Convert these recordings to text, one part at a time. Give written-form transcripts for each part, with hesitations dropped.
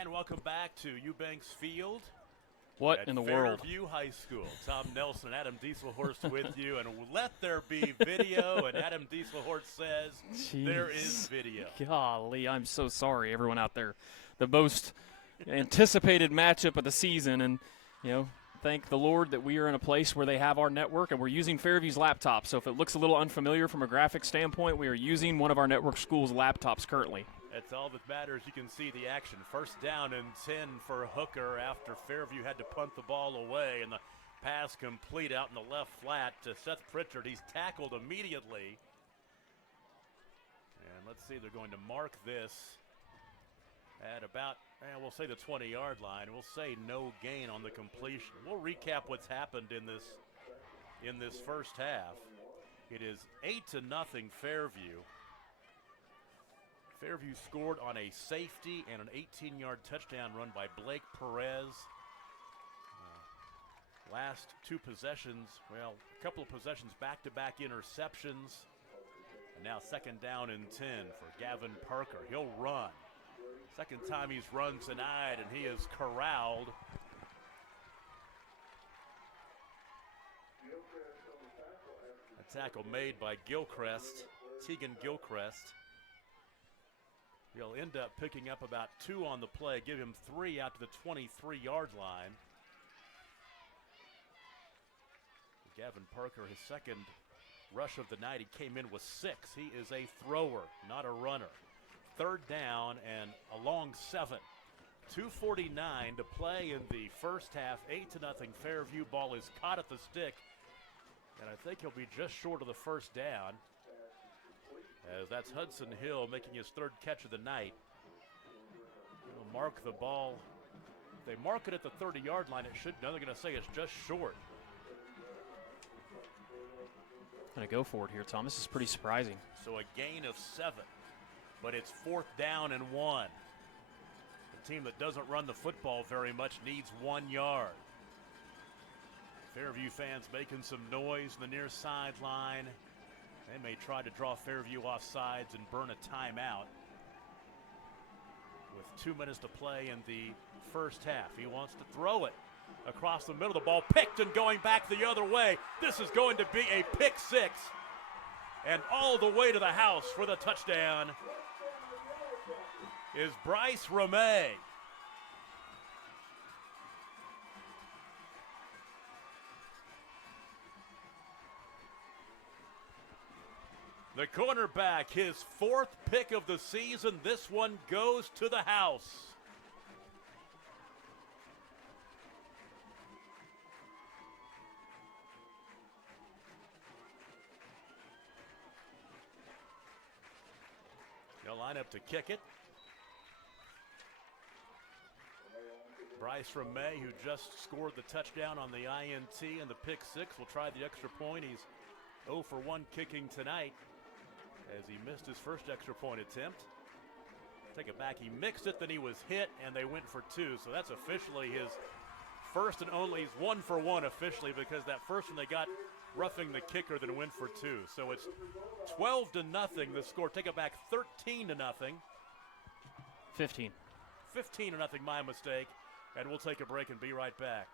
And welcome back to Eubanks Field. What in the world? Fairview High School. Tom Nelson and Adam Dieselhorst with you. And let there be video. And Adam Dieselhorst says there is video. Golly, I'm so sorry, everyone out there. The most anticipated matchup of the season. And, you know, thank the Lord that we are in a place where they have our network and we're using Fairview's laptop. So if it looks a little unfamiliar from a graphic standpoint, we are using one of our network schools' laptops currently. That's all that matters. You can see the action. First down and 10 for Hooker after Fairview had to punt the ball away, and the pass complete out in the left flat to Seth Pritchard. He's tackled immediately. And let's see, they're going to mark this at about, we'll say the 20-yard line. We'll say no gain on the completion. We'll recap what's happened in this first half. It is 8-0 Fairview. Fairview scored on a safety and an 18-yard touchdown run by Blake Perez. Last two possessions, well, a couple of possessions, back-to-back interceptions. And now second down and 10 for Gavin Parker. He'll run. Second time he's run tonight, and he is corralled. A tackle made by Tegan Gilchrist. He'll end up picking up about 2 on the play, give him 3 out to the 23-yard line. Gavin Parker, his second rush of the night, he came in with 6. He is a thrower, not a runner. Third down and a long 7. 2:49 to play in the first half. 8-0 Fairview. Ball is caught at the stick, and I think he'll be just short of the first down. As that's Hudson Hill making his third catch of the night. He'll mark the ball. If they mark it at the 30-yard line, it should, no, they're going to say it's just short. Going to go for it here, Tom. This is pretty surprising. So a gain of 7, but it's 4th down and 1. The team that doesn't run the football very much needs 1 yard. Fairview fans making some noise in the near sideline. They may try to draw Fairview off sides and burn a timeout. With 2 minutes to play in the first half. He wants to throw it across the middle. The ball picked and going back the other way. This is going to be a pick 6. And all the way to the house for the touchdown is Bryce Ramey. The cornerback, his 4th pick of the season. This one goes to the house. They'll line up to kick it. Bryce Ramey, who just scored the touchdown on the INT and the pick 6, will try the extra point. He's 0 for 1 kicking tonight, as he missed his first extra point attempt. Take it back, he mixed it, then he was hit, and they went for 2. So that's officially his first and only. He's 1 for 1 officially, because that first one they got roughing the kicker, then went for 2. So it's 12-0 the score. Take it back, 13-0. 15. 15-0, my mistake. And we'll take a break and be right back.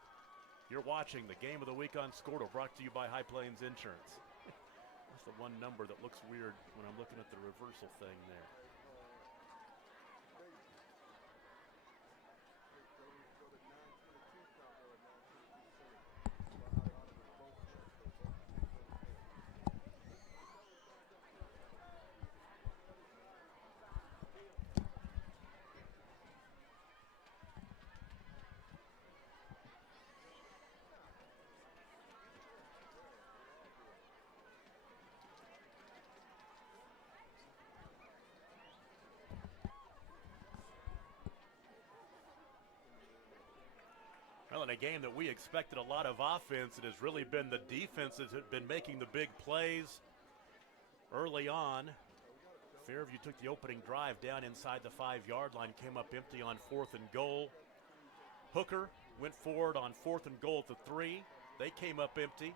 You're watching the Game of the Week on Scorto, brought to you by High Plains Insurance. That's the one number that looks weird when I'm looking at the reversal thing there. Well, in a game that we expected a lot of offense, it has really been the defense that have been making the big plays early on. Fairview took the opening drive down inside the 5-yard line, came up empty on 4th and goal. Hooker went forward on 4th and goal at the 3. They came up empty.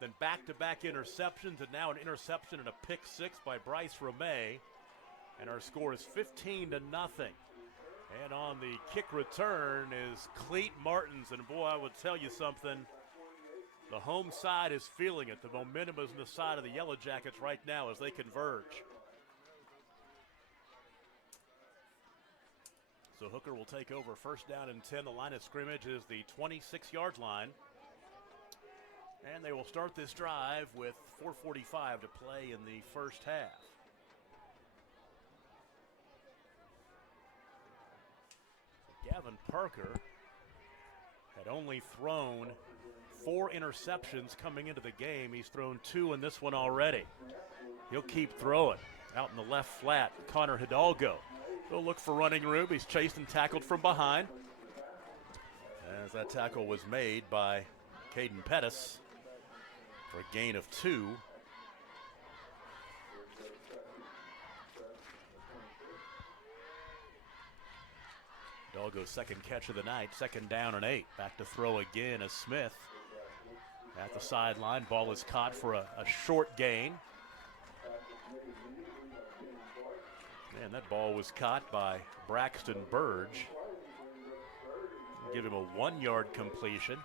Then back-to-back interceptions, and now an interception and a pick 6 by Bryce Ramey. And our score is 15-0. And on the kick return is Cleet Martins. And boy, I would tell you something. The home side is feeling it. The momentum is on the side of the Yellow Jackets right now as they converge. So Hooker will take over first down and 10. The line of scrimmage is the 26-yard line. And they will start this drive with 4:45 to play in the first half. Gavin Parker had only thrown 4 interceptions coming into the game. He's thrown 2 in this one already. He'll keep throwing. Out in the left flat, Connor Hidalgo. He'll look for running room. He's chased and tackled from behind. As that tackle was made by Caden Pettis for a gain of 2. Hidalgo's second catch of the night, 2nd down and 8. Back to throw again as Smith at the sideline. Ball is caught for a short gain. And that ball was caught by Braxton Burge. Give him a 1-yard completion.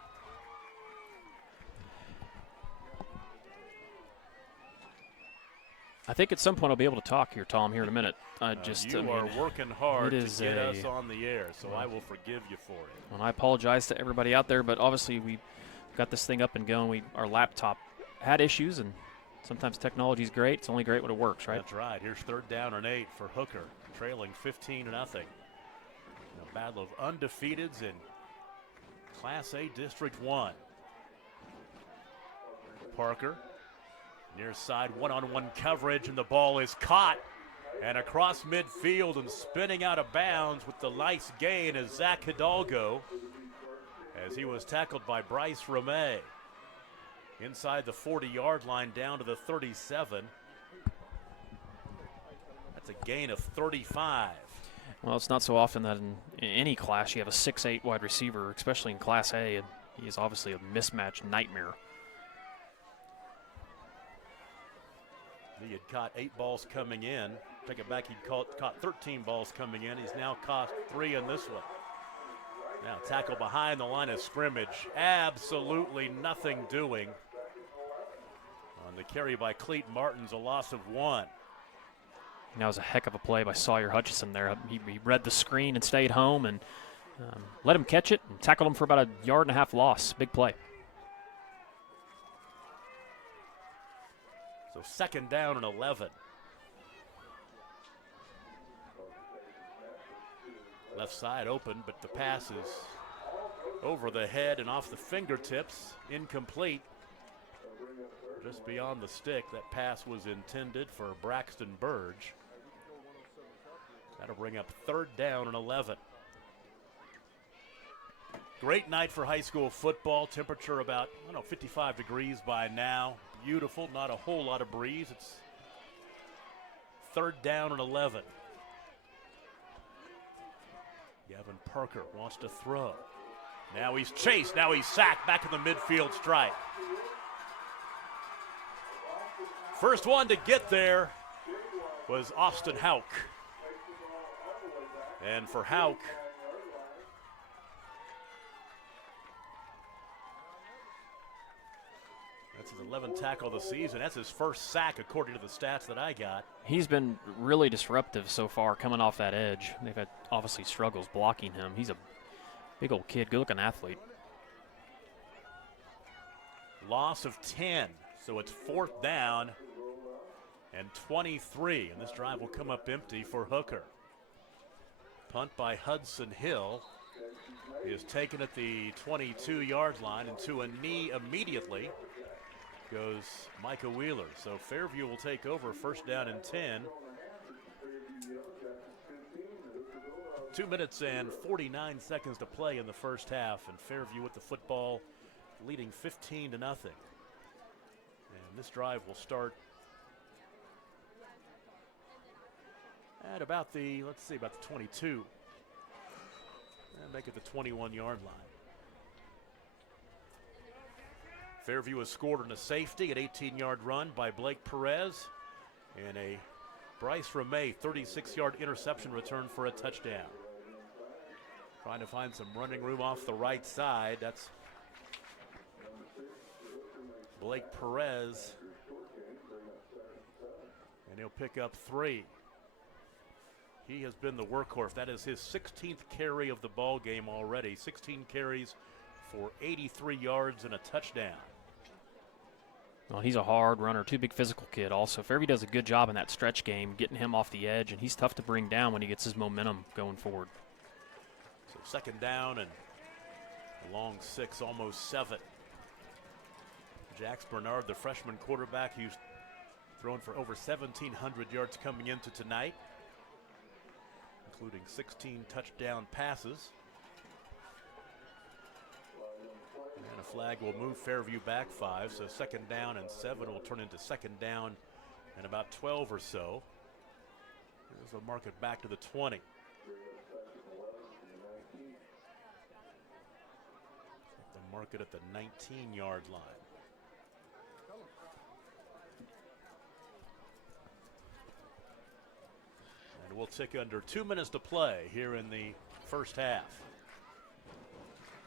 I think at some point I'll be able to talk here, Tom, here in a minute. You are working hard to get us on the air, so I will forgive you for it. And I apologize to everybody out there, but obviously we got this thing up and going. Our laptop had issues, and sometimes technology is great. It's only great when it works, right? That's right. Here's 3rd down and 8 for Hooker, trailing 15-0. A battle of undefeateds in Class A District 1. Parker, near side, one-on-one coverage, and the ball is caught. And across midfield and spinning out of bounds with the nice gain is Zach Hidalgo as he was tackled by Bryce Ramey. Inside the 40-yard line down to the 37. That's a gain of 35. Well, it's not so often that in any class you have a 6'8" wide receiver, especially in Class A, and he is obviously a mismatch nightmare. He had caught 8 balls coming in. Take it back, he'd caught 13 balls coming in. He's now caught 3 in this one. Now tackle behind the line of scrimmage. Absolutely nothing doing. On the carry by Cleet Martins, a loss of 1. That was a heck of a play by Sawyer Hutchison there. He read the screen and stayed home and let him catch it and tackled him for about a 1.5 yard loss. Big play. So 2nd down and 11. Left side open, but the pass is over the head and off the fingertips. Incomplete. Just beyond the stick. That pass was intended for Braxton Burge. That'll bring up 3rd down and 11. Great night for high school football. Temperature about, 55 degrees by now. Beautiful, not a whole lot of breeze. It's 3rd down and 11. Gavin Parker wants to throw. Now he's chased, now he's sacked back in the midfield stripe. First one to get there was Austin Hauk. And for Hauk, that's his 11th tackle of the season. That's his first sack, according to the stats that I got. He's been really disruptive so far coming off that edge. They've had obviously struggles blocking him. He's a big old kid, good-looking athlete. Loss of 10, so it's 4th down and 23. And this drive will come up empty for Hooker. Punt by Hudson Hill is taken at the 22-yard line, and to a knee immediately goes Micah Wheeler. So Fairview will take over, 1st down and 10. 2 minutes and 49 seconds to play in the first half, and Fairview with the football leading 15-0. And this drive will start at about the, about the 22. And make it the 21-yard line. Fairview has scored on a safety, an 18-yard run by Blake Perez, and a Bryce Ramey 36-yard interception return for a touchdown. Trying to find some running room off the right side. That's Blake Perez. And he'll pick up 3. He has been the workhorse. That is his 16th carry of the ball game already. 16 carries for 83 yards and a touchdown. Well, he's a hard runner, too big physical kid also. Fairview does a good job in that stretch game, getting him off the edge, and he's tough to bring down when he gets his momentum going forward. So second down and a long 6, almost 7. Jax Bernard, the freshman quarterback, who's thrown for over 1,700 yards coming into tonight, including 16 touchdown passes. And a flag will move Fairview back 5, so second down and 7 will turn into second down and about 12 or so. They'll mark it back to the 20. They'll mark it at the 19-yard line. And we'll tick under 2 minutes to play here in the first half.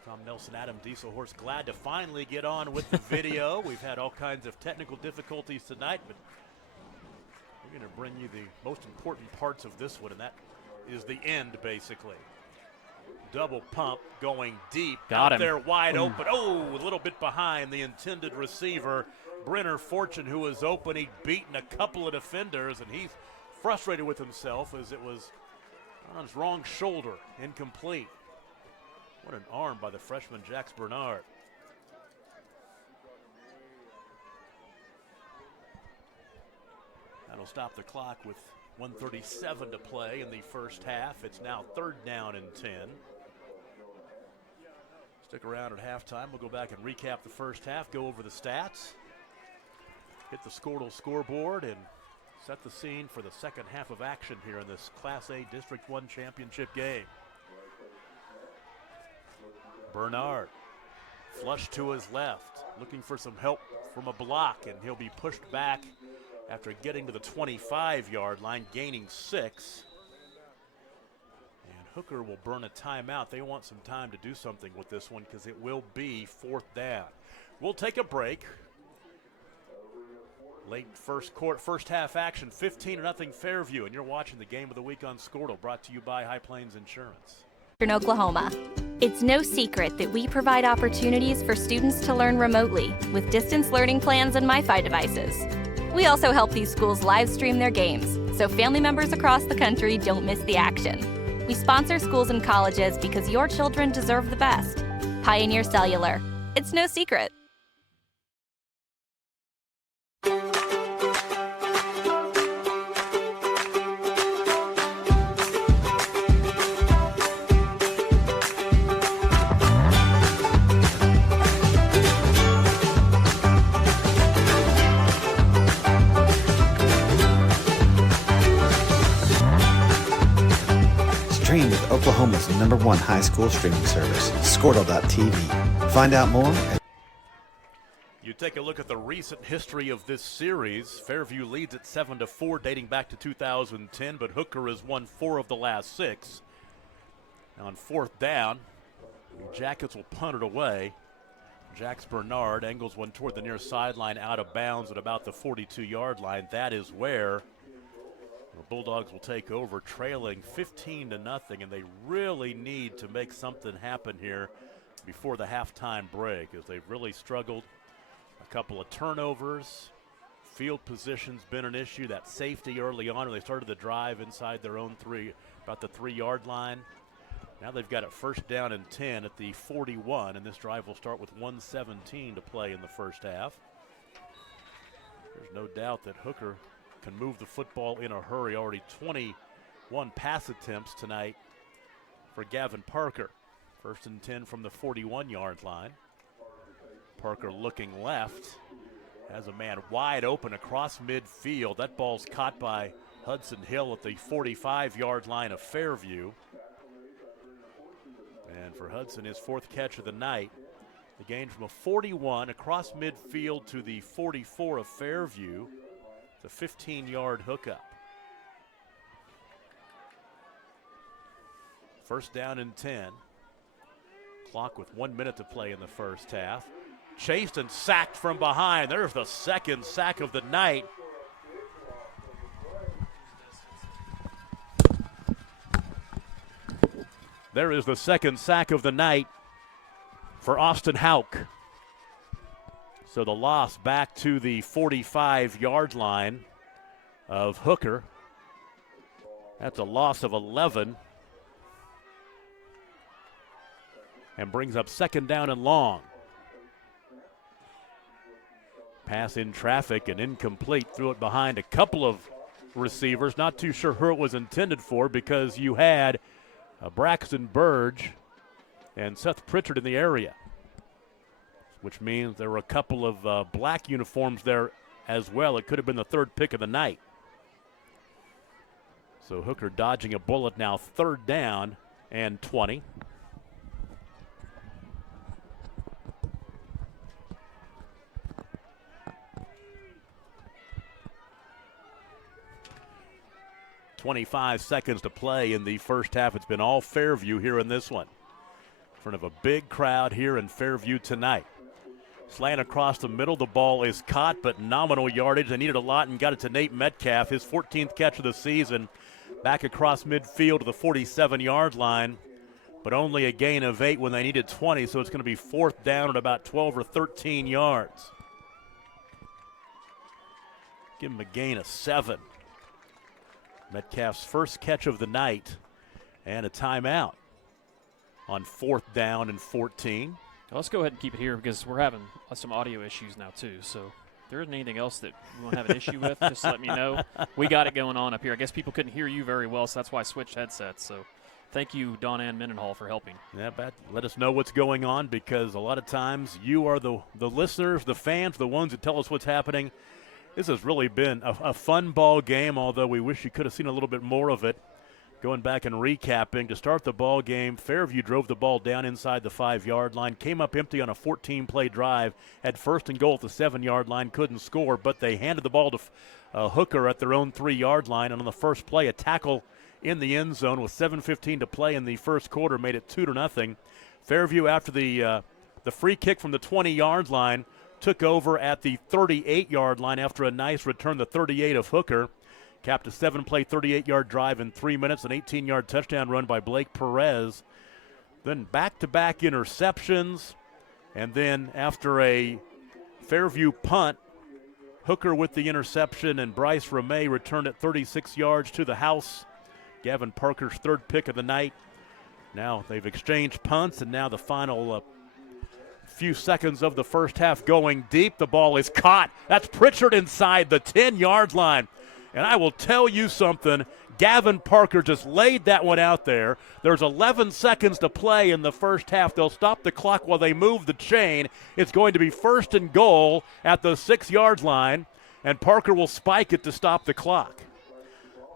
Tom Nelson, Adam Dieselhorst, glad to finally get on with the video. We've had all kinds of technical difficulties tonight, but we're going to bring you the most important parts of this one, and that is the end, basically. Double pump going deep. Got out him. There wide open. Oh, a little bit behind the intended receiver, Brenner Fortune, who was open. He'd beaten a couple of defenders, and he's frustrated with himself as it was on his wrong shoulder, incomplete. What an arm by the freshman Jax Bernard. That'll stop the clock with 1:37 to play in the first half. It's now third down and 10. Stick around at halftime. We'll go back and recap the first half, go over the stats, hit the Squirtle scoreboard, and set the scene for the second half of action here in this Class A District 1 championship game. Bernard, flush to his left, looking for some help from a block, and he'll be pushed back after getting to the 25-yard line, gaining 6. And Hooker will burn a timeout. They want some time to do something with this one because it will be fourth down. We'll take a break. Late first half action, 15-0 Fairview, and you're watching the Game of the Week on Squirtle, brought to you by High Plains Insurance. In Oklahoma. It's no secret that we provide opportunities for students to learn remotely with distance learning plans and MiFi devices. We also help these schools live stream their games, so family members across the country don't miss the action. We sponsor schools and colleges because your children deserve the best. Pioneer Cellular. It's no secret. Stream with Oklahoma's #1 high school streaming service, Squirtle.tv. Find out more at You take a look at the recent history of this series. Fairview leads at 7-4 dating back to 2010, but Hooker has won 4 of the last 6. Now on fourth down, the Jackets will punt it away. Jax Bernard angles one toward the near sideline, out of bounds at about the 42-yard line. That is where the Bulldogs will take over, trailing 15-0, and they really need to make something happen here before the halftime break, as they've really struggled. A couple of turnovers, field position's been an issue. That safety early on when they started the drive inside their own about the 3-yard line. Now they've got it first down and 10 at the 41, and this drive will start with 1:17 to play in the first half. There's no doubt that Hooker can move the football in a hurry. Already 21 pass attempts tonight for Gavin Parker. First and 10 from the 41-yard line. Parker looking left, has a man wide open across midfield. That ball's caught by Hudson Hill at the 45-yard line of Fairview. And for Hudson, his 4th catch of the night. The gain from a 41 across midfield to the 44 of Fairview. The 15-yard hookup. First down and 10. Clock with 1 minute to play in the first half. Chased and sacked from behind. There's the second sack of the night. There is the second sack of the night for Austin Hauk. So the loss back to the 45-yard line of Hooker. That's a loss of 11. And brings up second down and long. Pass in traffic and incomplete. Threw it behind a couple of receivers. Not too sure who it was intended for because you had Braxton Burge and Seth Pritchard in the area, which means there were a couple of black uniforms there as well. It could have been the third pick of the night. So Hooker dodging a bullet now, third down and 20. .25 seconds to play in the first half. It's been all Fairview here in this one. In front of a big crowd here in Fairview tonight. Slant across the middle. The ball is caught, but nominal yardage. They needed a lot and got it to Nate Metcalf, his 14th catch of the season. Back across midfield to the 47-yard line, but only a gain of 8 when they needed 20, so it's going to be fourth down at about 12 or 13 yards. Give him a gain of 7. Metcalf's first catch of the night and a timeout on fourth down and 14. Well, let's go ahead and keep it here because we're having some audio issues now too. So if there isn't anything else that we want to have an issue with, just let me know. We got it going on up here. I guess people couldn't hear you very well, so that's why I switched headsets. So thank you, Dawn Ann Mendenhall, for helping. Yeah, but let us know what's going on because a lot of times you are the listeners, the fans, the ones that tell us what's happening. This has really been a fun ball game, although we wish you could have seen a little bit more of it. Going back and recapping, to start the ball game, Fairview drove the ball down inside the 5-yard line, came up empty on a 14-play drive, had first and goal at the 7-yard line, couldn't score, but they handed the ball to Hooker at their own 3-yard line, and on the first play, a tackle in the end zone with 7:15 to play in the first quarter made it 2-0. Fairview, after the free kick from the 20-yard line, took over at the 38-yard line after a nice return, the 38 of Hooker. Capped a 7-play, 38-yard drive in 3 minutes, an 18-yard touchdown run by Blake Perez. Then back-to-back interceptions. And then after a Fairview punt, Hooker with the interception, and Bryce Ramey returned at 36 yards to the house. Gavin Parker's third pick of the night. Now they've exchanged punts, and now the final few seconds of the first half going deep. The ball is caught. That's Pritchard inside the 10-yard line. And I will tell you something, Gavin Parker just laid that one out there. There's 11 seconds to play in the first half. They'll stop the clock while they move the chain. It's going to be first and goal at the 6-yard line, and Parker will spike it to stop the clock.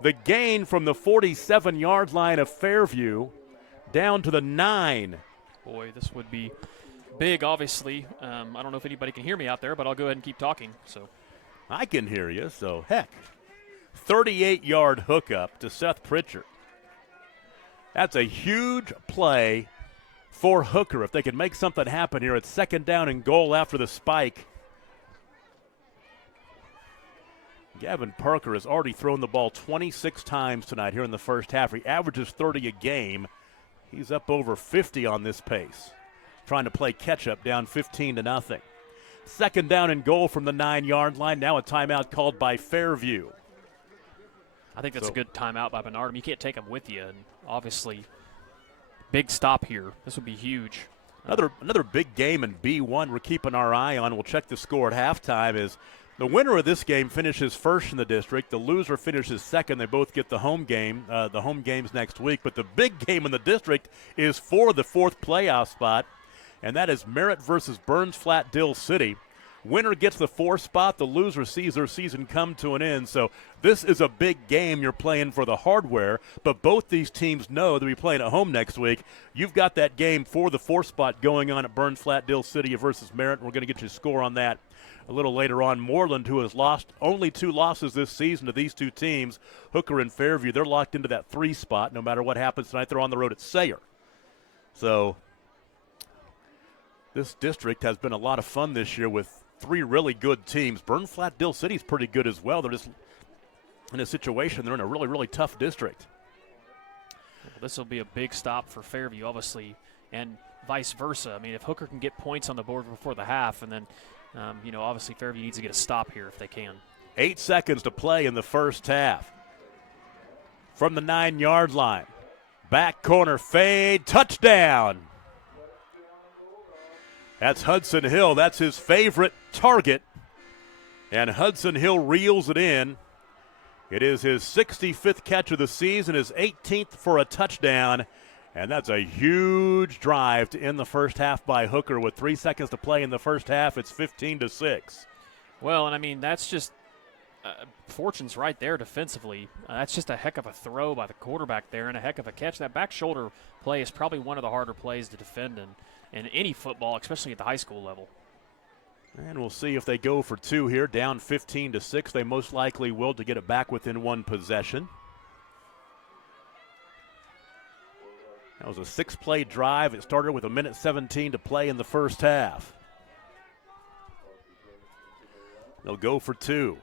The gain from the 47-yard line of Fairview down to the 9. Boy, this would be big, obviously. I don't know if anybody can hear me out there, but I'll go ahead and keep talking. So I can hear you, so heck. 38-yard hookup to Seth Pritchard. That's a huge play for Hooker. If they can make something happen here, it's second down and goal after the spike. Gavin Parker has already thrown the ball 26 times tonight here in the first half. He averages 30 a game. He's up over 50 on this pace. Trying to play catch-up, down 15-0. Second down and goal from the 9-yard line. Now a timeout called by Fairview. I think that's a good timeout by Bernard. You can't take him with you, and obviously, big stop here. This would be huge. Another big game in B1 we're keeping our eye on. We'll check the score at halftime. Is the winner of this game finishes first in the district. The loser finishes second. They both get the home game. The home game's next week. But the big game in the district is for the fourth playoff spot, and that is Merritt versus Burns Flat Dill City. Winner gets the 4th spot. The loser sees their season come to an end. So this is a big game. You're playing for the hardware, but both these teams know they'll be playing at home next week. You've got that game for the 4th spot going on at Burns Flat Dill City versus Merritt. We're going to get you a score on that a little later on. Moreland, who has lost only 2 losses this season to these two teams, Hooker and Fairview, they're locked into that 3 spot. No matter what happens tonight, they're on the road at Sayre. So This district has been a lot of fun this year with 3 really good teams. Bern Flat Dill City's pretty good as well. They're just in a situation, they're in a really, really tough district. Well, this will be a big stop for Fairview, obviously, and vice versa. I mean, if Hooker can get points on the board before the half, and then, obviously Fairview needs to get a stop here if they can. 8 seconds to play in the first half. From the 9-yard line. Back corner fade, touchdown. That's Hudson Hill. That's his favorite target. And Hudson Hill reels it in. It is his 65th catch of the season, his 18th for a touchdown. And that's a huge drive to end the first half by Hooker. With 3 seconds to play in the first half, it's 15-6. Well, and I mean, that's just fortune's right there defensively. That's just a heck of a throw by the quarterback there and a heck of a catch. That back shoulder play is probably one of the harder plays to defend in any football, especially at the high school level. And we'll see if they go for 2 here, down 15-6. They most likely will to get it back within 1 possession. That was a 6-play drive. It started with 1:17 to play in the first half. They'll go for 2.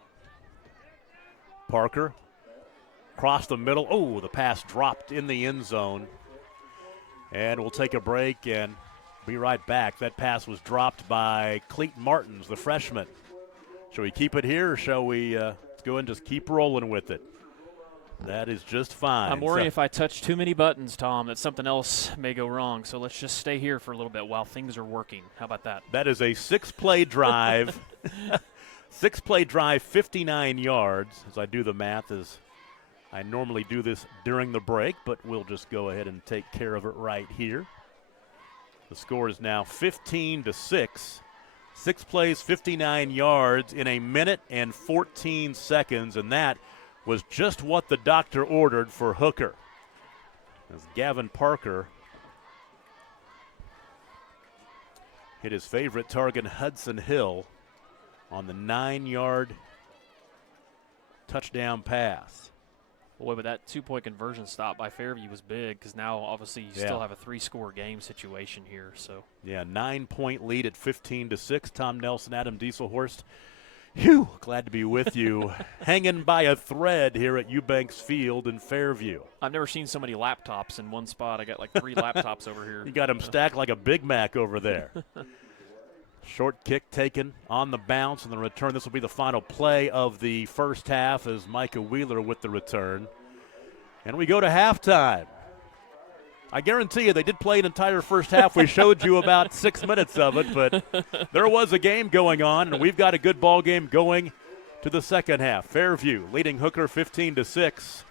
Parker across the middle. Oh, the pass dropped in the end zone. And we'll take a break and be right back. That pass was dropped by Cleeton Martins, the freshman. Shall we keep it here, or shall we let's go and just keep rolling with it? That is just fine. I'm worried if I touch too many buttons, Tom, that something else may go wrong. So let's just stay here for a little bit while things are working. How about that? That is a 6-play drive. 6-play drive, 59 yards. As I do the math, as I normally do this during the break, but we'll just go ahead and take care of it right here. The score is now 15-6. 6 plays, 59 yards in 1:14 seconds, and that was just what the doctor ordered for Hooker. As Gavin Parker hit his favorite target, Hudson Hill, on the 9-yard touchdown pass. Boy, but that 2-point conversion stop by Fairview was big because now obviously you still have a 3-score game situation here. So 9-point lead at 15-6. Tom Nelson, Adam Dieselhorst. Phew, glad to be with you. Hanging by a thread here at Eubanks Field in Fairview. I've never seen so many laptops in one spot. I got like 3 laptops over here. You got them stacked like a Big Mac over there. Short kick taken on the bounce and the return. This will be the final play of the first half as Micah Wheeler with the return. And we go to halftime. I guarantee you they did play an entire first half. We showed you about 6 minutes of it, but there was a game going on, and we've got a good ball game going to the second half. Fairview leading Hooker 15-6.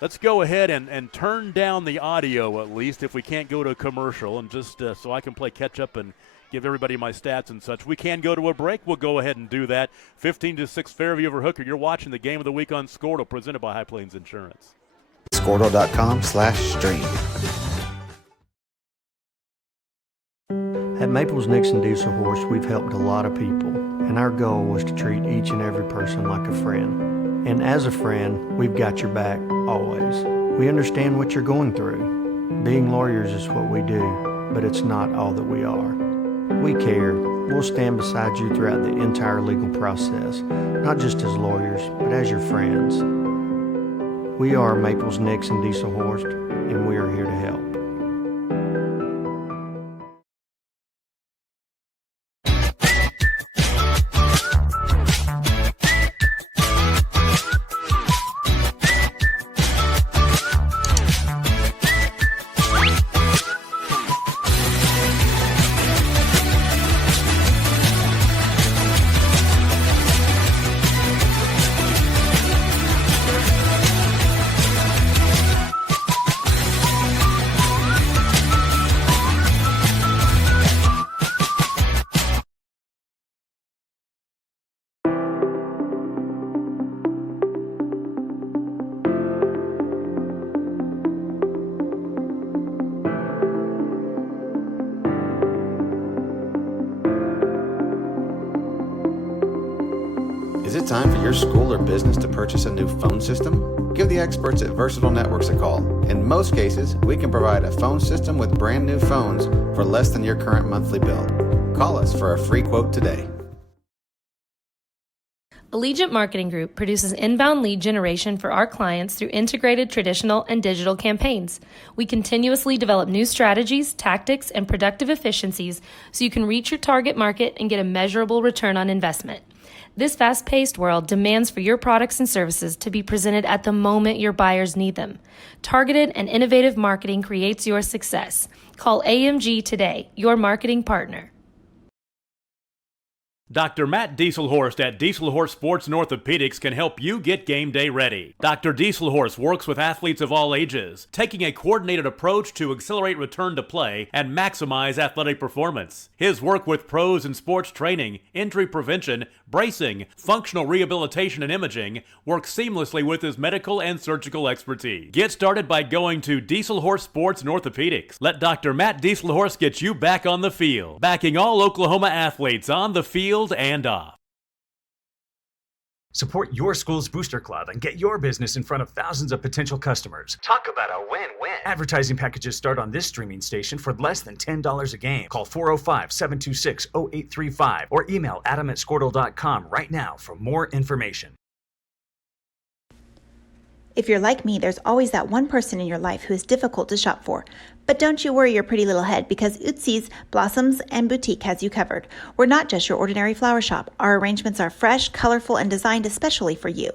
Let's go ahead and turn down the audio at least if we can't go to a commercial, and just so I can play catch up and give everybody my stats and such. We can go to a break. We'll go ahead and do that. 15-6 Fairview over Hooker. You're watching the Game of the Week on Scordo, presented by High Plains Insurance. Scordo.com/stream. At Maples Nixon Dieselhorst, we've helped a lot of people, and our goal was to treat each and every person like a friend. And as a friend, we've got your back always. We understand what you're going through. Being lawyers is what we do, but it's not all that we are. We care. We'll stand beside you throughout the entire legal process, not just as lawyers, but as your friends. We are Maples Nixon Dieselhorst, and we are here to help. Is it time for your school or business to purchase a new phone system? Give the experts at Versatile Networks a call. In most cases, we can provide a phone system with brand new phones for less than your current monthly bill. Call us for a free quote today. Allegiant Marketing Group produces inbound lead generation for our clients through integrated traditional and digital campaigns. We continuously develop new strategies, tactics, and productive efficiencies so you can reach your target market and get a measurable return on investment. This fast-paced world demands for your products and services to be presented at the moment your buyers need them. Targeted and innovative marketing creates your success. Call AMG today, your marketing partner. Dr. Matt Dieselhorst at Dieselhorst Sports and Orthopedics can help you get game day ready. Dr. Dieselhorst works with athletes of all ages, taking a coordinated approach to accelerate return to play and maximize athletic performance. His work with pros in sports training, injury prevention, bracing, functional rehabilitation, and imaging works seamlessly with his medical and surgical expertise. Get started by going to Dieselhorst Sports and Orthopedics. Let Dr. Matt Dieselhorst get you back on the field, backing all Oklahoma athletes on the field and off. Support your school's booster club and get your business in front of thousands of potential customers. Talk about a win-win. Advertising packages start on this streaming station for less than $10 a game. Call 405-726-0835 or email adam@squirtle.com right now for more information. If you're like me, there's always that one person in your life who is difficult to shop for. But don't you worry your pretty little head, because Ootsy's Blossoms and Boutique has you covered. We're not just your ordinary flower shop. Our arrangements are fresh, colorful, and designed especially for you.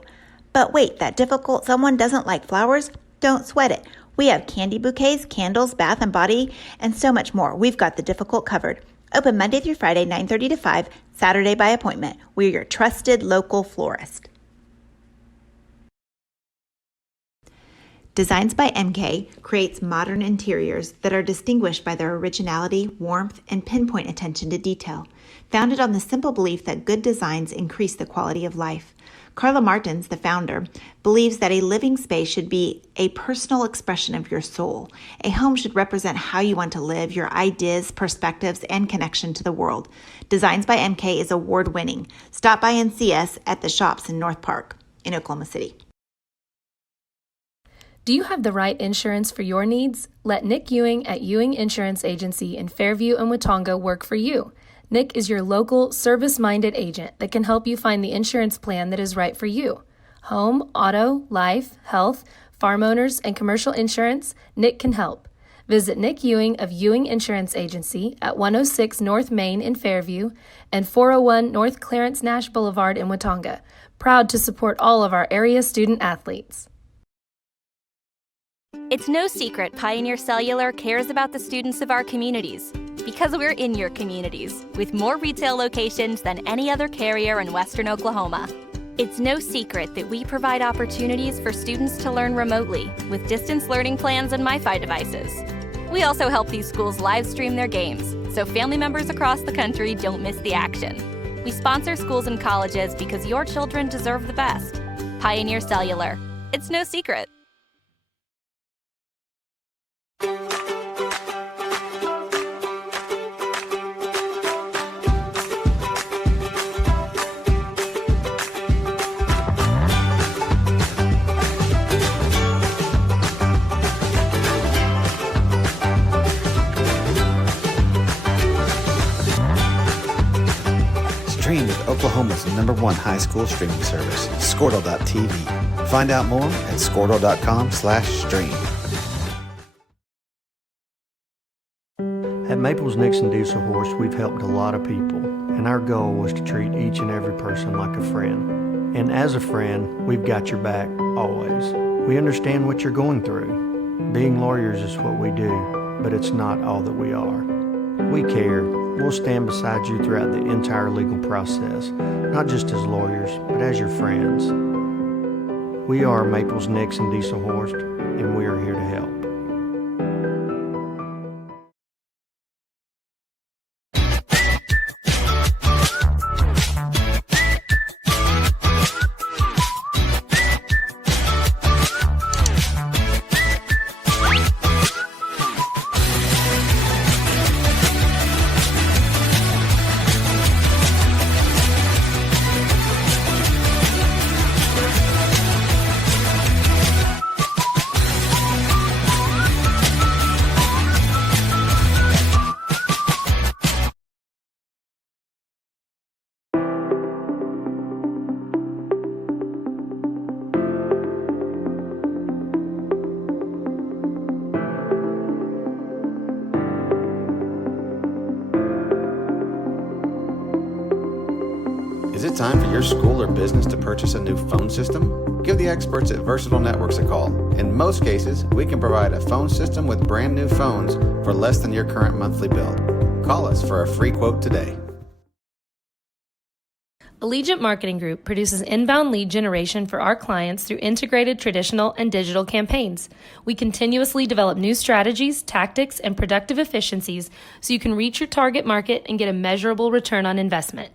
But wait, that difficult someone doesn't like flowers? Don't sweat it. We have candy bouquets, candles, bath and body, and so much more. We've got the difficult covered. Open Monday through Friday, 9:30 to 5, Saturday by appointment. We're your trusted local florist. Designs by MK creates modern interiors that are distinguished by their originality, warmth, and pinpoint attention to detail, founded on the simple belief that good designs increase the quality of life. Carla Martins, the founder, believes that a living space should be a personal expression of your soul. A home should represent how you want to live, your ideas, perspectives, and connection to the world. Designs by MK is award-winning. Stop by and see us at the shops in North Park in Oklahoma City. Do you have the right insurance for your needs? Let Nick Ewing at Ewing Insurance Agency in Fairview and Watonga work for you. Nick is your local, service-minded agent that can help you find the insurance plan that is right for you. Home, auto, life, health, farm owners, and commercial insurance, Nick can help. Visit Nick Ewing of Ewing Insurance Agency at 106 North Main in Fairview and 401 North Clarence Nash Boulevard in Watonga. Proud to support all of our area student athletes. It's no secret Pioneer Cellular cares about the students of our communities, because we're in your communities, with more retail locations than any other carrier in Western Oklahoma. It's no secret that we provide opportunities for students to learn remotely with distance learning plans and MiFi devices. We also help these schools live stream their games, so family members across the country don't miss the action. We sponsor schools and colleges because your children deserve the best. Pioneer Cellular. It's no secret. Stream with Oklahoma's #1 high school streaming service, Squirtle.tv. Find out more at squirtle.com/stream. At Maples Nixon Dieselhorst, we've helped a lot of people, and our goal was to treat each and every person like a friend. And as a friend, we've got your back always. We understand what you're going through. Being lawyers is what we do, but it's not all that we are. We care. We'll stand beside you throughout the entire legal process, not just as lawyers, but as your friends. We are Maples Nixon Dieselhorst, and we are here to help. it time for your school or business to purchase a new phone system? Give the experts at Versatile Networks a call. In most cases, we can provide a phone system with brand new phones for less than your current monthly bill. Call us for a free quote today. Allegiant Marketing Group produces inbound lead generation for our clients through integrated traditional and digital campaigns. We continuously develop new strategies, tactics, and productive efficiencies so you can reach your target market and get a measurable return on investment.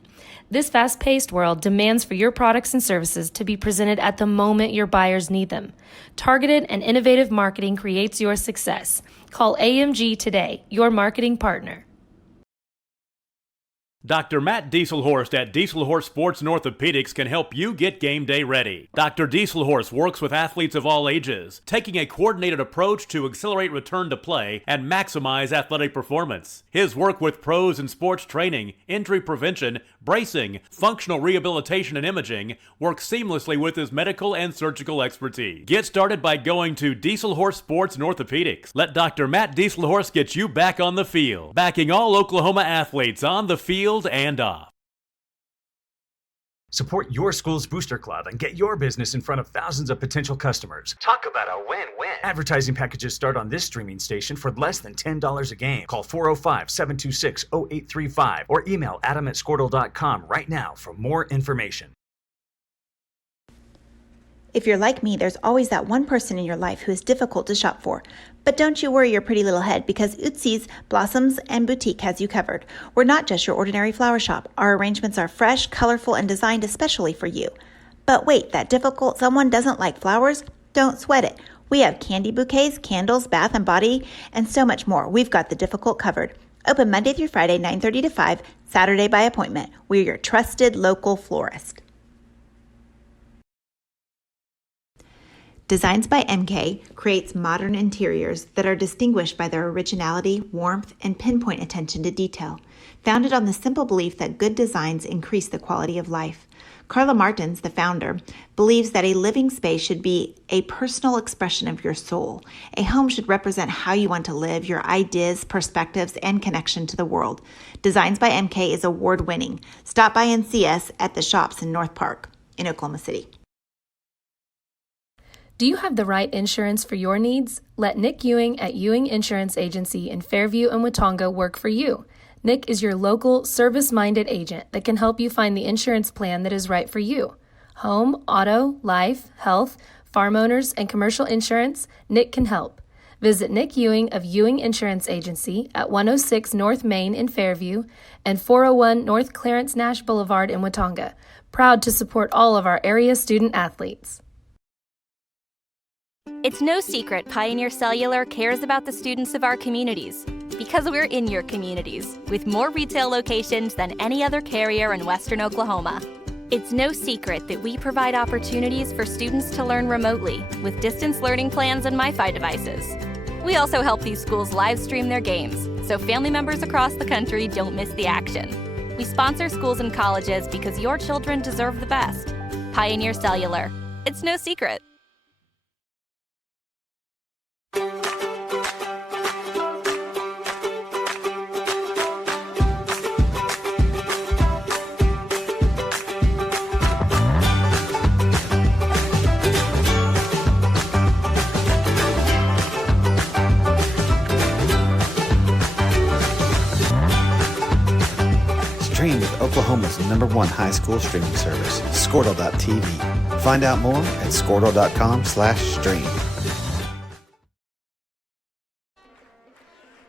This fast-paced world demands for your products and services to be presented at the moment your buyers need them. Targeted and innovative marketing creates your success. Call AMG today, your marketing partner. Dr. Matt Dieselhorst at Dieselhorst Sports and Orthopedics can help you get game day ready. Dr. Dieselhorst works with athletes of all ages, taking a coordinated approach to accelerate return to play and maximize athletic performance. His work with pros in sports training, injury prevention, bracing, functional rehabilitation, and imaging works seamlessly with his medical and surgical expertise. Get started by going to Dieselhorst Sports and Orthopedics. Let Dr. Matt Dieselhorst get you back on the field, backing all Oklahoma athletes on the field and off. Support your school's booster club and get your business in front of thousands of potential customers. Talk about a win-win. Advertising packages start on this streaming station for less than $10 a game. Call 405-726-0835 or email adam@squirtle.com right now for more information. If you're like me, there's always that one person in your life who is difficult to shop for. But don't you worry your pretty little head, because Ootsy's Blossoms and Boutique has you covered. We're not just your ordinary flower shop. Our arrangements are fresh, colorful, and designed especially for you. But wait, that difficult someone doesn't like flowers? Don't sweat it. We have candy bouquets, candles, bath and body, and so much more. We've got the difficult covered. Open Monday through Friday, 9:30 to 5, Saturday by appointment. We're your trusted local florist. Designs by MK creates modern interiors that are distinguished by their originality, warmth, and pinpoint attention to detail, founded on the simple belief that good designs increase the quality of life. Carla Martins, the founder, believes that a living space should be a personal expression of your soul. A home should represent how you want to live, your ideas, perspectives, and connection to the world. Designs by MK is award-winning. Stop by and see us at the shops in North Park in Oklahoma City. Do you have the right insurance for your needs? Let Nick Ewing at Ewing Insurance Agency in Fairview and Watonga work for you. Nick is your local, service-minded agent that can help you find the insurance plan that is right for you. Home, auto, life, health, farm owners, and commercial insurance, Nick can help. Visit Nick Ewing of Ewing Insurance Agency at 106 North Main in Fairview and 401 North Clarence Nash Boulevard in Watonga. Proud to support all of our area student athletes. It's no secret Pioneer Cellular cares about the students of our communities, because we're in your communities, with more retail locations than any other carrier in Western Oklahoma. It's no secret that we provide opportunities for students to learn remotely with distance learning plans and MiFi devices. We also help these schools live stream their games, so family members across the country don't miss the action. We sponsor schools and colleges because your children deserve the best. Pioneer Cellular. It's no secret. Stream with Oklahoma's #1 high school streaming service, Squirtle.tv. Find out more at Squirtle.com/stream.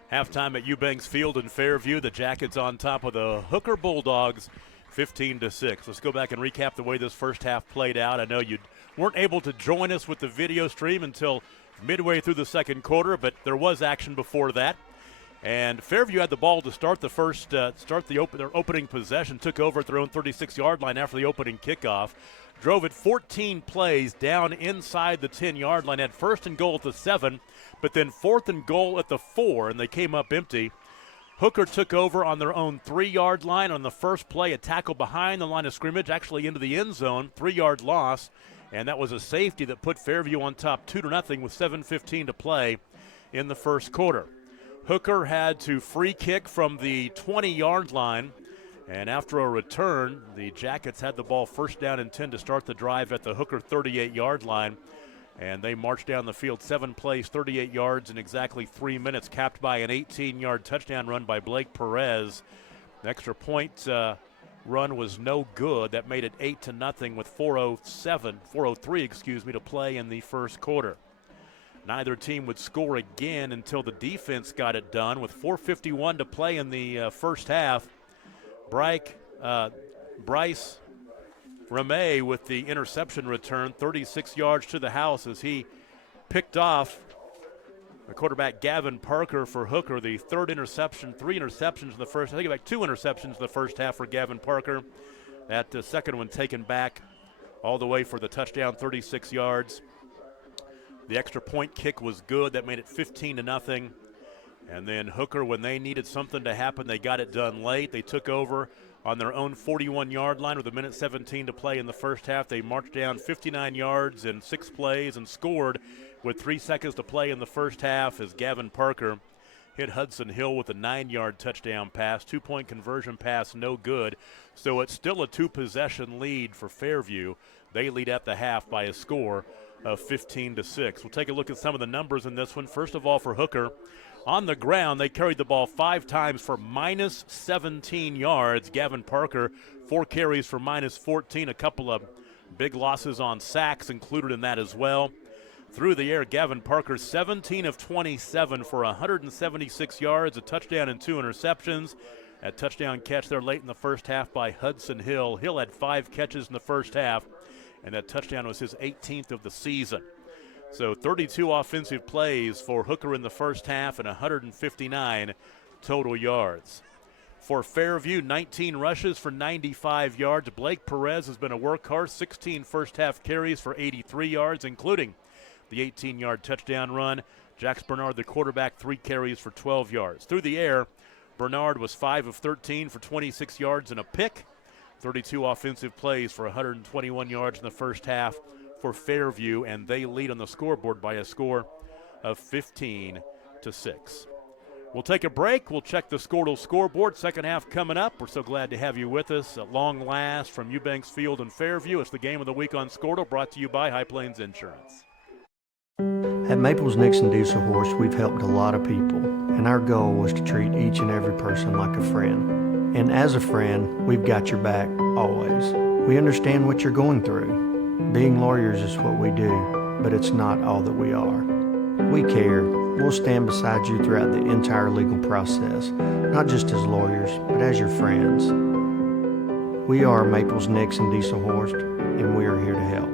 Halftime at Eubanks Field in Fairview. The Jackets on top of the Hooker Bulldogs, 15-6. Let's go back and recap the way this first half played out. I know you weren't able to join us with the video stream until midway through the second quarter, but there was action before that. And Fairview had the ball to start the first, their opening possession, took over at their own 36-yard line after the opening kickoff, drove it 14 plays down inside the 10-yard line, had first and goal at the 7, but then fourth and goal at the 4, and they came up empty. Hooker took over on their own 3-yard line on the first play, a tackle behind the line of scrimmage, actually into the end zone, 3-yard loss, and that was a safety that put Fairview on top 2-0 with 7:15 to play in the first quarter. Hooker had to free kick from the 20-yard line And after a return, the Jackets had the ball first down and 10 to start the drive at the Hooker 38-yard line. And they marched down the field 7 plays, 38 yards in exactly 3 minutes, capped by an 18-yard touchdown run by Blake Perez. The extra point run was no good. That made it 8-0 with 4:03 to play in the first quarter. Neither team would score again until the defense got it done with 4:51 to play in the first half. Bryce Ramey with the interception return, 36 yards to the house as he picked off the quarterback Gavin Parker for Hooker, the third interception, 3 interceptions in the first. I think about 2 interceptions in the first half for Gavin Parker. That second one taken back all the way for the touchdown, 36 yards. The extra point kick was good. That made it 15-0. And then Hooker, when they needed something to happen, they got it done late. They took over on their own 41-yard line with 1:17 to play in the first half. They marched down 59 yards in 6 plays and scored with 3 seconds to play in the first half as Gavin Parker hit Hudson Hill with a 9-yard touchdown pass. 2-point conversion pass, no good. So it's still a 2-possession lead for Fairview. They lead at the half by a score of 15-6. We'll take a look at some of the numbers in this one. First of all, for Hooker, on the ground, they carried the ball 5 times for -17 yards. Gavin Parker, 4 carries for -14. A couple of big losses on sacks included in that as well. Through the air, Gavin Parker, 17 of 27 for 176 yards, a touchdown and 2 interceptions. That touchdown catch there late in the first half by Hudson Hill. Hill had 5 catches in the first half, and that touchdown was his 18th of the season. So 32 offensive plays for Hooker in the first half and 159 total yards. For Fairview, 19 rushes for 95 yards. Blake Perez has been a workhorse, 16 first-half carries for 83 yards, including the 18-yard touchdown run. Jax Bernard, the quarterback, 3 carries for 12 yards. Through the air, Bernard was 5 of 13 for 26 yards and a pick. 32 offensive plays for 121 yards in the first half for Fairview, and they lead on the scoreboard by a score of 15-6. We'll take a break. We'll check the Squirtle scoreboard. Second half coming up. We're so glad to have you with us at long last from Eubanks Field in Fairview. It's the game of the week on Squirtle, brought to you by High Plains Insurance. At Maples Nixon Diesel Horse, we've helped a lot of people, and our goal was to treat each and every person like a friend. And as a friend, we've got your back always. We understand what you're going through. Being lawyers is what we do, but it's not all that we are. We care. We'll stand beside you throughout the entire legal process, not just as lawyers, but as your friends. We are Maples Nixon Diesel Horse, and we are here to help.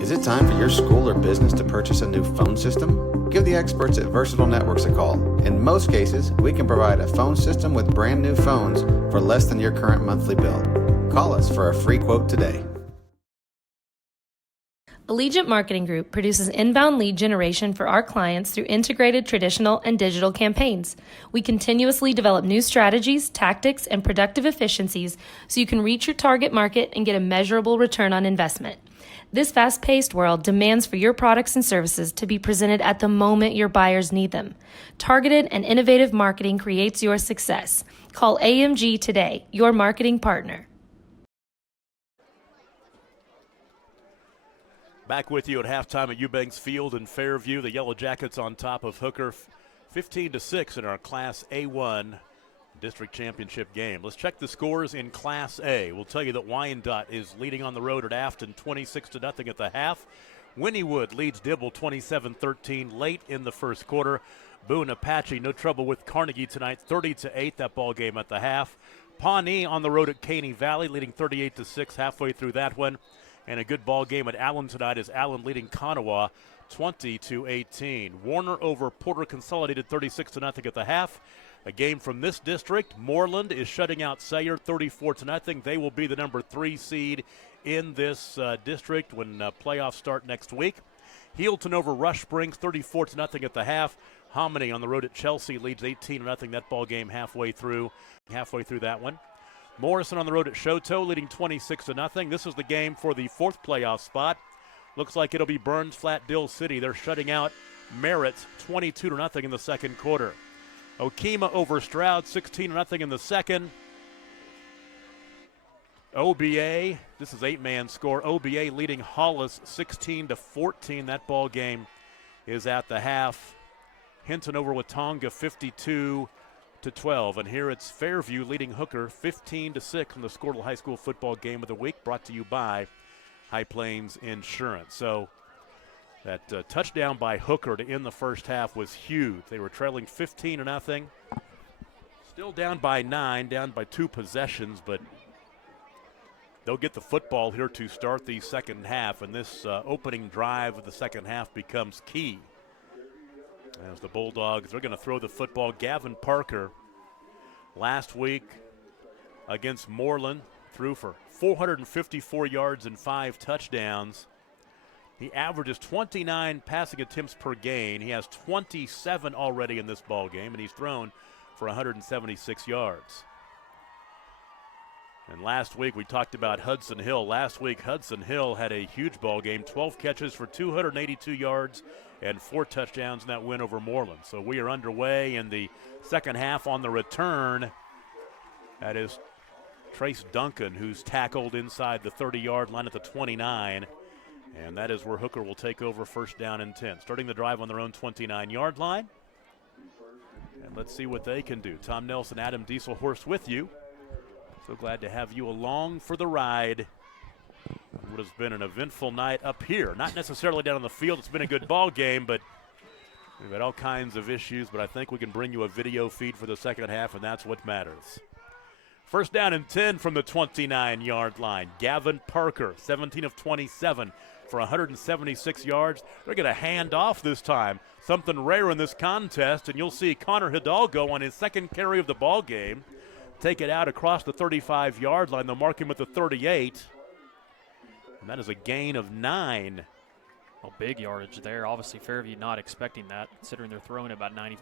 Is it time for your school or business to purchase a new phone system? Give the experts at Versatile Networks a call. In most cases, we can provide a phone system with brand new phones for less than your current monthly bill. Call us for a free quote today. Allegiant Marketing Group produces inbound lead generation for our clients through integrated traditional and digital campaigns. We continuously develop new strategies, tactics, and productive efficiencies so you can reach your target market and get a measurable return on investment. This fast-paced world demands for your products and services to be presented at the moment your buyers need them. Targeted and innovative marketing creates your success. Call AMG today, your marketing partner. Back with you at halftime at Eubanks Field in Fairview. The Yellow Jackets on top of Hooker, 15-6 in our Class A1 District Championship game. Let's check the scores in Class A. We'll tell you that Wyandotte is leading on the road at Afton, 26-0 at the half. Wynnewood leads Dibble 27-13 late in the first quarter. Boone Apache, no trouble with Carnegie tonight, 30-8, that ball game at the half. Pawnee on the road at Caney Valley, leading 38-6 halfway through that one. And a good ball game at Allen tonight as Allen leading Kanawha 20-18. Warner over Porter Consolidated 36-0 at the half. A game from this district, Moreland is shutting out Sayre 34-0. They will be the number 3 seed in this district when playoffs start next week. Healdton over Rush Springs 34-0 at the half. Hominy on the road at Chelsea leads 18-0 that ball game halfway through that one. Morrison on the road at Shoto leading 26-0. This is the game for the 4th playoff spot. Looks like it'll be Burns Flat Dill City. They're shutting out Merritt 22-0 in the second quarter. Okema over Stroud 16-0 in the second. OBA, this is 8-man score. OBA leading Hollis 16-14. That ball game is at the half. Hinton over Watonga 52-12. And here it's Fairview leading Hooker 15-6 in the Squirtle High School football game of the week, brought to you by High Plains Insurance. So that touchdown by Hooker to end the first half was huge. They were trailing 15-0. Still down by 9, down by 2 possessions, but they'll get the football here to start the second half, and this opening drive of the second half becomes key. As the Bulldogs, they're going to throw the football. Gavin Parker last week against Moreland threw for 454 yards and 5 touchdowns. He averages 29 passing attempts per game. He has 27 already in this ball game, and he's thrown for 176 yards. And last week we talked about Hudson Hill. Last week Hudson Hill had a huge ball game, 12 catches for 282 yards and 4 touchdowns in that win over Moreland. So we are underway in the second half on the return. That is Trace Duncan, who's tackled inside the 30-yard line at the 29. And that is where Hooker will take over first down and 10. Starting the drive on their own 29-yard line. And let's see what they can do. Tom Nelson, Adam Dieselhorst with you. So glad to have you along for the ride. What has been an eventful night up here. Not necessarily down on the field. It's been a good ball game, but we've had all kinds of issues. But I think we can bring you a video feed for the second half, and that's what matters. First down and 10 from the 29-yard line. Gavin Parker, 17 of 27 for 176 yards. They're going to hand off this time. Something rare in this contest, and you'll see Connor Hidalgo on his second carry of the ball game take it out across the 35-yard line. They'll mark him at the 38. And that is a gain of 9. Well, big yardage there. Obviously, Fairview not expecting that, considering they're throwing about 98%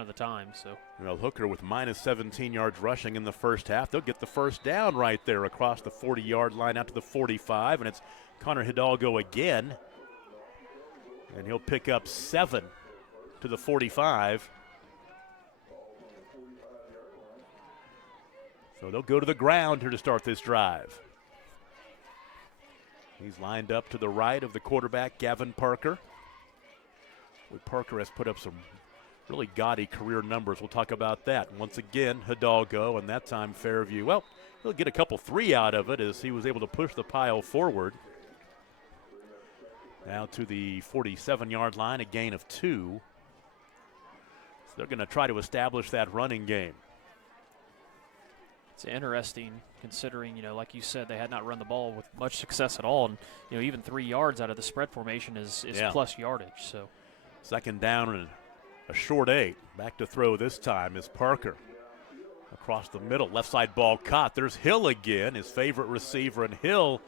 of the time. So, well, Hooker with minus 17 yards rushing in the first half. They'll get the first down right there across the 40-yard line out to the 45, and it's Connor Hidalgo again. And he'll pick up 7 to the 45. So they'll go to the ground here to start this drive. He's lined up to the right of the quarterback, Gavin Parker. Parker has put up some really gaudy career numbers. We'll talk about that. And once again, Hidalgo, and that time Fairview. Well, he'll get a couple 3 out of it as he was able to push the pile forward. Now to the 47-yard line, a gain of 2. So they're going to try to establish that running game. It's interesting considering, like you said, they had not run the ball with much success at all. And, even 3 yards out of the spread formation is plus yardage. So, second down and a short 8. Back to throw this time is Parker. Across the middle, left side ball caught. There's Hill again, his favorite receiver. And Hill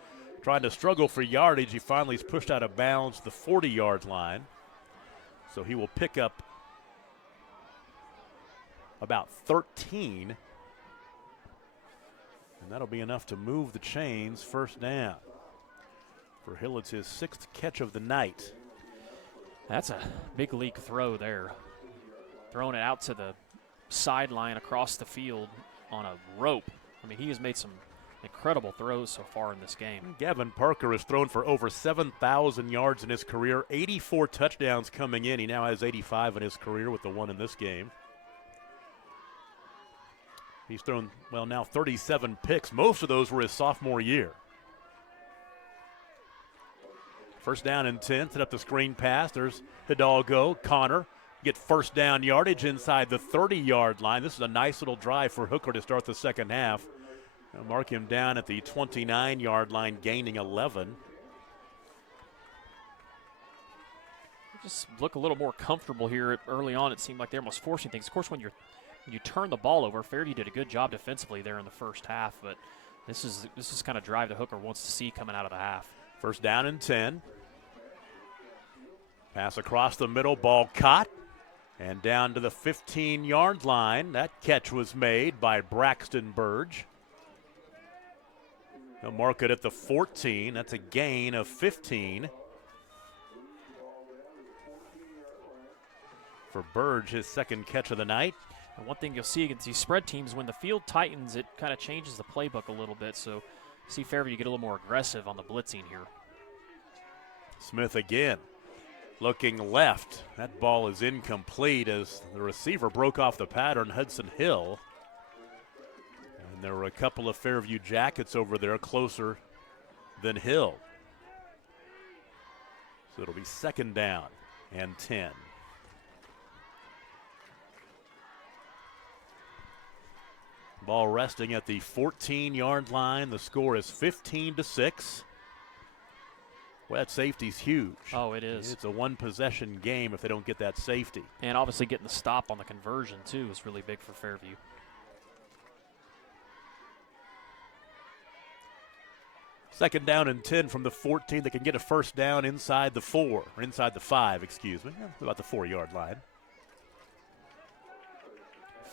trying to struggle for yardage. He finally is pushed out of bounds the 40-yard line. So he will pick up about 13. And that'll be enough to move the chains. First down. For Hill, it's his 6th catch of the night. That's a big league throw there. Throwing it out to the sideline across the field on a rope. I mean, he has made some incredible throws so far in this game. Gavin Parker has thrown for over 7,000 yards in his career. 84 touchdowns coming in. He now has 85 in his career with the one in this game. He's thrown, now 37 picks. Most of those were his sophomore year. First down and 10. Set up the screen pass. There's Hidalgo. Connor get first down yardage inside the 30-yard line. This is a nice little drive for Hooker to start the second half. They'll mark him down at the 29-yard line, gaining 11. Just look a little more comfortable here early on. It seemed like they're almost forcing things. Of course, when you turn the ball over, Fairview did a good job defensively there in the first half, but this is kind of drive that Hooker wants to see coming out of the half. First down and 10. Pass across the middle, ball caught, and down to the 15-yard line. That catch was made by Braxton Burge. They'll mark it at the 14. That's a gain of 15. For Burge, his second catch of the night. And one thing you'll see against these spread teams, when the field tightens, it kind of changes the playbook a little bit. So see Fairview get a little more aggressive on the blitzing here. Smith again, looking left. That ball is incomplete as the receiver broke off the pattern, Hudson Hill. And there were a couple of Fairview Jackets over there closer than Hill. So it'll be second down and 10. Ball resting at the 14-yard line. The score is 15-6. Well, that safety's huge. Oh, it is. It's a one-possession game if they don't get that safety. And obviously getting the stop on the conversion, too, is really big for Fairview. Second down and 10 from the 14. They can get a first down inside the 4, or inside the 5, excuse me. About the 4-yard line.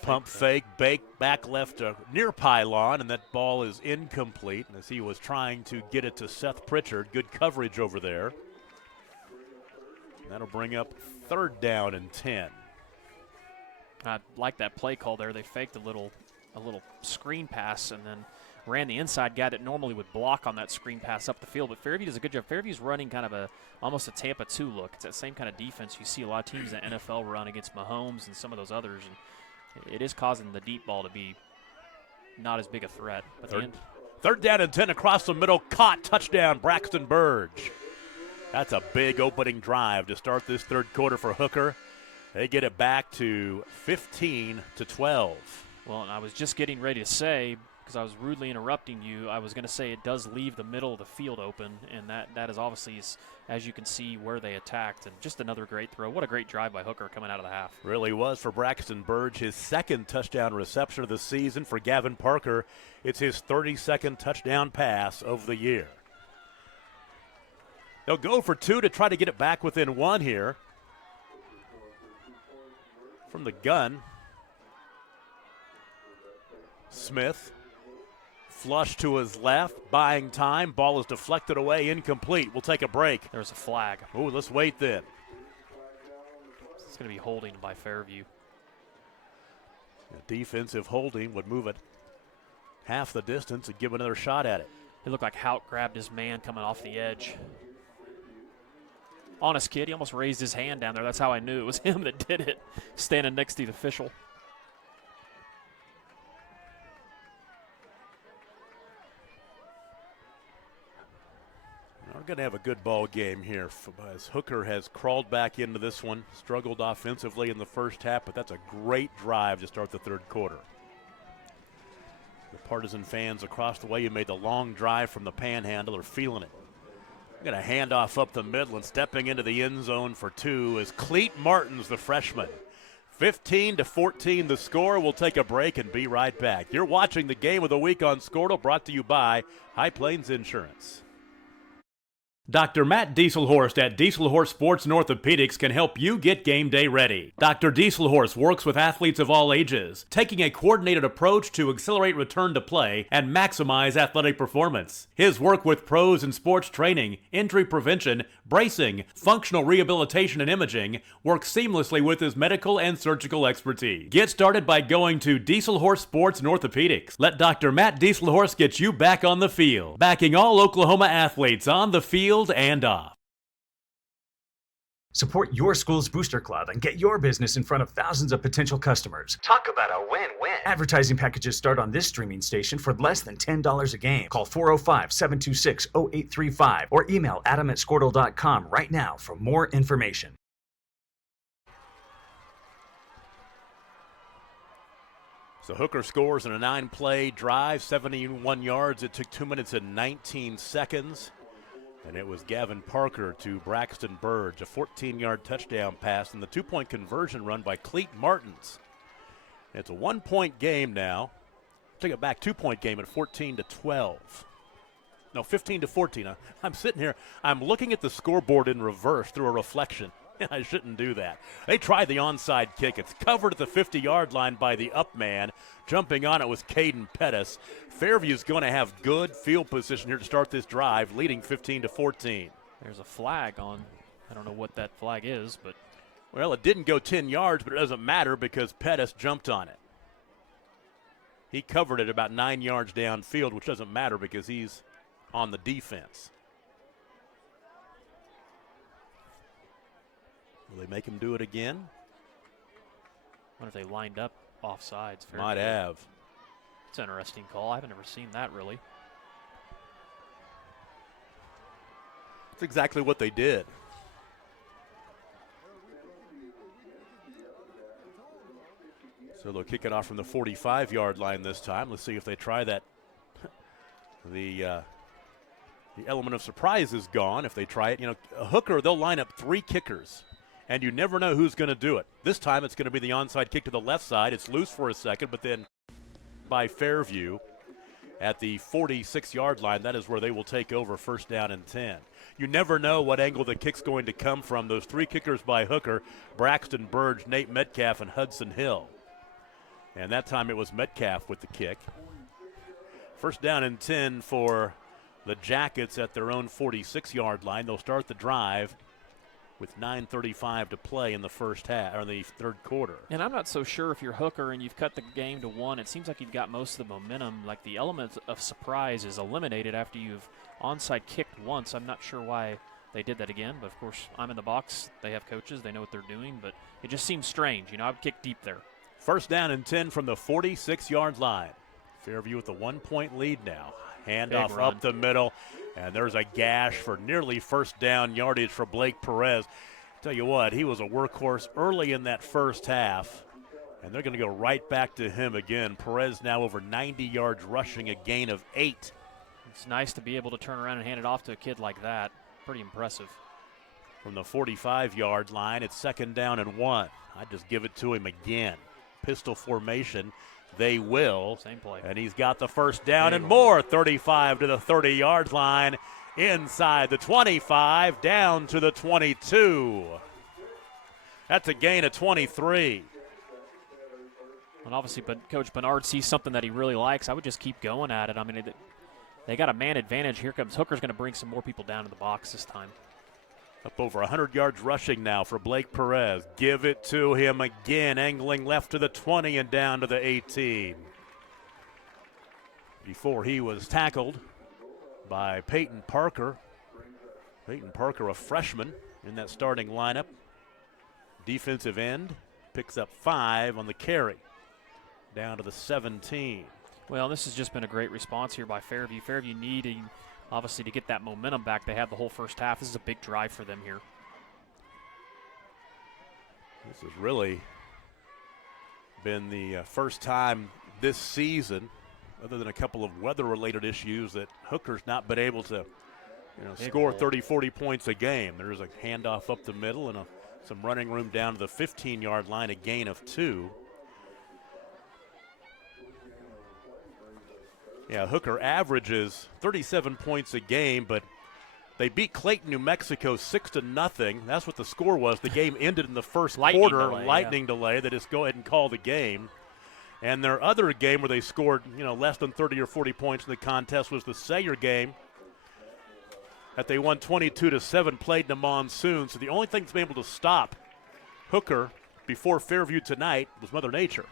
Pump fake, bake, back left near pylon, and that ball is incomplete as he was trying to get it to Seth Pritchard. Good coverage over there. That'll bring up third down and 10. I like that play call there. They faked a little screen pass and then ran the inside guy that normally would block on that screen pass up the field. But Fairview does a good job. Fairview's running kind of almost a Tampa 2 look. It's that same kind of defense you see a lot of teams in the NFL run against Mahomes and some of those others. And it is causing the deep ball to be not as big a threat. But third down and 10 across the middle. Caught. Touchdown, Braxton Burge. That's a big opening drive to start this third quarter for Hooker. They get it back to 15-12. Well, and I was just getting ready to say, because I was rudely interrupting you, I was going to say it does leave the middle of the field open, and that is obviously, as you can see, where they attacked. And just another great throw. What a great drive by Hooker coming out of the half. Really was for Braxton Burge, his second touchdown reception of the season. For Gavin Parker, it's his 32nd touchdown pass of the year. They'll go for 2 to try to get it back within 1 here. From the gun, Smith. Flush to his left, buying time. Ball is deflected away, incomplete. We'll take a break. There's a flag. Oh, let's wait then. It's going to be holding by Fairview. A defensive holding would move it half the distance and give another shot at it. It looked like Hout grabbed his man coming off the edge. Honest kid, he almost raised his hand down there. That's how I knew it was him that did it, standing next to the official. We're going to have a good ball game here as Hooker has crawled back into this one, struggled offensively in the first half, but that's a great drive to start the third quarter. The partisan fans across the way who made the long drive from the Panhandle are feeling it. We're going to hand off up the middle, and stepping into the end zone for 2 is Cleet Martins, the freshman. 15-14 the score. We'll take a break and be right back. You're watching the Game of the Week on Squirtle, brought to you by High Plains Insurance. Dr. Matt Dieselhorst at Dieselhorst Sports and Orthopedics can help you get game day ready. Dr. Dieselhorst works with athletes of all ages, taking a coordinated approach to accelerate return to play and maximize athletic performance. His work with pros in sports training, injury prevention, bracing, functional rehabilitation, and imaging works seamlessly with his medical and surgical expertise. Get started by going to Dieselhorst Sports and Orthopedics. Let Dr. Matt Dieselhorst get you back on the field, backing all Oklahoma athletes on the field and off. Support your school's booster club and get your business in front of thousands of potential customers. Talk about a win-win. Advertising packages start on this streaming station for less than $10 a game. Call 405-726-0835 or email adam@squirtle.com right now for more information. So Hooker scores in a 9-play drive, 71 yards. It took 2 minutes and 19 seconds. And it was Gavin Parker to Braxton Burge, a 14-yard touchdown pass, and the 2-point conversion run by Cleet Martins. It's a 1-point game now. Take it back, 2-point game at 14-12. No, 15-14. I'm sitting here. I'm looking at the scoreboard in reverse through a reflection. I shouldn't do that. They tried the onside kick. It's covered at the 50-yard line by the up man. Jumping on it was Caden Pettis. Fairview's going to have good field position here to start this drive, leading 15-14. There's a flag on. I don't know what that flag is, but. Well, it didn't go 10 yards, but it doesn't matter because Pettis jumped on it. He covered it about 9 yards downfield, which doesn't matter because he's on the defense. Will they make him do it again? I wonder if they lined up offsides. Fairview. Might have. It's an interesting call. I've never seen that, really. That's exactly what they did. So they'll kick it off from the 45-yard line this time. Let's see if they try that. The element of surprise is gone if they try it. You know, a Hooker, they'll line up 3 kickers, and you never know who's going to do it. This time it's going to be the onside kick to the left side. It's loose for a second, but then by Fairview at the 46-yard line, that is where they will take over, first down and 10. You never know what angle the kick's going to come from. Those 3 kickers by Hooker, Braxton Burge, Nate Metcalf, and Hudson Hill. And that time it was Metcalf with the kick. First down and 10 for the Jackets at their own 46-yard line. They'll start the drive with 9:35 to play in the first half, or the third quarter. And I'm not so sure if you're Hooker and you've cut the game to 1. It seems like you've got most of the momentum. Like the element of surprise is eliminated after you've onside kicked once. I'm not sure why they did that again, but of course I'm in the box. They have coaches. They know what they're doing, but it just seems strange. You know, I would kick deep there. First down and 10 from the 46-yard line. Fairview with a 1-point lead now. Handoff up the middle, and there's a gash for nearly first down yardage for Blake Perez. Tell you what, he was a workhorse early in that first half, and they're going to go right back to him again. Perez now over 90 yards rushing, a gain of 8. It's nice to be able to turn around and hand it off to a kid like that. Pretty impressive. From the 45-yard line, it's second down and 1. I'd just give it to him again. Pistol formation. They will. Same play. And he's got the first down and more. 35 to the 30-yard line. Inside the 25, down to the 22. That's a gain of 23. And obviously, but Coach Bernard sees something that he really likes. I would just keep going at it. I mean, they got a man advantage. Here comes Hooker's going to bring some more people down to the box this time. Up over 100 yards rushing now for Blake Perez. Give it to him again, angling left to the 20 and down to the 18. Before he was tackled by Peyton Parker. Peyton Parker, a freshman in that starting lineup. Defensive end, picks up 5 on the carry. Down to the 17. Well, this has just been a great response here by Fairview. Fairview needing, obviously, to get that momentum back. They had the whole first half. This is a big drive for them here. This has really been the first time this season, other than a couple of weather-related issues, that Hooker's not been able to score 30, 40 points a game. There's a handoff up the middle and some running room down to the 15-yard line, a gain of 2. Yeah, Hooker averages 37 points a game, but they beat Clayton, New Mexico 6-0. That's what the score was. The game ended in the first quarter. Lightning delay. They just go ahead and call the game. And their other game where they scored, less than 30 or 40 points in the contest was the Sayer game that they won 22-7, played in the monsoon. So the only thing that's been able to stop Hooker before Fairview tonight was Mother Nature.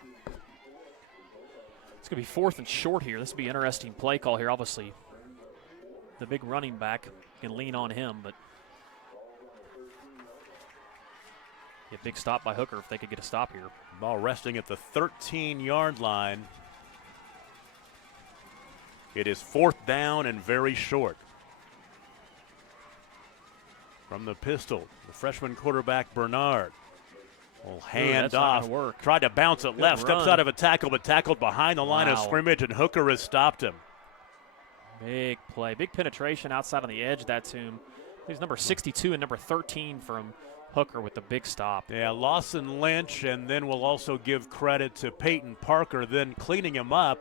It's going to be 4th and short here. This will be an interesting play call here. Obviously, the big running back can lean on him, but A big stop by Hooker if they could get a stop here. Ball resting at the 13-yard line. It is 4th down and very short. From the pistol, the freshman quarterback Bernard will hand off. Tried to bounce it left, steps out of a tackle, but tackled behind the line of scrimmage, and Hooker has stopped him. Big play, big penetration outside on the edge. That's whom. He's number 62 and number 13 from Hooker with the big stop. Yeah, Lawson Lynch, and then we'll also give credit to Peyton Parker. Then cleaning him up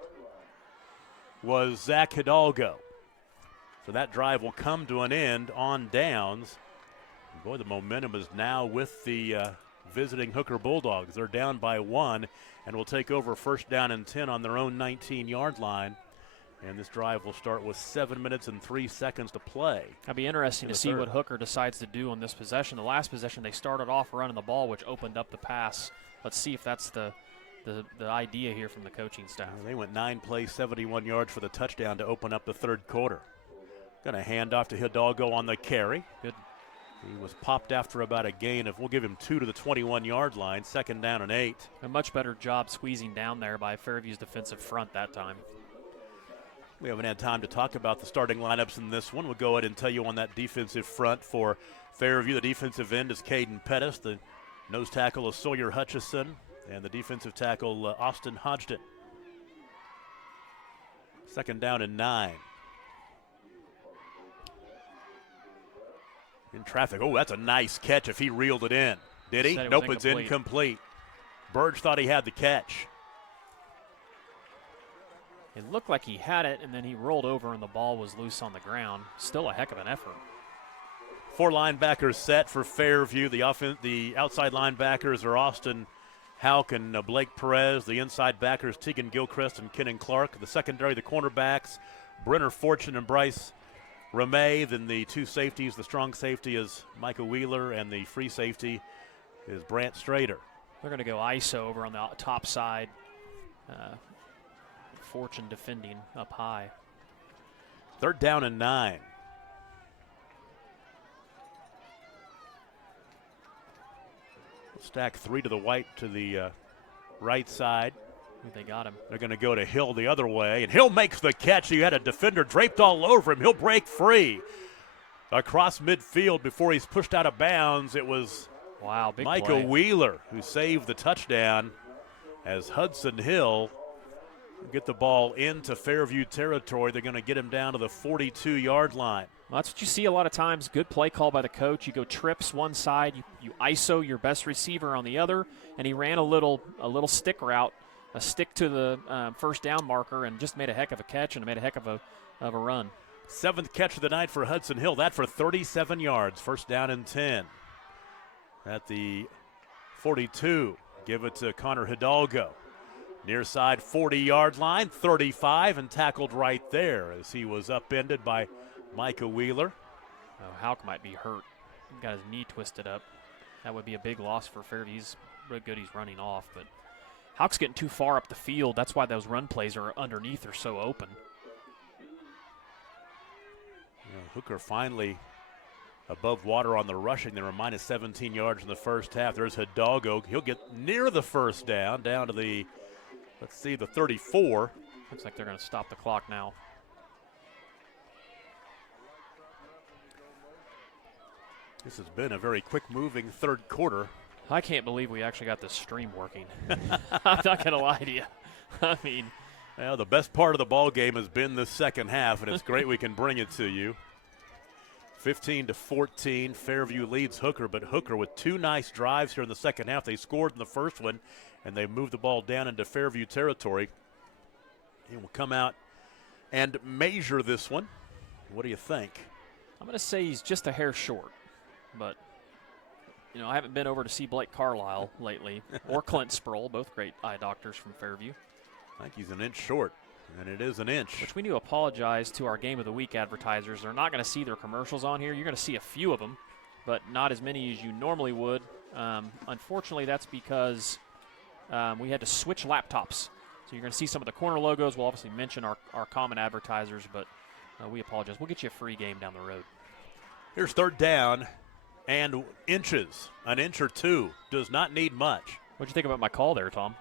was Zach Hidalgo. So that drive will come to an end on downs. And boy, the momentum is now with the visiting Hooker Bulldogs. They're down by 1 and will take over 1st down and 10 on their own 19-yard line. And this drive will start with 7 minutes and 3 seconds to play. It'll be interesting to see what Hooker decides to do on this possession. The last possession, they started off running the ball, which opened up the pass. Let's see if that's the idea here from the coaching staff. They went 9 plays, 71 yards for the touchdown to open up the 3rd quarter. Going to hand off to Hidalgo on the carry. Good. He was popped after about a gain of, we'll give him 2 to the 21-yard line, 2nd down and 8. A much better job squeezing down there by Fairview's defensive front that time. We haven't had time to talk about the starting lineups in this one. We'll go ahead and tell you on that defensive front for Fairview. The defensive end is Caden Pettis. The nose tackle is Sawyer Hutchison. And the defensive tackle, Austin Hodgson. 2nd down and 9. In traffic. Oh, that's a nice catch if he reeled it in. Did he? Nope, it's incomplete. Burge thought he had the catch. It looked like he had it, and then he rolled over, and the ball was loose on the ground. Still a heck of an effort. 4 linebackers set for Fairview. The outside linebackers are Austin Hauk and Blake Perez. The inside backers, Tegan Gilchrist and Kenan Clark. The secondary, the cornerbacks, Brenner Fortune and Bryce Ramey. Then the 2 safeties, the strong safety is Micah Wheeler, and the free safety is Brant Strader. They're going to go ISO over on the top side. Fortune defending up high. 3rd down and 9. Stack 3 to the white to the right side. They got him. They're going to go to Hill the other way, and Hill makes the catch. You had a defender draped all over him. He'll break free across midfield before he's pushed out of bounds. It was big Micah play. Wheeler who saved the touchdown as Hudson Hill get the ball into Fairview territory. They're going to get him down to the 42-yard line. Well, that's what you see a lot of times. Good play call by the coach. You go trips one side, you ISO your best receiver on the other, and he ran a little stick route, a stick to the 1st down marker, and just made a heck of a catch and made a heck of a run. 7th catch of the night for Hudson Hill. That for 37 yards. 1st down and 10. At the 42, give it to Connor Hidalgo. Near side 40-yard line, 35, and tackled right there as he was upended by Micah Wheeler. Oh, Hauk might be hurt. He got his knee twisted up. That would be a big loss for Fairview. He's real good. He's running off, but Hauk's getting too far up the field. That's why those run plays are underneath are so open. Hooker finally above water on the rushing. They were minus 17 yards in the first half. There's Hidalgo. He'll get near the 1st down to the, let's see, the 34. Looks like they're going to stop the clock now. This has been a very quick-moving 3rd quarter. I can't believe we actually got this stream working. I'm not going to lie to you. I mean, well, the best part of the ball game has been the 2nd half, and it's great we can bring it to you. 15-14, Fairview leads Hooker, but Hooker with 2 nice drives here in the 2nd half. They scored in the first one, and they moved the ball down into Fairview territory. And we'll come out and measure this one. What do you think? I'm going to say he's just a hair short, but I haven't been over to see Blake Carlisle lately, or Clint Sproul, both great eye doctors from Fairview. I think he's an inch short, and it is an inch. Which we need to apologize to our Game of the Week advertisers. They're not going to see their commercials on here. You're going to see a few of them, but not as many as you normally would. Unfortunately, that's because we had to switch laptops. So you're going to see some of the corner logos. We'll obviously mention our common advertisers, but we apologize. We'll get you a free game down the road. Here's 3rd down and inches. An inch or two. Does not need much. What'd you think about my call there, Tom?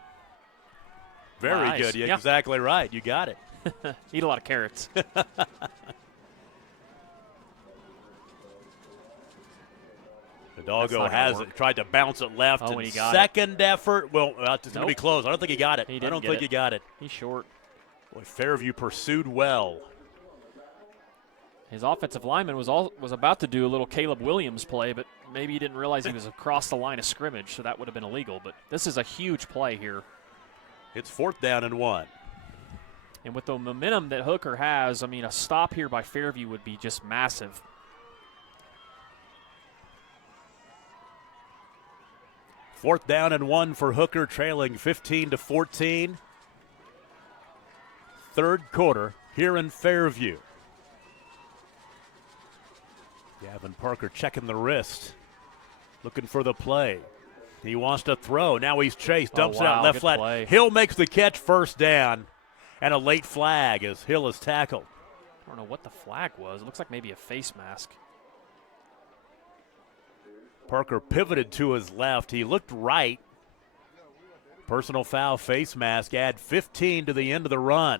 Very Nice. good. You're Yeah. exactly right. You got it. Eat a lot of carrots. Hidalgo not gonna has work. it. Tried to bounce it left. Oh, and and he got second effort. Well, it's going to be Nope. close. I don't think he got it. He I didn't don't get think it. he got it. He's short. Boy, Fairview pursued well. His offensive lineman was about to do a little Caleb Williams play, but maybe he didn't realize he was across the line of scrimmage, so that would have been illegal. But this is a huge play here. It's 4th down and 1. And with the momentum that Hooker has, I mean, a stop here by Fairview would be just massive. Fourth down and 1 for Hooker, trailing 15-14. Third quarter here in Fairview. Gavin Parker checking the wrist, looking for the play. He wants to throw. Now he's chased, dumps it out wow, left good flat. play. Hill makes the catch, first down, and a late flag as Hill is tackled. I don't know what the flag was. It looks like maybe a face mask. Parker pivoted to his left. He looked right. Personal foul, face mask, add 15 to the end of the run.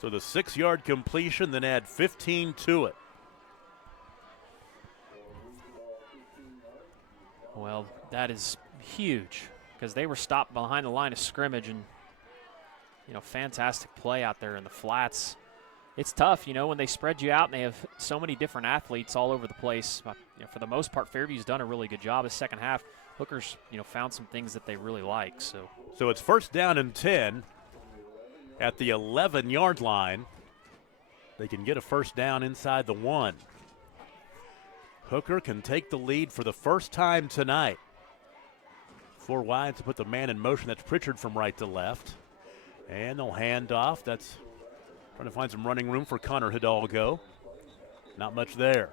So the 6-yard completion, then add 15 to it. Well, that is huge because they were stopped behind the line of scrimmage, and, fantastic play out there in the flats. It's tough, when they spread you out and they have so many different athletes all over the place. For the most part, Fairview's done a really good job. The second half, Hooker's, found some things that they really like. So it's first down and 10 at the 11-yard line. They can get a first down inside the 1. Hooker can take the lead for the first time tonight. 4 wide to put the man in motion. That's Pritchard from right to left. And they'll hand off. That's trying to find some running room for Connor Hidalgo. Not much there.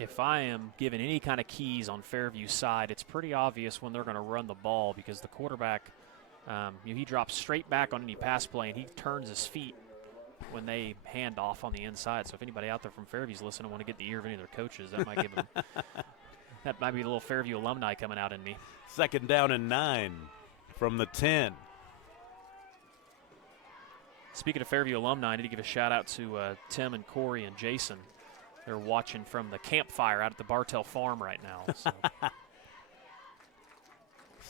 if I am given any kind of keys on Fairview's side, it's pretty obvious when they're going to run the ball because the quarterback, he drops straight back on any pass play and he turns his feet when they hand off on the inside. So if anybody out there from Fairview's listening, want to get the ear of any of their coaches, that might give them that might be a little Fairview alumni coming out in me. 2nd down and 9 from the 10. Speaking of Fairview alumni, I need to give a shout out to Tim and Corey and Jason. They're watching from the campfire out at the Bartell Farm right now. So.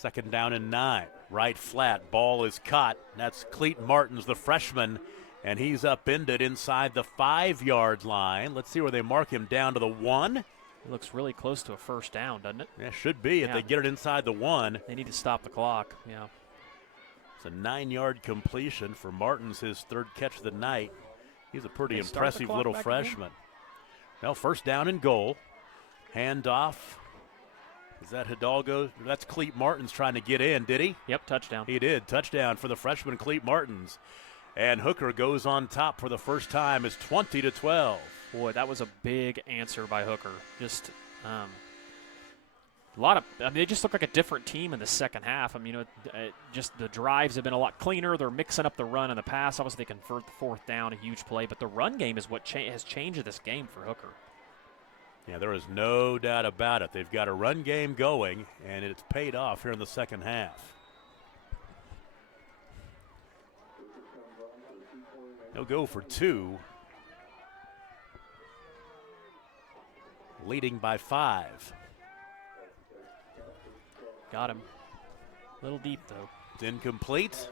2nd down and 9. Right flat. Ball is caught. That's Cleet Martins, the freshman, and he's upended inside the 5-yard line. Let's see where they mark him down to the 1. It looks really close to a first down, doesn't it? Yeah, should be if they get it inside the 1. They need to stop the clock, yeah. It's a 9-yard completion for Martins, his 3rd catch of the night. He's a pretty They start the impressive clock little back freshman. Well, 1st down and goal. Handoff. Is that Hidalgo? That's Cleet Martins trying to get in, did he? Yep, touchdown. He did. Touchdown for the freshman Cleet Martins. And Hooker goes on top for the first time. It's 20-12. Boy, that was a big answer by Hooker. Just a lot of, they just look like a different team in the second half. I mean, just the drives have been a lot cleaner. They're mixing up the run and the pass. Obviously, they convert the 4th down, a huge play. But the run game is what has changed this game for Hooker. Yeah, there is no doubt about it. They've got a run game going, and it's paid off here in the second half. He'll go for 2. Leading by 5. Got him. A little deep, though. It's incomplete.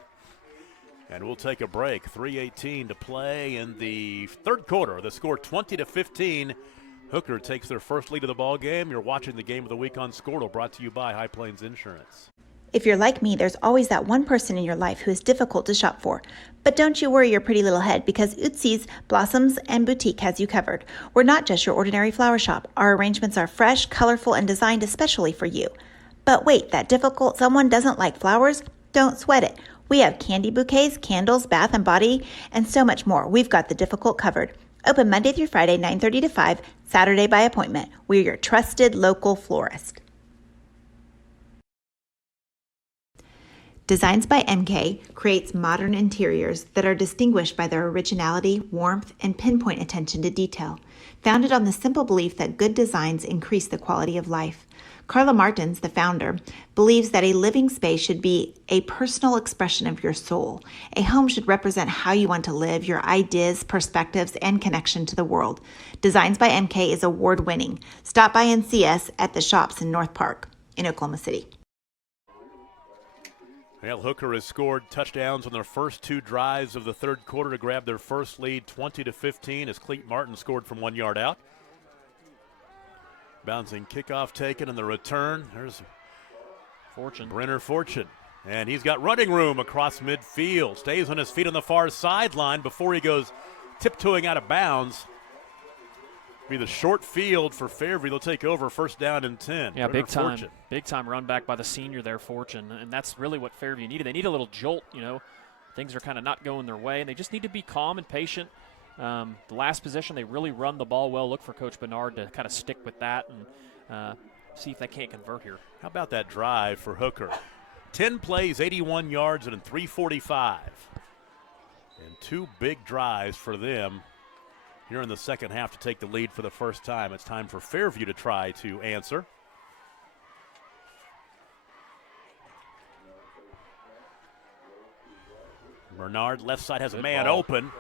And we'll take a break. 3:18 to play in the 3rd quarter. The score 20-15. Hooker takes their first lead of the ball game. You're watching the Game of the Week on Squirtle, brought to you by High Plains Insurance. If you're like me, there's always that one person in your life who is difficult to shop for. But don't you worry your pretty little head, because Ootsy's Blossoms and Boutique has you covered. We're not just your ordinary flower shop. Our arrangements are fresh, colorful, and designed especially for you. But wait, that difficult someone doesn't like flowers? Don't sweat it. We have candy bouquets, candles, bath and body, and so much more. We've got the difficult covered. Open Monday through Friday, 9:30 to 5, Saturday by appointment. We're your trusted local florist. Designs by MK creates modern interiors that are distinguished by their originality, warmth, and pinpoint attention to detail, founded on the simple belief that good designs increase the quality of life. Carla Martins, the founder, believes that a living space should be a personal expression of your soul. A home should represent how you want to live, your ideas, perspectives, and connection to the world. Designs by MK is award-winning. Stop by and see us at the shops in North Park in Oklahoma City. Well, Hooker has scored touchdowns on their first 2 drives of the third quarter to grab their first lead 20-15 as Cleet Martin scored from 1 yard out. Bouncing kickoff taken and the return. There's Brenner Fortune. And he's got running room across midfield. Stays on his feet on the far sideline before he goes tiptoeing out of bounds. Be the short field for Fairview. They'll take over, first down and 10. Yeah, Brenner Fortune. Big time run back by the senior there, Fortune. And that's really what Fairview needed. They need a little jolt, Things are kind of not going their way, and they just need to be calm and patient. The last possession, they really run the ball well. Look for Coach Bernard to kind of stick with that and see if they can't convert here. How about that drive for Hooker? 10 plays, 81 yards, and 345. And 2 big drives for them here in the second half to take the lead for the first time. It's time for Fairview to try to answer. Bernard, left side, has a man open.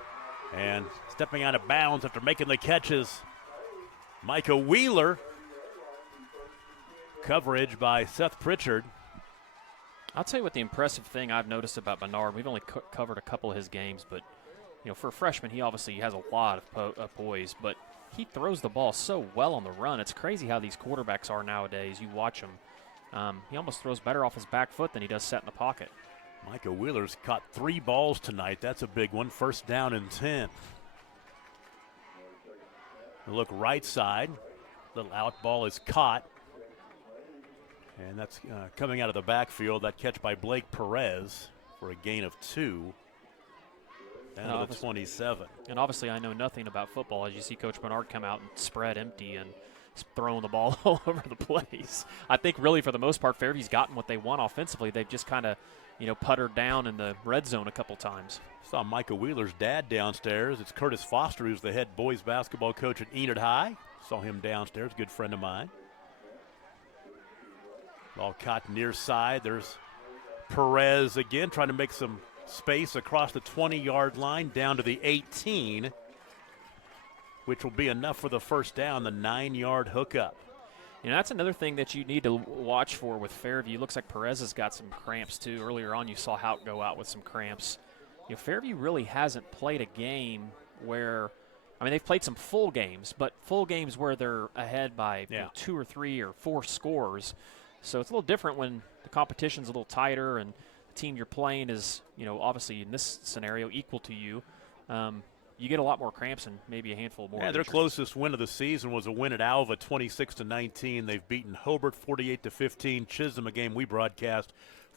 And stepping out of bounds after making the catches, Micah Wheeler. Coverage by Seth Pritchard. I'll tell you what the impressive thing I've noticed about Bernard. We've only covered a couple of his games, but for a freshman, he obviously has a lot of poise, but he throws the ball so well on the run. It's crazy how these quarterbacks are nowadays. You watch him. He almost throws better off his back foot than he does set in the pocket. Micah Wheeler's caught 3 balls tonight. That's a big one. First down and 10. Look right side. Little out ball is caught. And that's coming out of the backfield. That catch by Blake Perez for a gain of 2. Down to the 27. And obviously I know nothing about football as you see Coach Bernard come out and spread empty and throwing the ball all over the place. I think really for the most part Fairview's gotten what they want offensively. They've just kind of puttered down in the red zone a couple times. Saw Micah Wheeler's dad downstairs. It's Curtis Foster, who's the head boys basketball coach at Enid High. Saw him downstairs, good friend of mine. Ball caught near side. There's Perez again trying to make some space across the 20-yard line down to the 18, which will be enough for the first down, the 9-yard hookup. That's another thing that you need to watch for with Fairview. Looks like Perez has got some cramps, too. Earlier on, you saw Hout go out with some cramps. Fairview really hasn't played a game where – they've played some full games, but full games where they're ahead by 2 or 3 or 4 scores. So it's a little different when the competition's a little tighter and the team you're playing is, obviously in this scenario equal to you. You get a lot more cramps and maybe a handful more. Yeah, their closest win of the season was a win at Alva, 26-19. They've beaten Hobart 48-15. Chisholm, a game we broadcast,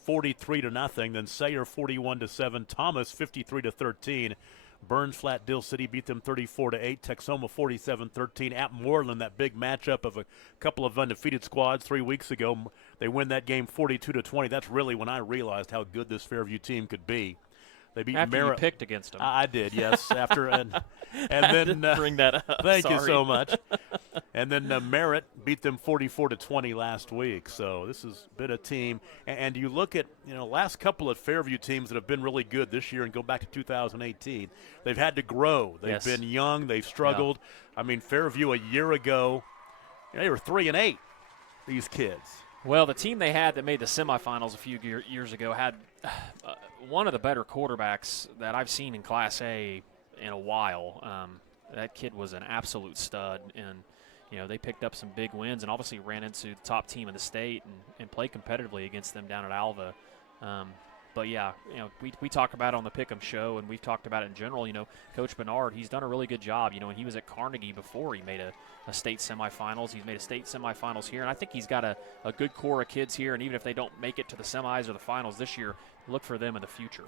43-0. Then Sayre 41-7. Thomas 53-13. Burns Flat Dill City beat them 34-8. Texoma 47-13. At Moreland, that big matchup of a couple of undefeated squads 3 weeks ago, they win that game 42-20. That's really when I realized how good this Fairview team could be. They beat after Merritt. You picked against them. I did, yes. After and then bring that up. Thank you so much. And then Merritt beat them 44-20 last week. So this has been a team. And you look at last couple of Fairview teams that have been really good this year and go back to 2018. They've had to grow. They've been young. They've struggled. Yeah. Fairview a year ago, they were 3-8. These kids. Well, the team they had that made the semifinals a few years ago had one of the better quarterbacks that I've seen in Class A in a while. That kid was an absolute stud, and they picked up some big wins and obviously ran into the top team in the state and played competitively against them down at Alva. But yeah, we talk about it on the Pick'em show, and we've talked about it in general. Coach Bernard, he's done a really good job. When he was at Carnegie before, he made a state semifinals. He's made a state semifinals here, and I think he's got a good core of kids here. And even if they don't make it to the semis or the finals this year, look for them in the future.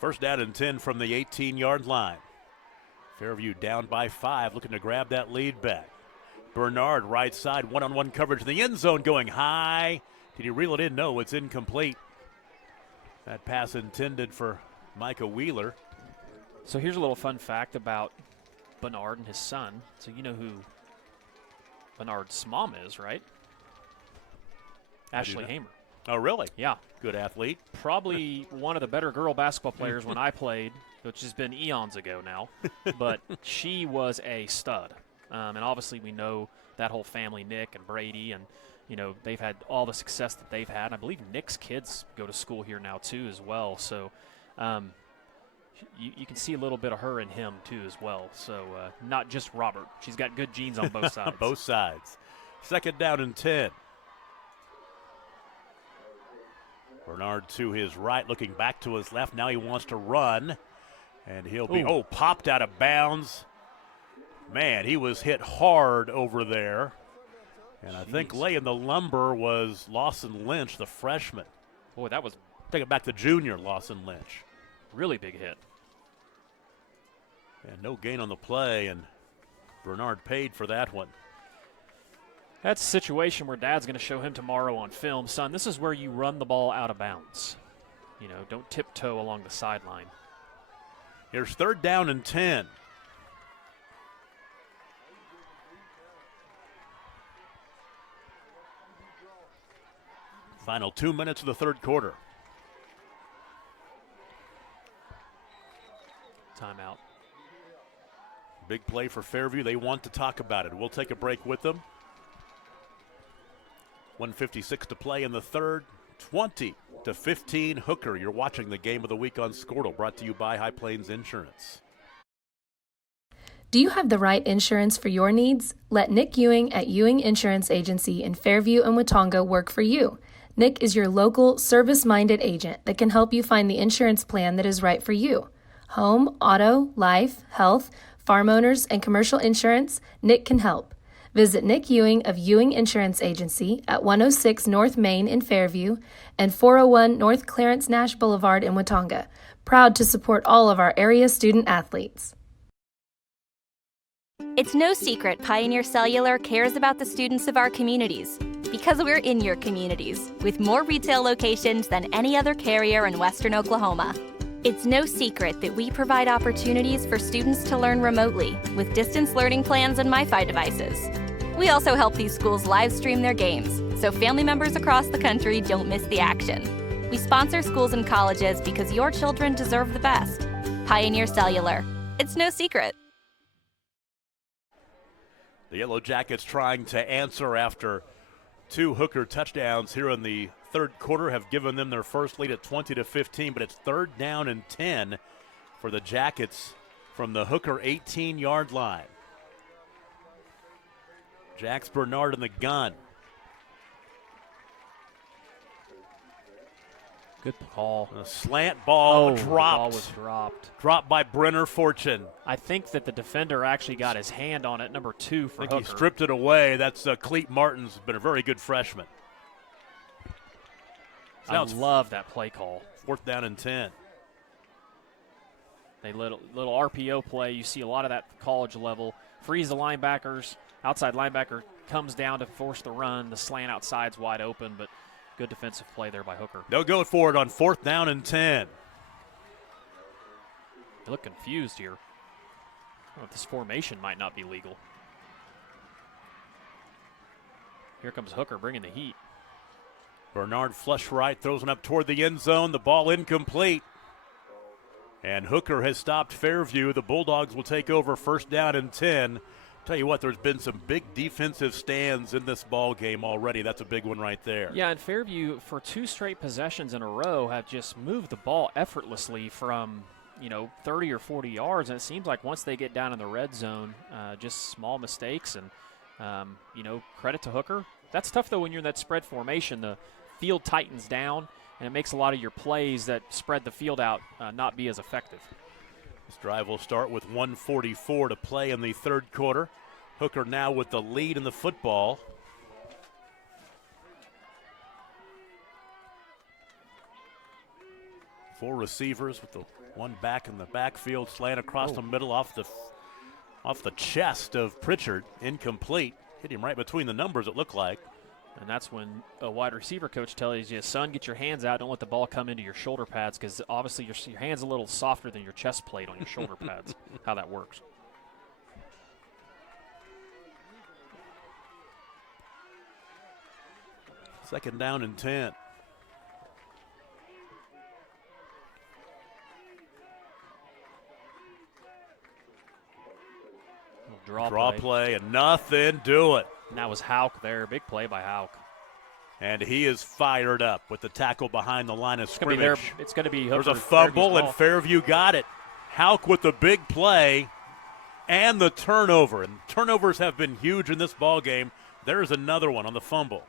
First down and 10 from the 18-yard line. Fairview down by 5, looking to grab that lead back. Bernard, right side, one-on-one coverage in the end zone, going high. Did he reel it in? No, it's incomplete. That pass intended for Micah Wheeler. So here's a little fun fact about Bernard and his son. So you know who Bernard's mom is, right? Ashley Hamer. Oh, really? Yeah. Good athlete. Probably one of the better girl basketball players when I played, which has been eons ago now. But she was a stud. And obviously we know that whole family, Nick and Brady, and, you know, they've had all the success that they've had. And I believe Nick's kids go to school here now, too, as well. So you can see a little bit of her and him, too, as well. So not just Robert. She's got good genes on both sides. Both sides. 2nd down and 10. Bernard to his right, looking back to his left. Now he wants to run, and he'll be, popped out of bounds. Man, he was hit hard over there. And I think laying the lumber was Lawson Lynch, the freshman. Boy, that was Take it back to junior Lawson Lynch. really big hit. And no gain on the play, and Bernard paid for that one. That's a situation where Dad's going to show him tomorrow on film. Son, this is where you run the ball out of bounds. You know, don't tiptoe along the sideline. Here's 3rd down and 10. Final 2 minutes of the 3rd quarter. Timeout. Big play for Fairview. They want to talk about it. We'll take a break with them. 1:56 to play in the 3rd. 20-15 Hooker. You're watching the game of the week on Squirtle, brought to you by High Plains Insurance. Do you have the right insurance for your needs? Let Nick Ewing at Ewing Insurance Agency in Fairview and Watonga work for you. Nick is your local, service-minded agent that can help you find the insurance plan that is right for you. Home, auto, life, health, farm owners, and commercial insurance, Nick can help. Visit Nick Ewing of Ewing Insurance Agency at 106 North Main in Fairview and 401 North Clarence Nash Boulevard in Watonga. Proud to support all of our area student athletes. It's no secret Pioneer Cellular cares about the students of our communities because we're in your communities with more retail locations than any other carrier in Western Oklahoma. It's no secret that we provide opportunities for students to learn remotely with distance learning plans and MiFi devices. We also help these schools live stream their games so family members across the country don't miss the action. We sponsor schools and colleges because your children deserve the best. Pioneer Cellular. It's no secret. The Yellow Jackets trying to answer after 2 Hooker touchdowns here in the 3rd quarter have given them their first lead at 20-15, but it's 3rd down and 10 for the Jackets from the Hooker 18-yard line. Jax Bernard in the gun. Good call. A slant ball dropped. The ball was dropped. Dropped by Brenner Fortune. I think that the defender actually got his hand on it, number 2 for I think Hooker. he stripped it away. That's Cleet Martin's been a very good freshman. I love that play call. 4th down and 10. A little RPO play. You see a lot of that at the college level. Freeze the linebackers. Outside linebacker comes down to force the run. The slant outside's wide open, but good defensive play there by Hooker. They'll go for it on 4th down and 10. They look confused here. I don't know if this formation might not be legal. Here comes Hooker bringing the heat. Bernard flush right, throws one up toward the end zone. The ball incomplete. And Hooker has stopped Fairview. The Bulldogs will take over 1st down and 10. Tell you what, there's been some big defensive stands in this ball game already. That's a big one right there. Yeah, and Fairview, for 2 straight possessions in a row, have just moved the ball effortlessly from, 30 or 40 yards. And it seems like once they get down in the red zone, just small mistakes. And, credit to Hooker. That's tough, though, when you're in that spread formation. The field tightens down, and it makes a lot of your plays that spread the field out not be as effective. This drive will start with 1:44 to play in the 3rd quarter. Hooker now with the lead in the football. Four receivers with the one back in the backfield, slant across the middle off the chest of Pritchard. Incomplete. Hit him right between the numbers, it looked like. And that's when a wide receiver coach tells you, son, get your hands out. Don't let the ball come into your shoulder pads, because obviously your hand's a little softer than your chest plate on your shoulder pads, how that works. Second down and 10. Draw play and nothing doing. And that was Hauk there. Big play by Hauk. And he is fired up with the tackle behind the line of scrimmage. It's going to be There's a fumble, and Fairview got it. Hauk with the big play and the turnover. And turnovers have been huge in this ball game. There's another one on the fumble.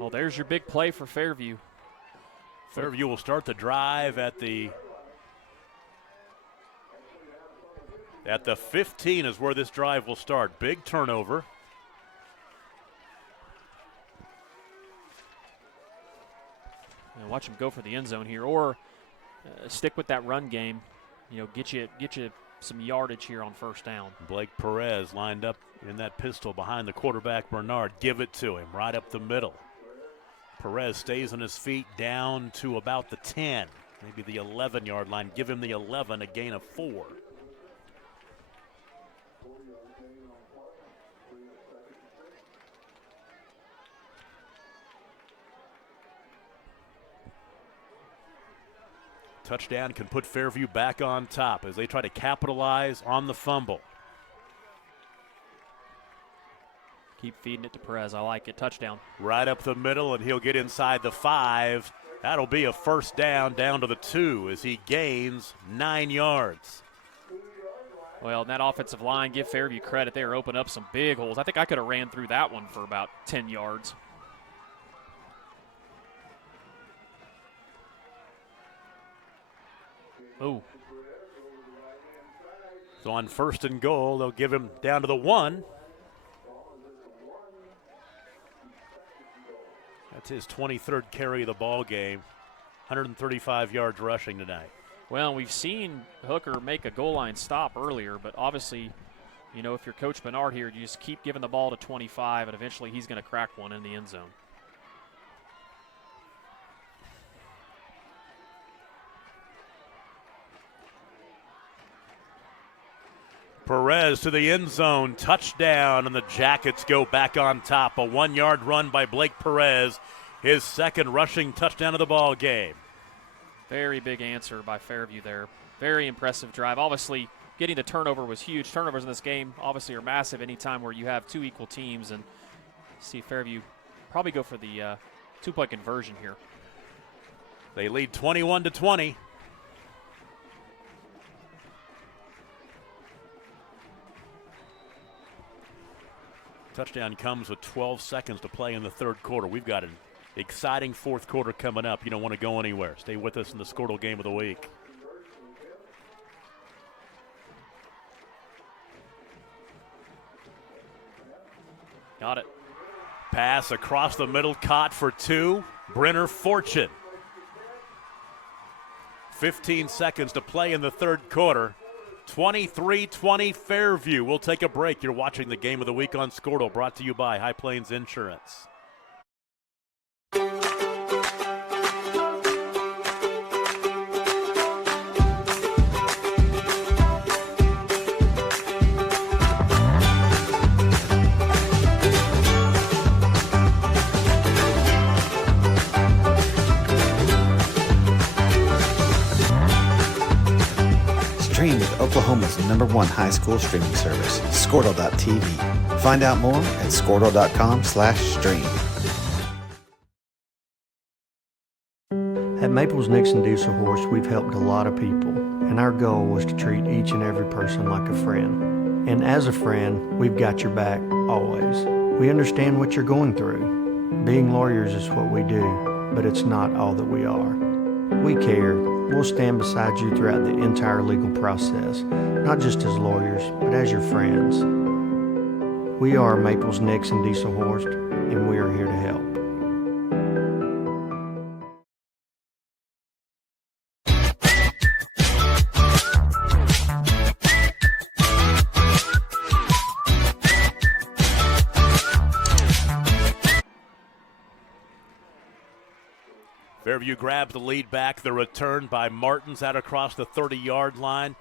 Well, there's your big play for Fairview. Fairview will start the drive at the 15 is where this drive will start. Big turnover. And watch him go for the end zone here, or stick with that run game. You know, get you some yardage here on first down. Blake Perez lined up in that pistol behind the quarterback Bernard. Give it to him right up the middle. Perez stays on his feet down to about the 10, maybe the 11-yard line. Give him the 11, a gain of 4. Touchdown can put Fairview back on top as they try to capitalize on the fumble. Keep feeding it to Perez. I like it. Touchdown. Right up the middle, and he'll get inside the 5. That'll be a first down to the 2 as he gains 9 yards. Well, in that offensive line, give Fairview credit. They are opening up some big holes. I think I could have ran through that one for about 10 yards. Oh. So on first and goal, they'll give him down to the 1. That's his 23rd carry of the ball game. 135 yards rushing tonight. Well, we've seen Hooker make a goal line stop earlier, but obviously, you know, if you're Coach Bernard here, you just keep giving the ball to 25, and eventually he's going to crack one in the end zone. Perez to the end zone, touchdown, and the Jackets go back on top. A 1-yard run by Blake Perez, his second rushing touchdown of the ball game. Very big answer by Fairview there. Very impressive drive. Obviously, getting the turnover was huge. Turnovers in this game obviously are massive anytime where you have two equal teams, and see Fairview probably go for the 2-point conversion here. They lead 21-20. Touchdown comes with 12 seconds to play in the third quarter. We've got an exciting fourth quarter coming up. You don't want to go anywhere. Stay with us in the Squirtle Game of the Week. Got it. Pass across the middle, caught for 2. Brenner Fortune. 15 seconds to play in the third quarter. 23-20 Fairview. We'll take a break. You're watching the Game of the Week on Squirtle, brought to you by High Plains Insurance. Stream with Oklahoma's #1 high school streaming service, Squirtle.tv. Find out more at Squirtle.com/stream. At Maples Nixon Diesel Horse, we've helped a lot of people, and our goal was to treat each and every person like a friend. And as a friend, we've got your back always. We understand what you're going through. Being lawyers is what we do, but it's not all that we are. We care. We'll stand beside you throughout the entire legal process, not just as lawyers, but as your friends. We are Maples Nixon Diesel Horse, and we are here to help. Fairview grabs the lead back. The return by Martins out across the 30-yard line.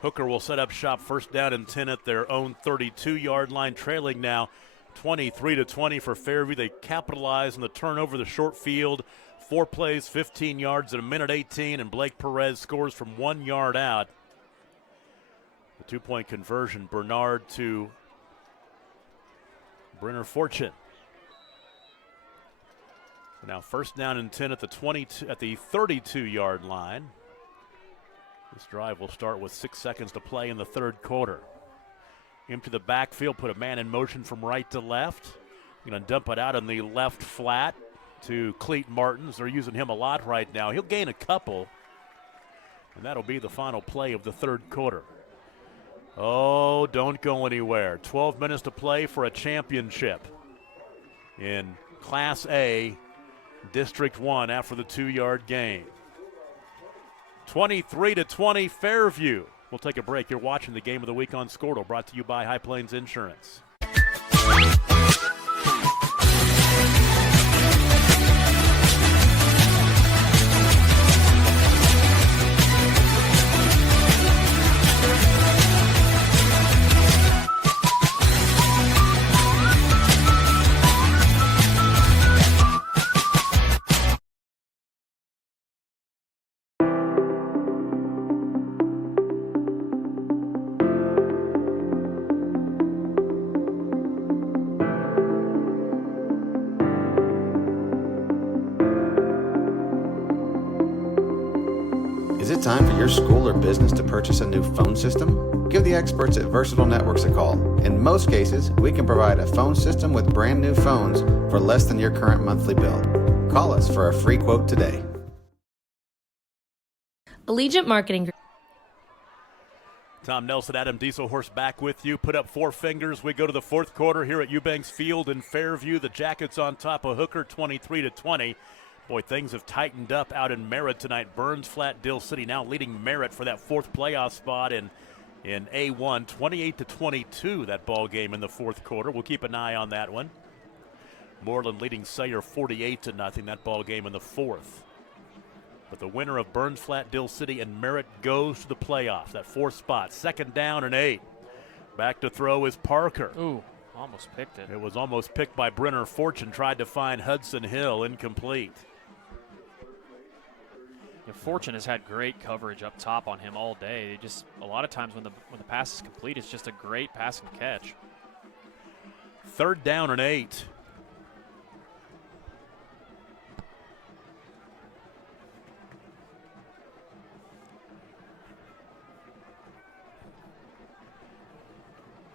Hooker will set up shop, first down and 10 at their own 32-yard line, trailing now 23-20 for Fairview. They capitalize on the turnover, the short field. 4 plays, 15 yards at 1:18, and Blake Perez scores from 1 yard out. The 2-point conversion, Bernard to Brenner Fortune. Now first down and 10 at the 32-yard line. This drive will start with 6 seconds to play in the third quarter. Into the backfield, put a man in motion from right to left. Going to dump it out in the left flat to Cleet Martins. They're using him a lot right now. He'll gain a couple, and that'll be the final play of the third quarter. Oh, don't go anywhere. 12 minutes to play for a championship in Class A, District 1 after the 2-yard gain. 23-20 Fairview. We'll take a break. You're watching the Game of the Week on Squirtle, brought to you by High Plains Insurance. Is it time for your school or business to purchase a new phone system? Give the experts at Versatile Networks a call. In most cases, we can provide a phone system with brand new phones for less than your current monthly bill. Call us for a free quote today. Allegiant Marketing Group. Tom Nelson, Adam Dieselhorse back with you. Put up 4 fingers. We go to the fourth quarter here at Eubanks Field in Fairview. The Jackets on top of Hooker, 23-20. Boy, things have tightened up out in Merritt tonight. Burns Flat, Dill City now leading Merritt for that 4th playoff spot in A1. 28-22 that ball game in the fourth quarter. We'll keep an eye on that one. Moreland leading Sayre 48-0. That ball game in the 4th. But the winner of Burns Flat, Dill City, and Merritt goes to the playoffs. That 4th spot. 2nd down and 8. Back to throw is Parker. Ooh, almost picked it. It was almost picked by Brenner Fortune. Tried to find Hudson Hill. Incomplete. Fortune has had great coverage up top on him all day. Just a lot of times when the pass is complete, it's just a great pass and catch. 3rd down and 8.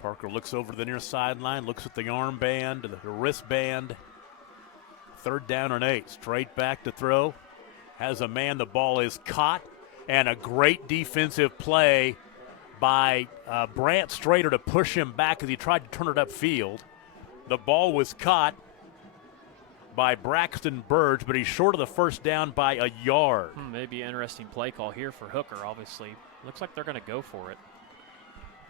Parker looks over to the near sideline, looks at the armband, the wristband. 3rd down and 8. Straight back to throw. Has a man, the ball is caught, and a great defensive play by Brant Strader to push him back as he tried to turn it upfield. The ball was caught by Braxton Burge, but he's short of the first down by a yard. Maybe an interesting play call here for Hooker, obviously. Looks like they're going to go for it.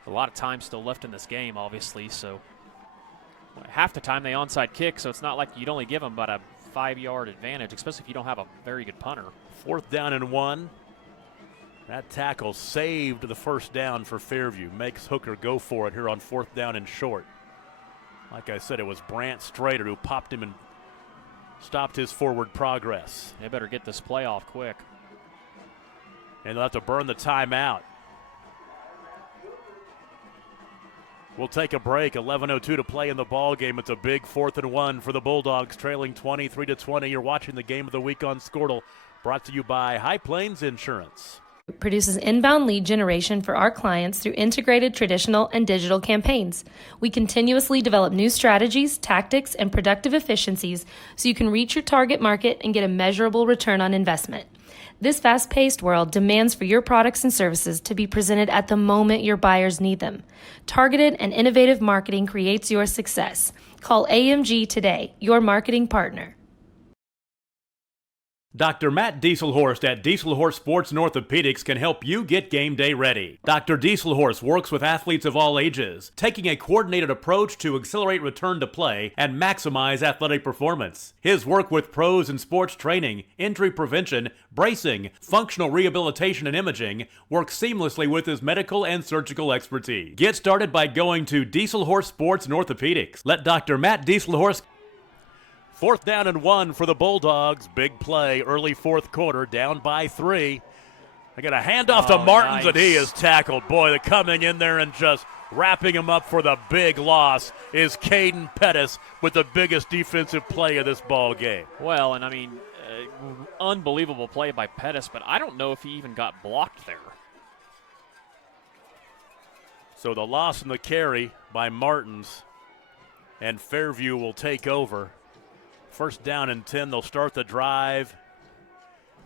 A lot of time still left in this game, obviously, so half the time they onside kick, so it's not like you'd only give them about a 5-yard advantage, especially if you don't have a very good punter. 4th down and 1. That tackle saved the first down for Fairview. Makes Hooker go for it here on 4th down and short. Like I said, it was Brant Strader who popped him and stopped his forward progress. They better get this play off quick. And they'll have to burn the timeout. We'll take a break. 11:02 to play in the ball game. It's a big 4th and 1 for the Bulldogs, trailing 23-20. You're watching the Game of the Week on Squirtle, brought to you by High Plains Insurance. Produces inbound lead generation for our clients through integrated traditional and digital campaigns. We continuously develop new strategies, tactics, and productive efficiencies so you can reach your target market and get a measurable return on investment. This fast-paced world demands for your products and services to be presented at the moment your buyers need them. Targeted and innovative marketing creates your success. Call AMG today, your marketing partner. Dr. Matt Dieselhorst at Dieselhorst Sports and Orthopedics can help you get game day ready. Dr. Dieselhorst works with athletes of all ages, taking a coordinated approach to accelerate return to play and maximize athletic performance. His work with pros in sports training, injury prevention, bracing, functional rehabilitation, and imaging works seamlessly with his medical and surgical expertise. Get started by going to Dieselhorst Sports and Orthopedics. Let Dr. Matt Dieselhorst. 4th down and 1 for the Bulldogs. Big play, early 4th quarter, down by 3. They got a handoff to Martins, nice. and he is tackled. Boy, they're coming in there and just wrapping him up for the big loss is Caden Pettis with the biggest defensive play of this ball game. Well, and I mean, unbelievable play by Pettis, but I don't know if he even got blocked there. So the loss and the carry by Martins, and Fairview will take over. 1st down and 10, they'll start the drive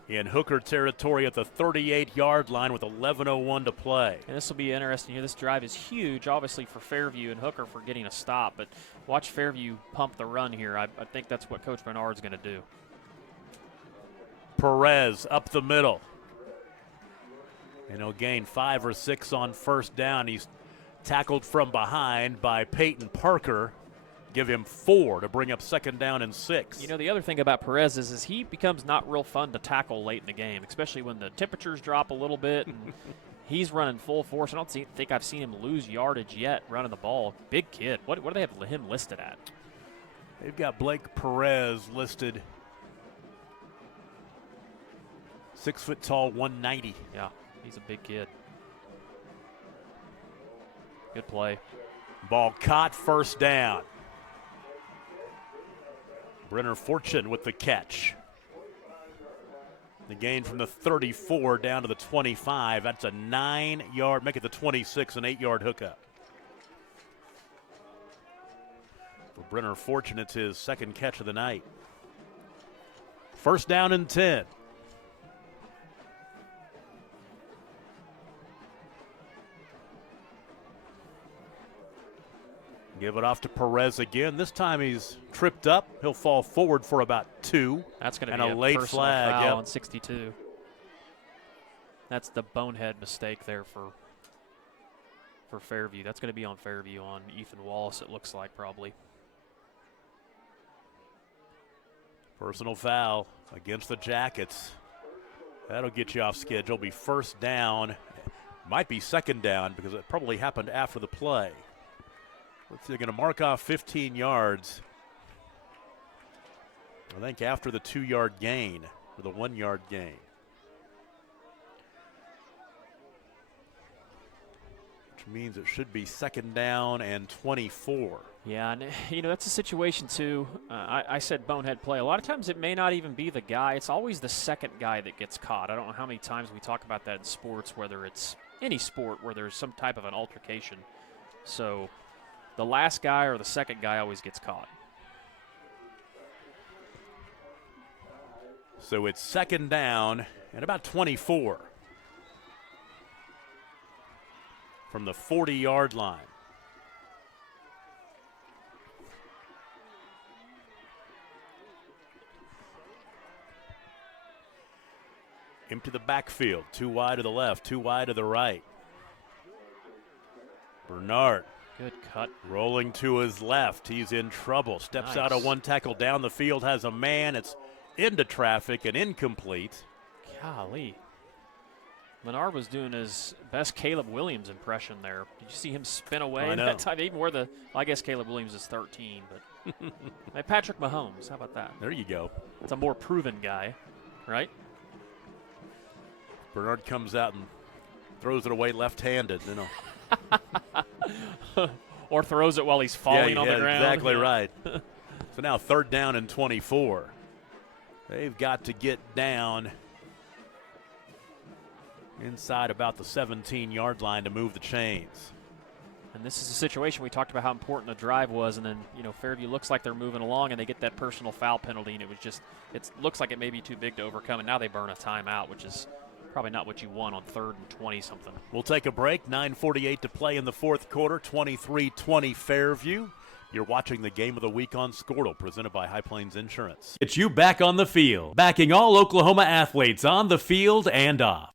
in Hooker territory at the 38-yard line with 11:01 to play. And this will be interesting here. This drive is huge, obviously, for Fairview and Hooker for getting a stop, but watch Fairview pump the run here. I think that's what Coach Bernard's going to do. Perez up the middle. And he'll gain 5 or 6 on 1st down. He's tackled from behind by Peyton Parker. Give him 4 to bring up 2nd down and 6. You know, the other thing about Perez is he becomes not real fun to tackle late in the game, especially when the temperatures drop a little bit. And he's running full force. I don't think I've seen him lose yardage yet running the ball. Big kid. What do they have him listed at? They've got Blake Perez listed 6 foot tall, 190. Yeah, he's a big kid. Good play. Ball caught, 1st down. Brenner Fortune with the catch. The gain from the 34 down to the 25. That's a 9-yard, make it the 26, an 8-yard hookup. For Brenner Fortune, it's his 2nd catch of the night. 1st down and 10. Give it off to Perez again. This time he's tripped up. He'll fall forward for about 2. That's going to be a late personal flag foul on 62. That's the bonehead mistake there for Fairview. That's going to be on Fairview on Ethan Wallace, it looks like, probably. Personal foul against the Jackets. That'll get you off schedule. Be 1st down. Might be 2nd down because it probably happened after the play. They're going to mark off 15 yards. I think after the 2-yard gain or the 1-yard gain. Which means it should be 2nd down and 24. Yeah, and you know, that's a situation too. I said bonehead play. A lot of times it may not even be the guy. It's always the 2nd guy that gets caught. I don't know how many times we talk about that in sports, whether it's any sport where there's some type of an altercation. So the last guy or the 2nd guy always gets caught. So it's 2nd down and about 24 from the 40-yard line. Empty the backfield. 2 wide to the left, 2 wide to the right. Bernard. Good cut. Rolling to his left. He's in trouble. Steps out of 1 tackle down the field, has a man. It's into traffic and incomplete. Golly. Menard was doing his best Caleb Williams impression there. Did you see him spin away I know. that time? Even where I guess Caleb Williams is 13, but hey, Patrick Mahomes, how about that? There you go. It's a more proven guy, right? Bernard comes out and throws it away left-handed. You know. Or throws it while he's falling on the ground. Exactly right. So now 3rd down and 24. They've got to get down inside about the 17-yard line to move the chains. And this is a situation we talked about how important the drive was, and then, you know, Fairview looks like they're moving along, and they get that personal foul penalty, and it looks like it may be too big to overcome, and now they burn a timeout, which is probably not what you want on 3rd and 20-something. We'll take a break. 9:48 to play in the 4th quarter. 23-20 Fairview. You're watching the Game of the Week on Squirtle, presented by High Plains Insurance. It's you back on the field, backing all Oklahoma athletes on the field and off.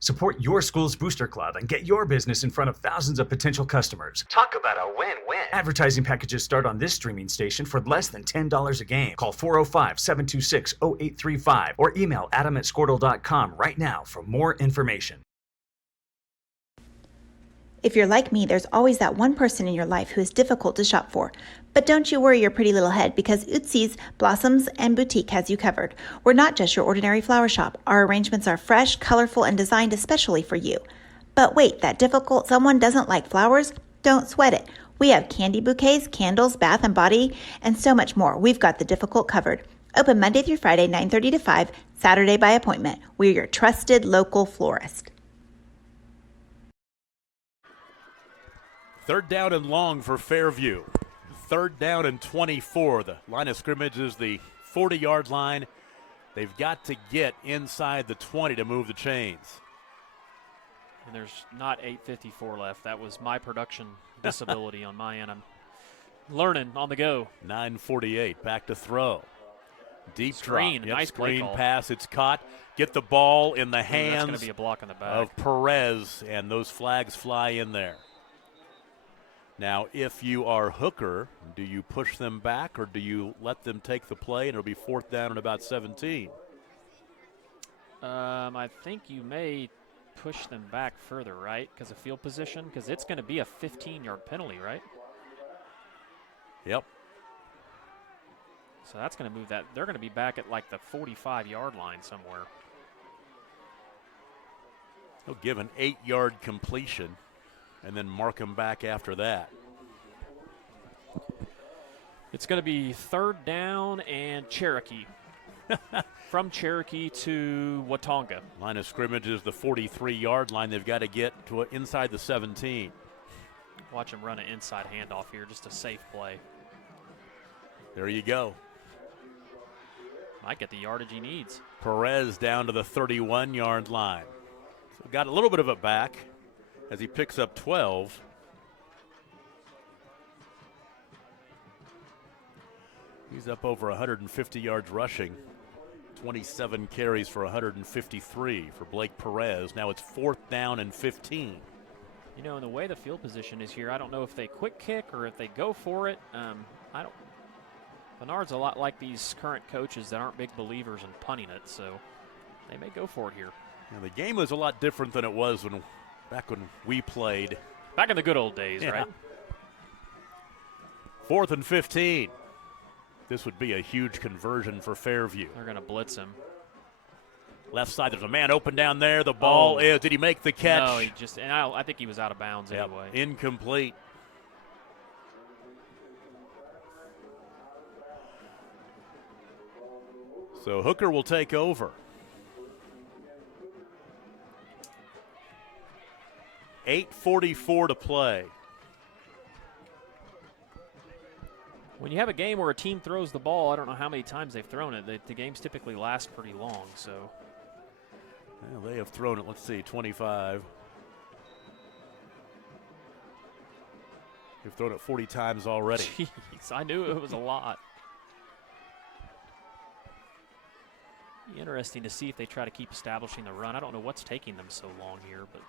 Support your school's booster club and get your business in front of thousands of potential customers. Talk about a win-win. Advertising packages start on this streaming station for less than $10 a game. Call 405-726-0835 or email adam@squirtle.com right now for more information. If you're like me, there's always that one person in your life who is difficult to shop for. But don't you worry your pretty little head, because Ootsy's Blossoms and Boutique has you covered. We're not just your ordinary flower shop. Our arrangements are fresh, colorful, and designed especially for you. But wait, that difficult someone doesn't like flowers? Don't sweat it. We have candy bouquets, candles, bath and body, and so much more. We've got the difficult covered. Open Monday through Friday, 9:30 to 5, Saturday by appointment. We're your trusted local florist. Third down and long for Fairview. Third down and 24. The line of scrimmage is the 40-yard line. They've got to get inside the 20 to move the chains. And there's not 8:54 left. That was my production disability on my end. I'm learning on the go. 9:48. Back to throw. Deep Screen. drop. Yep, Nice play screen call. pass. It's caught. Get the ball in the That's going hands to be a block in the back. of Perez, and those flags fly in there. Now, if you are hooker, do you push them back or do you let them take the play and it'll be fourth down and about 17? I think you may push them back further, right? Because of field position, because it's going to be a 15-yard penalty, right? Yep. So that's going to move that. They're going to be back at like the 45-yard line somewhere. He'll give an 8-yard completion and then mark them back after that. It's going to be third down and Cherokee. From Cherokee to Watonga. Line of scrimmage is the 43-yard line. They've got to get to inside the 17. Watch him run an inside handoff here, just a safe play. There you go. Might get the yardage he needs. Perez down to the 31-yard line. So got a little bit of it back as he picks up 12. He's up over 150 yards rushing. 27 carries for 153 for Blake Perez. Now it's fourth down and 15. You know, in the way the field position is here, I don't know if they quick kick or if they go for it. Bernard's a lot like these current coaches that aren't big believers in punting it, so they may go for it here. The game was a lot different than it was back when we played. Back in the good old days, right? Fourth and 15. This would be a huge conversion for Fairview. They're going to blitz him. Left side, there's a man open down there. The ball is. Did he make the catch? No, he just. And I think he was out of bounds anyway. Incomplete. So Hooker will take over. 8:44 to play. When you have a game where a team throws the ball, I don't know how many times they've thrown it. The games typically last pretty long, so. Well, they have thrown it, let's see, 25. They've thrown it 40 times already. Jeez, I knew it was a lot. Be interesting to see if they try to keep establishing the run. I don't know what's taking them so long here, but.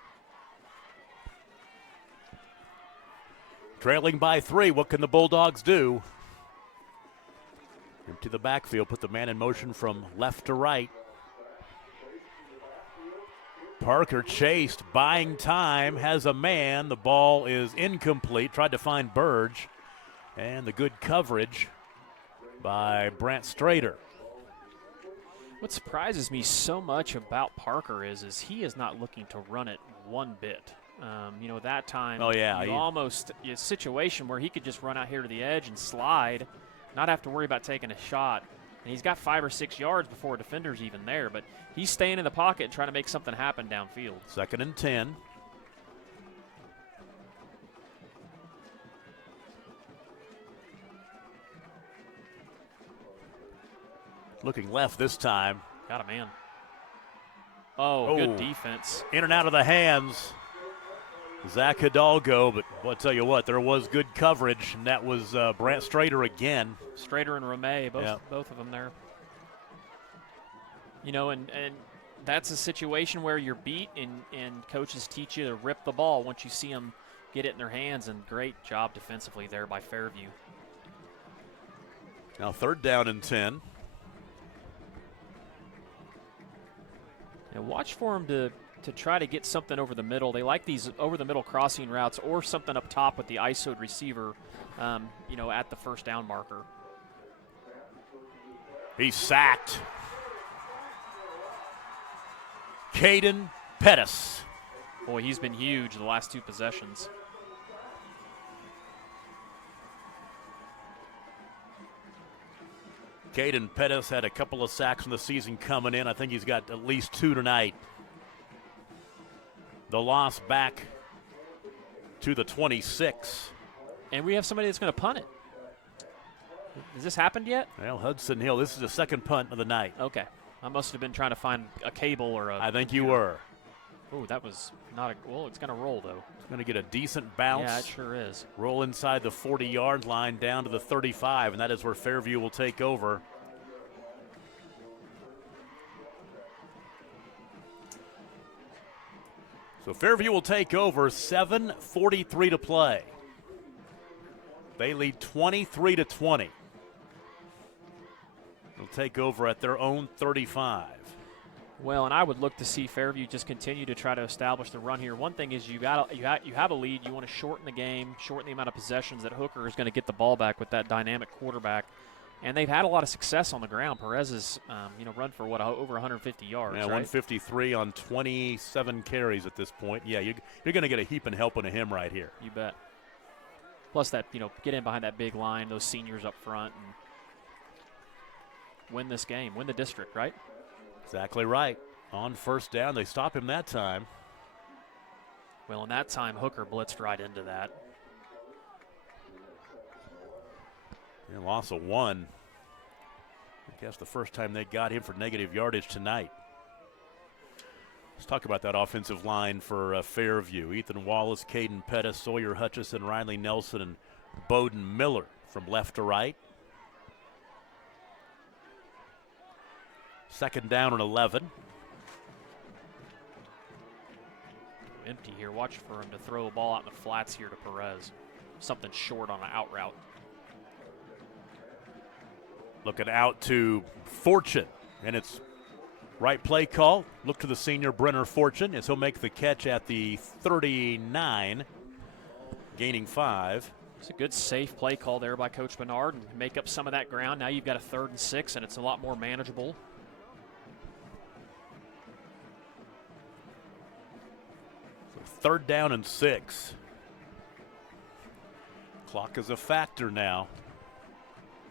Trailing by 3, what can the Bulldogs do? Empty the backfield, put the man in motion from left to right. Parker chased, buying time, has a man. The ball is incomplete. Tried to find Burge. And the good coverage by Brant Strader. What surprises me so much about Parker is he is not looking to run it one bit. That time, almost a situation where he could just run out here to the edge and slide, not have to worry about taking a shot. And he's got 5 or 6 yards before a defender's even there, but he's staying in the pocket and trying to make something happen downfield. Second and 10. Looking left this time. Got a man. Oh, good defense. In and out of the hands. Zach Hidalgo, but Well, I'll tell you what, there was good coverage, and that was Brant Strader again. Strader and Romay, both of them there. You know, and that's a situation where you're beat, and coaches teach you to rip the ball once you see them get it in their hands, and great job defensively there by Fairview. Now 3rd down and 10. And watch for them to try to get something over the middle. They like these over-the-middle crossing routes or something up top with the ISO'd receiver, you know, at the 1st down marker. He's sacked. Caden Pettis. Boy, he's been huge the last 2 possessions. Caden Pettis had a couple of sacks in the season coming in. I think he's got at least 2 tonight. The loss back to the 26. And we have somebody that's going to punt it. Has this happened yet? Well, Hudson Hill, this is the 2nd punt of the night. Okay. I must have been trying to find a cable or a... I think you were. Oh, that was not a... Well, it's going to roll, though. It's going to get a decent bounce. Yeah, it sure is. Roll inside the 40-yard line down to the 35, and that is where Fairview will take over. So Fairview will take over, 7:43 to play. They lead 23-20. They'll take over at their own 35. Well, and I would look to see Fairview just continue to try to establish the run here. One thing is you have a lead. You want to shorten the game, shorten the amount of possessions that Hooker is going to get the ball back with that dynamic quarterback. And they've had a lot of success on the ground. Perez has, run for over 150 yards. Yeah, right? 153 on 27 carries at this point. Yeah, you're going to get a heaping helping of him right here. You bet. Plus that, get in behind that big line, those seniors up front, and win this game, win the district, right? Exactly right. On 1st down, they stop him that time. Well, in that time, Hooker blitzed right into that. Yeah, loss of 1. I guess the first time they got him for negative yardage tonight. Let's talk about that offensive line for Fairview. Ethan Wallace, Caden Pettis, Sawyer Hutchison, Riley Nelson, and Bowden Miller from left to right. 2nd down and 11. Empty here. Watch for him to throw a ball out in the flats here to Perez. Something short on an out route. Looking out to Fortune, and it's right play call. Look to the senior Brenner Fortune as he'll make the catch at the 39, gaining 5. It's a good safe play call there by Coach Bernard and make up some of that ground. Now you've got a 3rd and 6, and it's a lot more manageable. So 3rd down and 6. Clock is a factor now.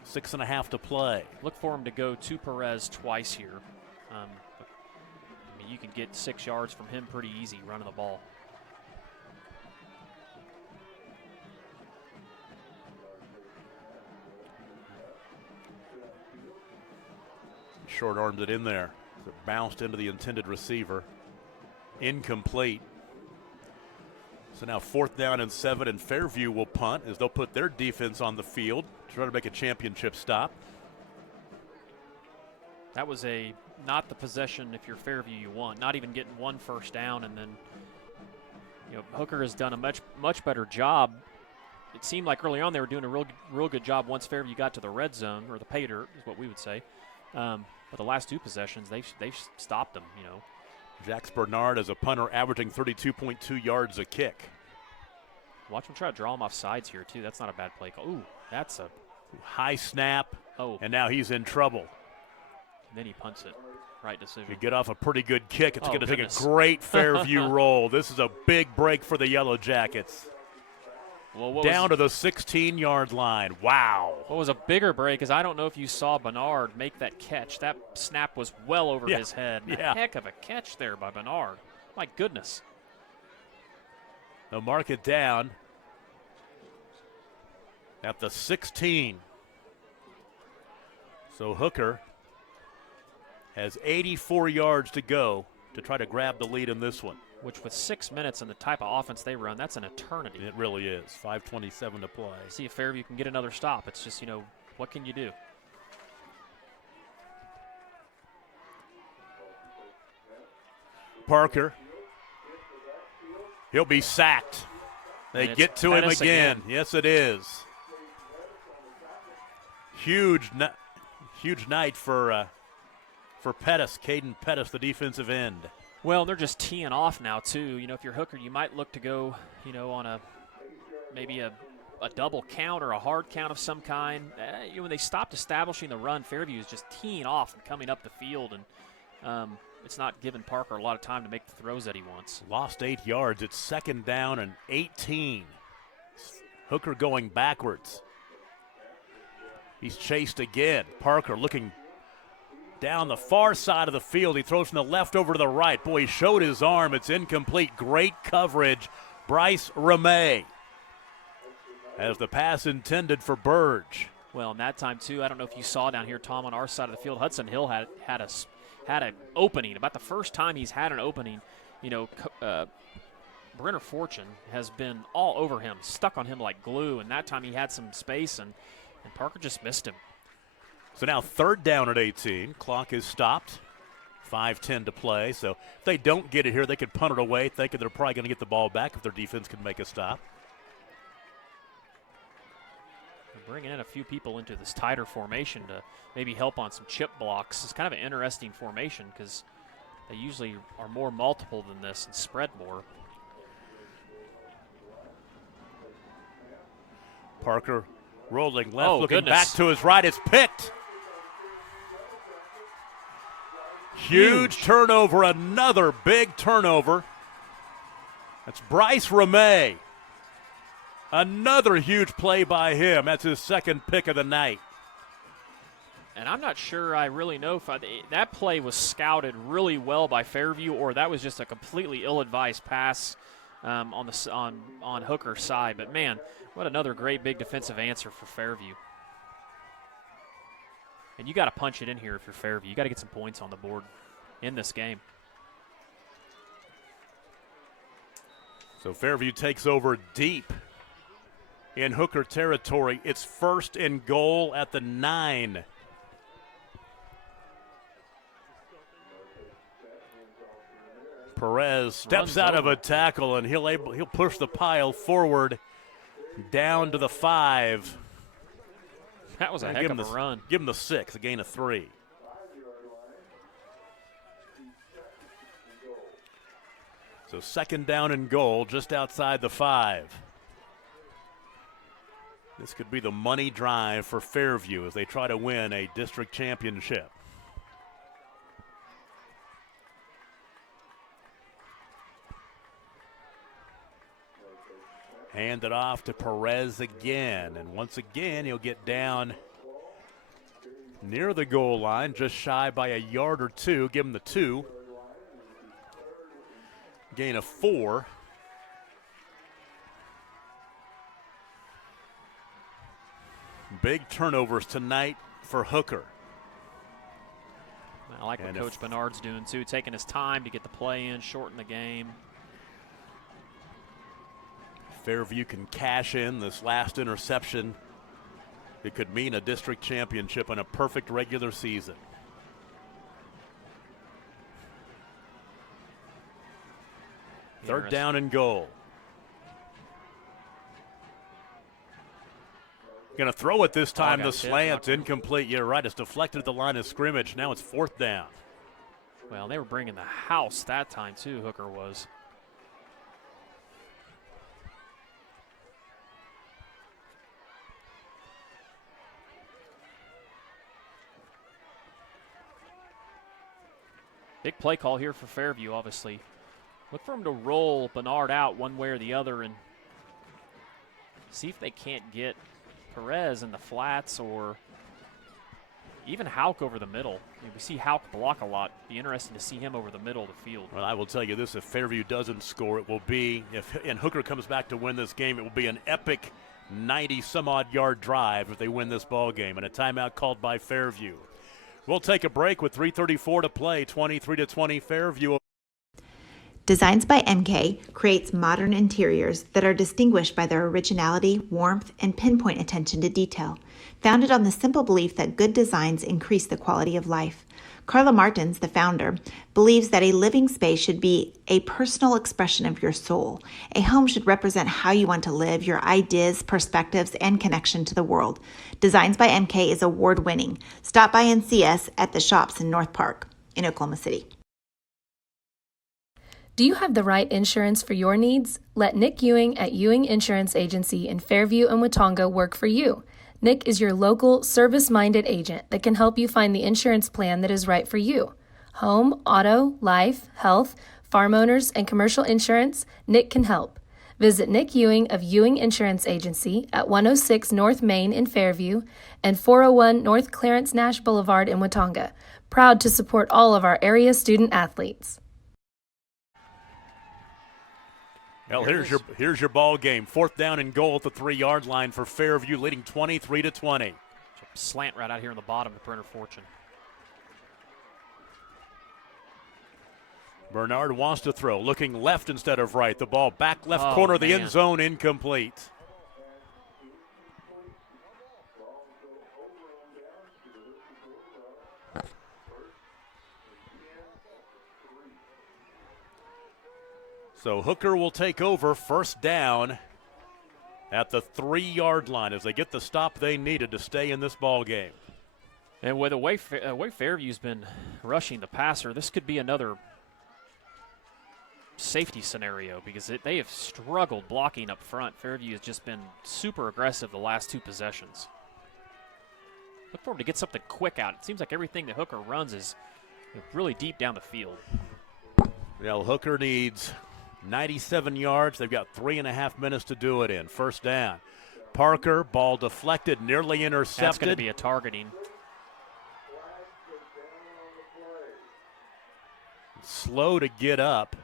6.5 to play. Look for him to go to Perez twice here. You can get 6 yards from him pretty easy running the ball. Short armed it in there. It bounced into the intended receiver. Incomplete. So now 4th down and 7, and Fairview will punt as they'll put their defense on the field to try to make a championship stop. That was not the possession if you're Fairview you want. Not even getting 1 first down, and then Hooker has done a much better job. It seemed like early on they were doing a real good job once Fairview got to the red zone, or the pay dirt is what we would say. But the last 2 possessions they've stopped them. Jax Bernard as a punter averaging 32.2 yards a kick. Watch him try to draw him off sides here too. That's not a bad play call. Ooh, that's a high snap. Oh, and now he's in trouble. And then he punts it. Right decision. You get off a pretty good kick. It's going to take a goodness. great Fairview roll. This is a big break for the Yellow Jackets. Well, down to the 16-yard line. Wow. What was a bigger break is I don't know if you saw Bernard make that catch. That snap was well over his head. And a heck of a catch there by Bernard. My goodness. They'll mark it down at the 16. So Hooker has 84 yards to go to try to grab the lead in this one. which with 6 minutes and the type of offense they run, that's an eternity. It really is. 5:27 to play. See if Fairview can get another stop. It's just, what can you do? Parker. He'll be sacked. They get to him again. Yes, it is. Huge night for Pettis, Caden Pettis, the defensive end. Well, they're just teeing off now, too. If you're Hooker, you might look to go, on maybe a double count or a hard count of some kind. When they stopped establishing the run, Fairview is just teeing off and coming up the field, and it's not giving Parker a lot of time to make the throws that he wants. Lost 8 yards. It's 2nd down and 18. Hooker going backwards. He's chased again. Parker looking down the far side of the field. He throws from the left over to the right. Boy, he showed his arm. It's incomplete. Great coverage. Bryce Ramey as the pass intended for Burge. Well, in that time, too, I don't know if you saw down here, Tom, on our side of the field, Hudson Hill had an opening. About the first time he's had an opening, Brenner Fortune has been all over him, stuck on him like glue, and that time he had some space, and Parker just missed him. So now 3rd down at 18. Clock is stopped. 5:10 to play. So if they don't get it here, they could punt it away, thinking they're probably going to get the ball back if their defense can make a stop. They're bringing in a few people into this tighter formation to maybe help on some chip blocks. It's kind of an interesting formation because they usually are more multiple than this and spread more. Parker rolling left, looking goodness. back to his right. It's picked. Huge turnover, another big turnover. That's Bryce Ramey. Another huge play by him. That's his 2nd pick of the night. And I'm not sure I really know if that play was scouted really well by Fairview or that was just a completely ill-advised pass on Hooker's side. But, man, what another great big defensive answer for Fairview. And you got to punch it in here if you're Fairview. You got to get some points on the board in this game. So Fairview takes over deep in Hooker territory. It's 1st and goal at the 9. Perez steps out of a tackle, and he'll push the pile forward down to the 5. That was a heck of a run. Give him the 6, a gain of 3. So 2nd down and goal just outside the 5. This could be the money drive for Fairview as they try to win a district championship. Hand it off to Perez again, and once again he'll get down near the goal line, just shy by a yard or 2. Give him the 2. Gain of 4. Big turnovers tonight for Hooker. I like what Coach Bernard's doing, too, taking his time to get the play in, shorten the game. Fairview can cash in this last interception. It could mean a district championship and a perfect regular season. Third down and goal. Going to throw it this time. The slant, incomplete. You're right. It's deflected at the line of scrimmage. Now it's 4th down. Well, they were bringing the house that time, too, Hooker was. Big play call here for Fairview, obviously. Look for him to roll Bernard out one way or the other and see if they can't get Perez in the flats or even Hauk over the middle. We see Hauk block a lot. Be interesting to see him over the middle of the field. Well, I will tell you this, if Fairview doesn't score, it will be, and Hooker comes back to win this game, it will be an epic 90-some-odd yard drive if they win this ball game, and a timeout called by Fairview. We'll take a break with 3:34 to play, 23-20 Fairview. Designs by MK creates modern interiors that are distinguished by their originality, warmth, and pinpoint attention to detail, founded on the simple belief that good designs increase the quality of life. Carla Martins, the founder, believes that a living space should be a personal expression of your soul. A home should represent how you want to live, your ideas, perspectives, and connection to the world. Designs by MK is award-winning. Stop by and see us at the shops in North Park in Oklahoma City. Do you have the right insurance for your needs? Let Nick Ewing at Ewing Insurance Agency in Fairview and Watonga work for you. Nick is your local, service-minded agent that can help you find the insurance plan that is right for you. Home, auto, life, health, farm owners, and commercial insurance, Nick can help. Visit Nick Ewing of Ewing Insurance Agency at 106 North Main in Fairview and 401 North Clarence Nash Boulevard in Watonga. Proud to support all of our area student athletes. Well, here's your ball game. 4th down and goal at the 3-yard line for Fairview, leading 23-20. Slant right out here in the bottom of Brenner Fortune. Bernard wants to throw, looking left instead of right. The ball back left corner of the end zone, incomplete. So Hooker will take over, 1st down at the 3-yard line as they get the stop they needed to stay in this ball game. And with the way Fairview's been rushing the passer, this could be another safety scenario because they have struggled blocking up front. Fairview has just been super aggressive the last 2 possessions. Look for him to get something quick out. It seems like everything that Hooker runs is really deep down the field. Well, Hooker needs 97 yards. They've got 3.5 minutes to do it in. 1st down. Parker, ball deflected, nearly intercepted. That's going to be a targeting. Slow to get up.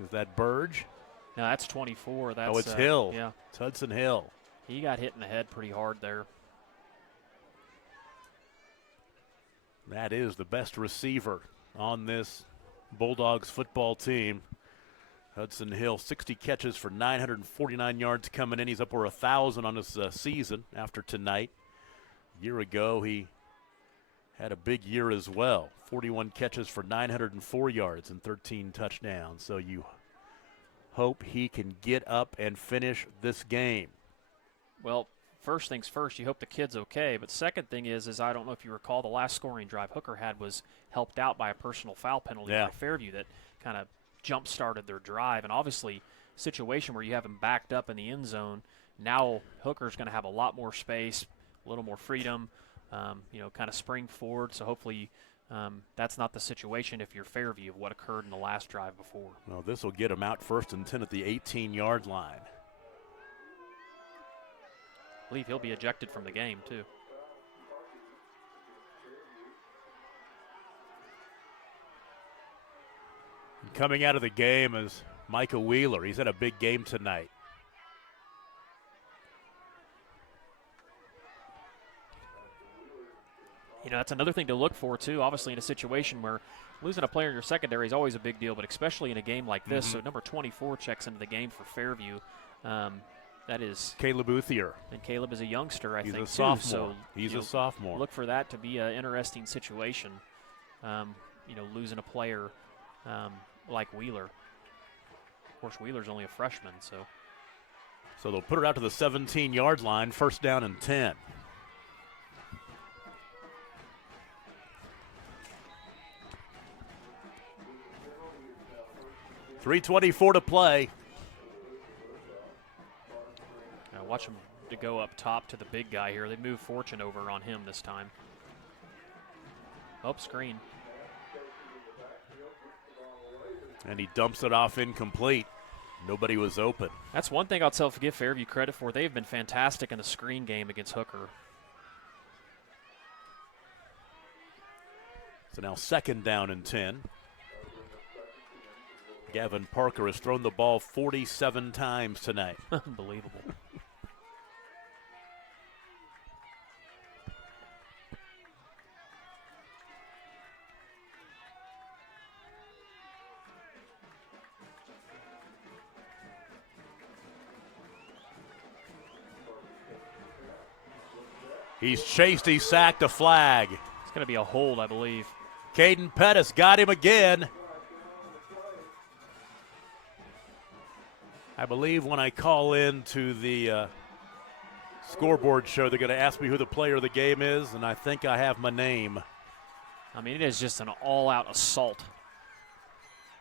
Is that Burge? No, that's 24. That's, it's Hill. Yeah. It's Hudson Hill. He got hit in the head pretty hard there. That is the best receiver on this Bulldogs football team. Hudson Hill, 60 catches for 949 yards coming in. He's up over 1,000 on his season after tonight. A year ago, he had a big year as well. 41 catches for 904 yards and 13 touchdowns. So you hope he can get up and finish this game. Well, first things first, you hope the kid's okay. But second thing is I don't know if you recall, the last scoring drive Hooker had was helped out by a personal foul penalty by Fairview that kind of jump-started their drive. And obviously, situation where you have him backed up in the end zone, now Hooker's going to have a lot more space, a little more freedom, kind of spring forward. So hopefully that's not the situation if you're Fairview of what occurred in the last drive before. Well, this will get him out 1st and 10 at the 18-yard line. I believe he'll be ejected from the game, too. Coming out of the game is Micah Wheeler. He's had a big game tonight. That's another thing to look for, too. Obviously, in a situation where losing a player in your secondary is always a big deal, but especially in a game like this. So number 24 checks into the game for Fairview. That is Caleb Uthier. And Caleb is a youngster, I think, He's a sophomore. So He's a sophomore. Look for that to be an interesting situation, losing a player like Wheeler. Of course, Wheeler's only a freshman, So they'll put it out to the 17-yard line, 1st down and 10. .324 to play. Now watch him to go up top to the big guy here. They move Fortune over on him this time. Screen. And he dumps it off incomplete. Nobody was open. That's one thing I'll give Fairview credit for. They've been fantastic in the screen game against Hooker. So now 2nd down and 10. Gavin Parker has thrown the ball 47 times tonight. Unbelievable. He's chased, he sacked, a flag. It's going to be a hold, I believe. Caden Pettis got him again. I believe when I call in to the scoreboard show, they're going to ask me who the player of the game is, and I think I have my name. I mean, it is just an all-out assault.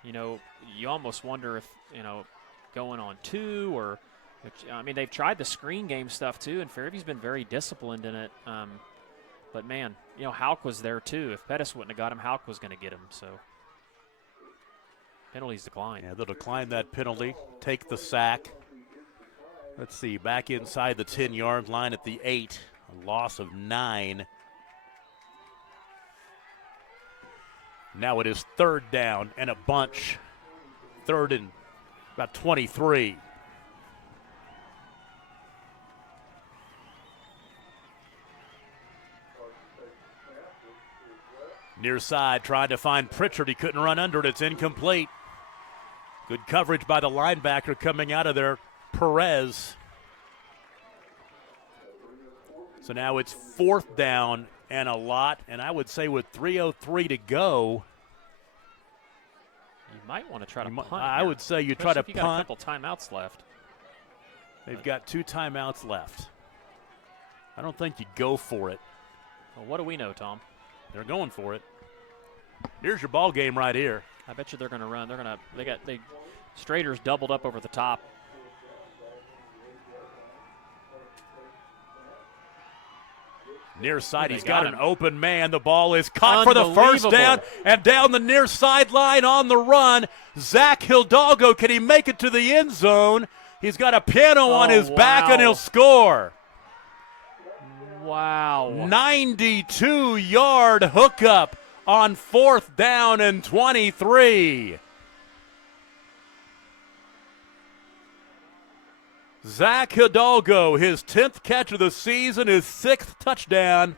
You know, you almost wonder if, you know, going on two or, I mean, they've tried the screen game stuff too, and Fairview's been very disciplined in it. But, man, you know, Hauk was there too. If Pettis wouldn't have got him, Hauk was going to get him. So, penalties decline. Yeah, they'll decline that penalty, take the sack. Let's see, back inside the 10-yard line at the 8, a loss of 9. Now it is third down and a bunch. Third and about 23. Near side, trying to find Pritchard. He couldn't run under it. It's incomplete. Good coverage by the linebacker coming out of there, Perez. So now it's fourth down and a lot, and I would say with 3:03 to go, you might want to try to punt. I would say you try to punt. Got a couple timeouts left. They've got 2 timeouts left. I don't think you go for it. Well, what do we know, Tom? They're going for it. Here's your ball game right here. I bet you they're going to run. They Strader's doubled up over the top. Near side, he's got an open man. The ball is caught for the first Unbelievable. down, and down the near sideline on the run. Zach Hidalgo, can he make it to the end zone? He's got a piano on his back, and he'll score. Wow. 92-yard hookup on fourth down and 23. Zach Hidalgo, his 10th catch of the season, his 6th touchdown.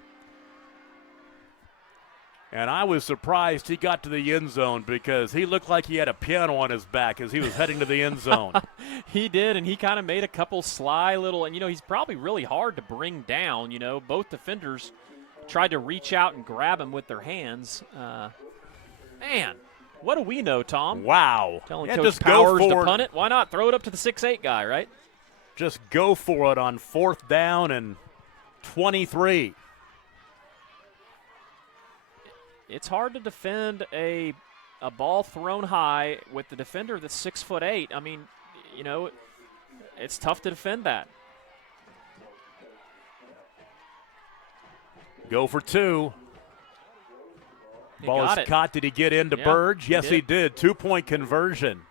And I was surprised he got to the end zone because he looked like he had a piano on his back as he was heading to the end zone. He did, and he kind of made a couple sly little, and, you know, he's probably really hard to bring down. You know, both defenders tried to reach out and grab him with their hands. Man, what do we know, Tom? Wow. Telling Yeah, Coach just Powers go to for punt it? Why not throw it up to the 6'8" guy, right? Just go for it on fourth down and 23. It's hard to defend a ball thrown high with the defender that's 6'8". I mean, you know, it's tough to defend that. Go for 2. Ball is caught. Did he get into Burge? Yes, he did. 2-point conversion.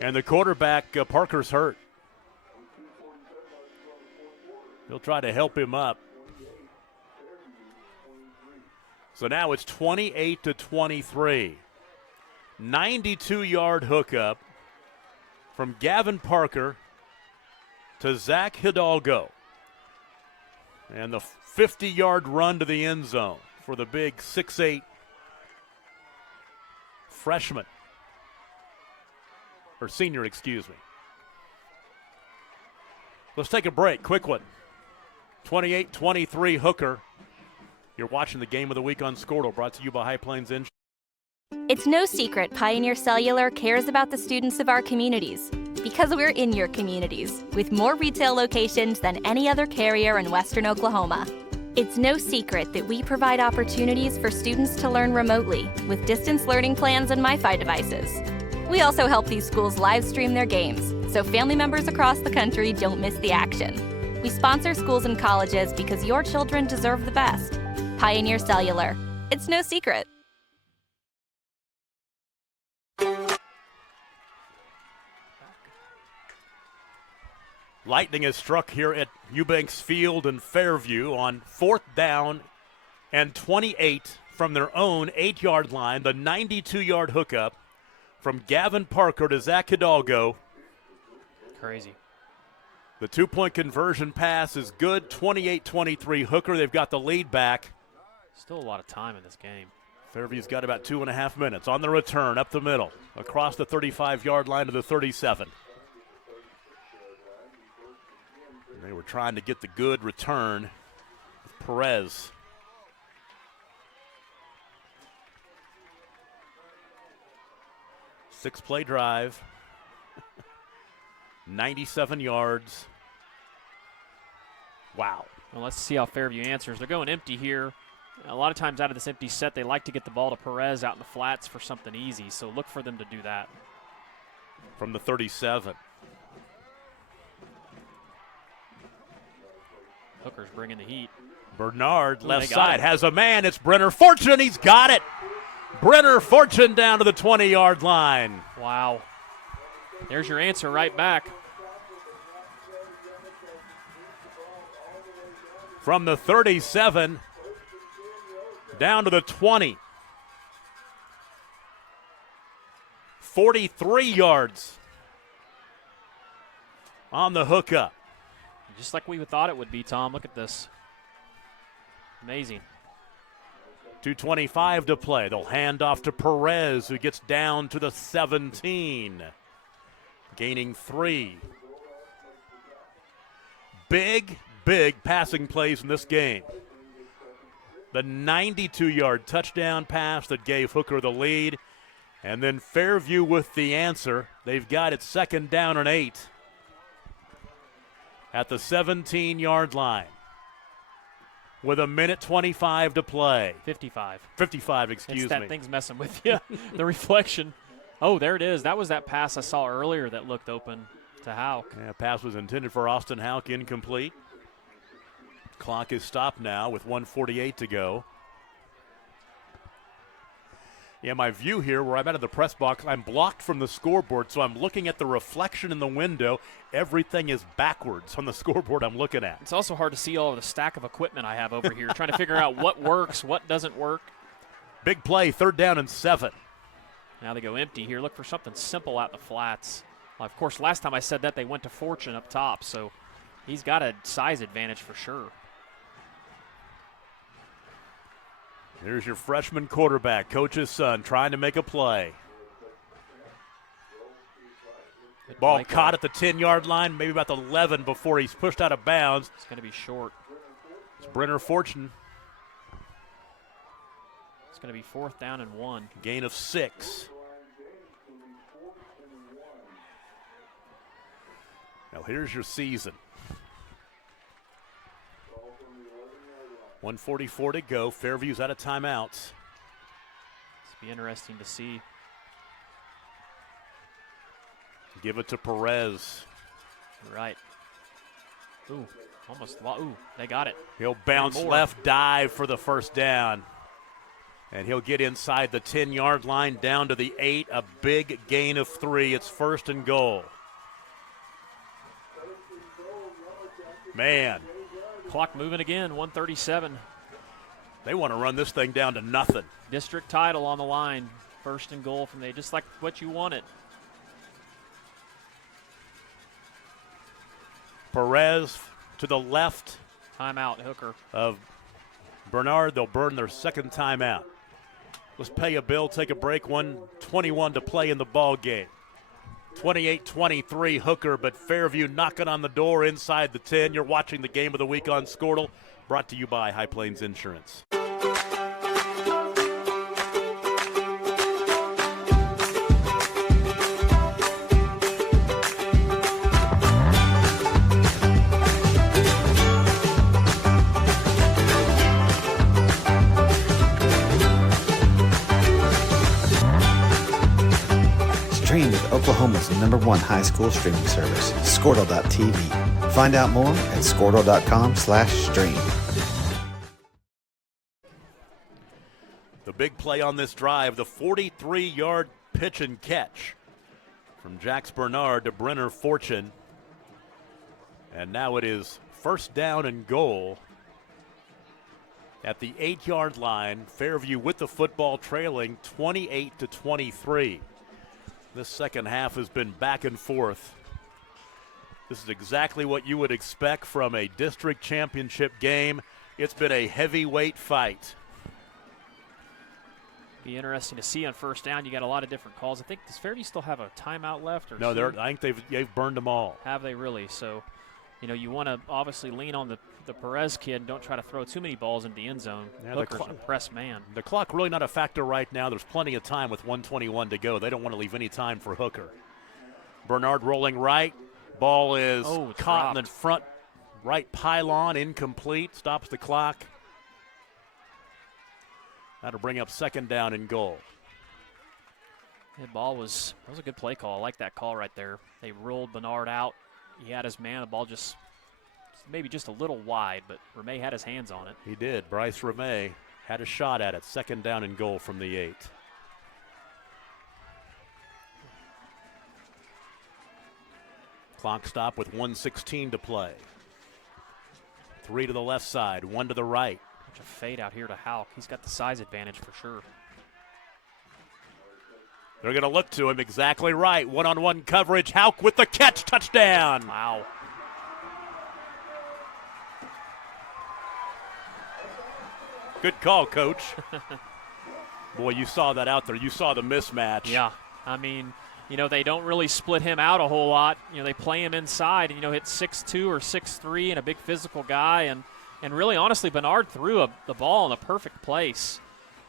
And the quarterback, Parker's hurt. He'll try to help him up. So now it's 28-23. 92-yard hookup from Gavin Parker to Zach Hidalgo. And the 50-yard run to the end zone for the big 6'8" freshman. Or senior, excuse me. Let's take a break. Quick one. 28-23 Hooker. You're watching the Game of the Week on Scortle, brought to you by High Plains Insurance. It's no secret Pioneer Cellular cares about the students of our communities because we're in your communities with more retail locations than any other carrier in Western Oklahoma. It's no secret that we provide opportunities for students to learn remotely with distance learning plans and MiFi devices. We also help these schools live stream their games so family members across the country don't miss the action. We sponsor schools and colleges because your children deserve the best. Pioneer Cellular. It's no secret. Lightning is struck here at Eubanks Field in Fairview on fourth down and 28 from their own 8-yard line. The 92-yard hookup from Gavin Parker to Zach Hidalgo. Crazy. The 2-point conversion pass is good. 28-23 Hooker. They've got the lead back. Still a lot of time in this game. Fairview's got about 2.5 minutes. On the return, up the middle, across the 35-yard line to the 37. They were trying to get the good return. Perez. Six-play drive. 97 yards. Wow. Well, let's see how Fairview answers. They're going empty here. A lot of times out of this empty set, they like to get the ball to Perez out in the flats for something easy, so look for them to do that. From the 37. Hooker's bringing the heat. Bernard, Ooh, left they got side, him. has a man. It's Brenner Fortune. He's got it. Brenner Fortune down to the 20-yard line. Wow. There's your answer right back. From the 37 down to the 20. 43 yards on the hookup. Just like we thought it would be, Tom. Look at this. Amazing. 2:25 to play. They'll hand off to Perez, who gets down to the 17. Gaining 3. Big passing plays in this game. The 92-yard touchdown pass that gave Hooker the lead. And then Fairview with the answer. They've got it 2nd down and 8 at the 17-yard line with 1:25 to play. 55. 55, excuse me. That thing's messing with you. The reflection. Oh, there it is. That was that pass I saw earlier that looked open to Hauk. Yeah, pass was intended for Austin Hauk, incomplete. Clock is stopped now with 1:48 to go. Yeah, my view here where I'm out of the press box, I'm blocked from the scoreboard, so I'm looking at the reflection in the window. Everything is backwards on the scoreboard I'm looking at. It's also hard to see all of the stack of equipment I have over here, trying to figure out what works, what doesn't work. Big play, 3rd down and 7. Now they go empty here. Look for something simple out in the flats. Well, of course, last time I said that, they went to Fortune up top, so he's got a size advantage for sure. Here's your freshman quarterback, coach's son, trying to make a play. Good Ball Michael. caught at the 10-yard line, maybe about the 11 before he's pushed out of bounds. It's going to be short. It's Brenner Fortune. It's going to be 4th down and 1. Gain of 6. Now here's your season. 1:44 to go. Fairview's out of timeouts. It's be interesting to see. Give it to Perez. Right. Ooh, almost. Ooh, they got it. He'll bounce more. left, dive for the 1st down. And he'll get inside the 10-yard line down to the 8. A big gain of 3. It's 1st and goal. Man. Clock moving again, 1:37. They want to run this thing down to nothing. District title on the line. 1st and goal from there, just like what you wanted. Perez to the left Timeout, Hooker. of Bernard. They'll burn their 2nd timeout. Let's pay a bill, take a break. 1:21 to play in the ball game. 28-23 Hooker, but Fairview knocking on the door inside the 10. You're watching the game of the week on Squirtle, brought to you by High Plains Insurance. Stream with Oklahoma's #1 high school streaming service, Squirtle.tv. Find out more at Squirtle.com/stream. The big play on this drive, the 43-yard pitch and catch from Jax Bernard to Brenner Fortune. And now it is 1st down and goal at the 8-yard line. Fairview with the football, trailing 28-23. This second half has been back and forth. This is exactly what you would expect from a district championship game. It's been a heavyweight fight. Be interesting to see on 1st down. You got a lot of different calls. I think, does Fairview still have a timeout left? Or No, two? I think they've burned them all. Have they really? So you want to obviously lean on the Perez kid and don't try to throw too many balls into the end zone. Yeah, Hooker's a press man. The clock really not a factor right now. There's plenty of time with 1:21 to go. They don't want to leave any time for Hooker. Bernard rolling right. Ball is caught in the front right pylon, incomplete, stops the clock. That'll bring up second down and goal. That was a good play call. I like that call right there. They rolled Bernard out. He had his man. The ball just maybe just a little wide, but Ramey had his hands on it. He did. Bryce Ramey had a shot at it. Second down and goal from the 8. Clock stop with 1:16 to play. 3 to the left side, 1 to the right. Such a fade out here to Houck. He's got the size advantage for sure. They're going to look to him exactly right. One-on-one coverage. Houck with the catch. Touchdown. Wow. Good call, Coach. Boy, you saw that out there. You saw the mismatch. Yeah. I mean, they don't really split him out a whole lot. They play him inside and, hit 6'2" or 6'3" and a big physical guy. And really, honestly, Bernard threw the ball in the perfect place.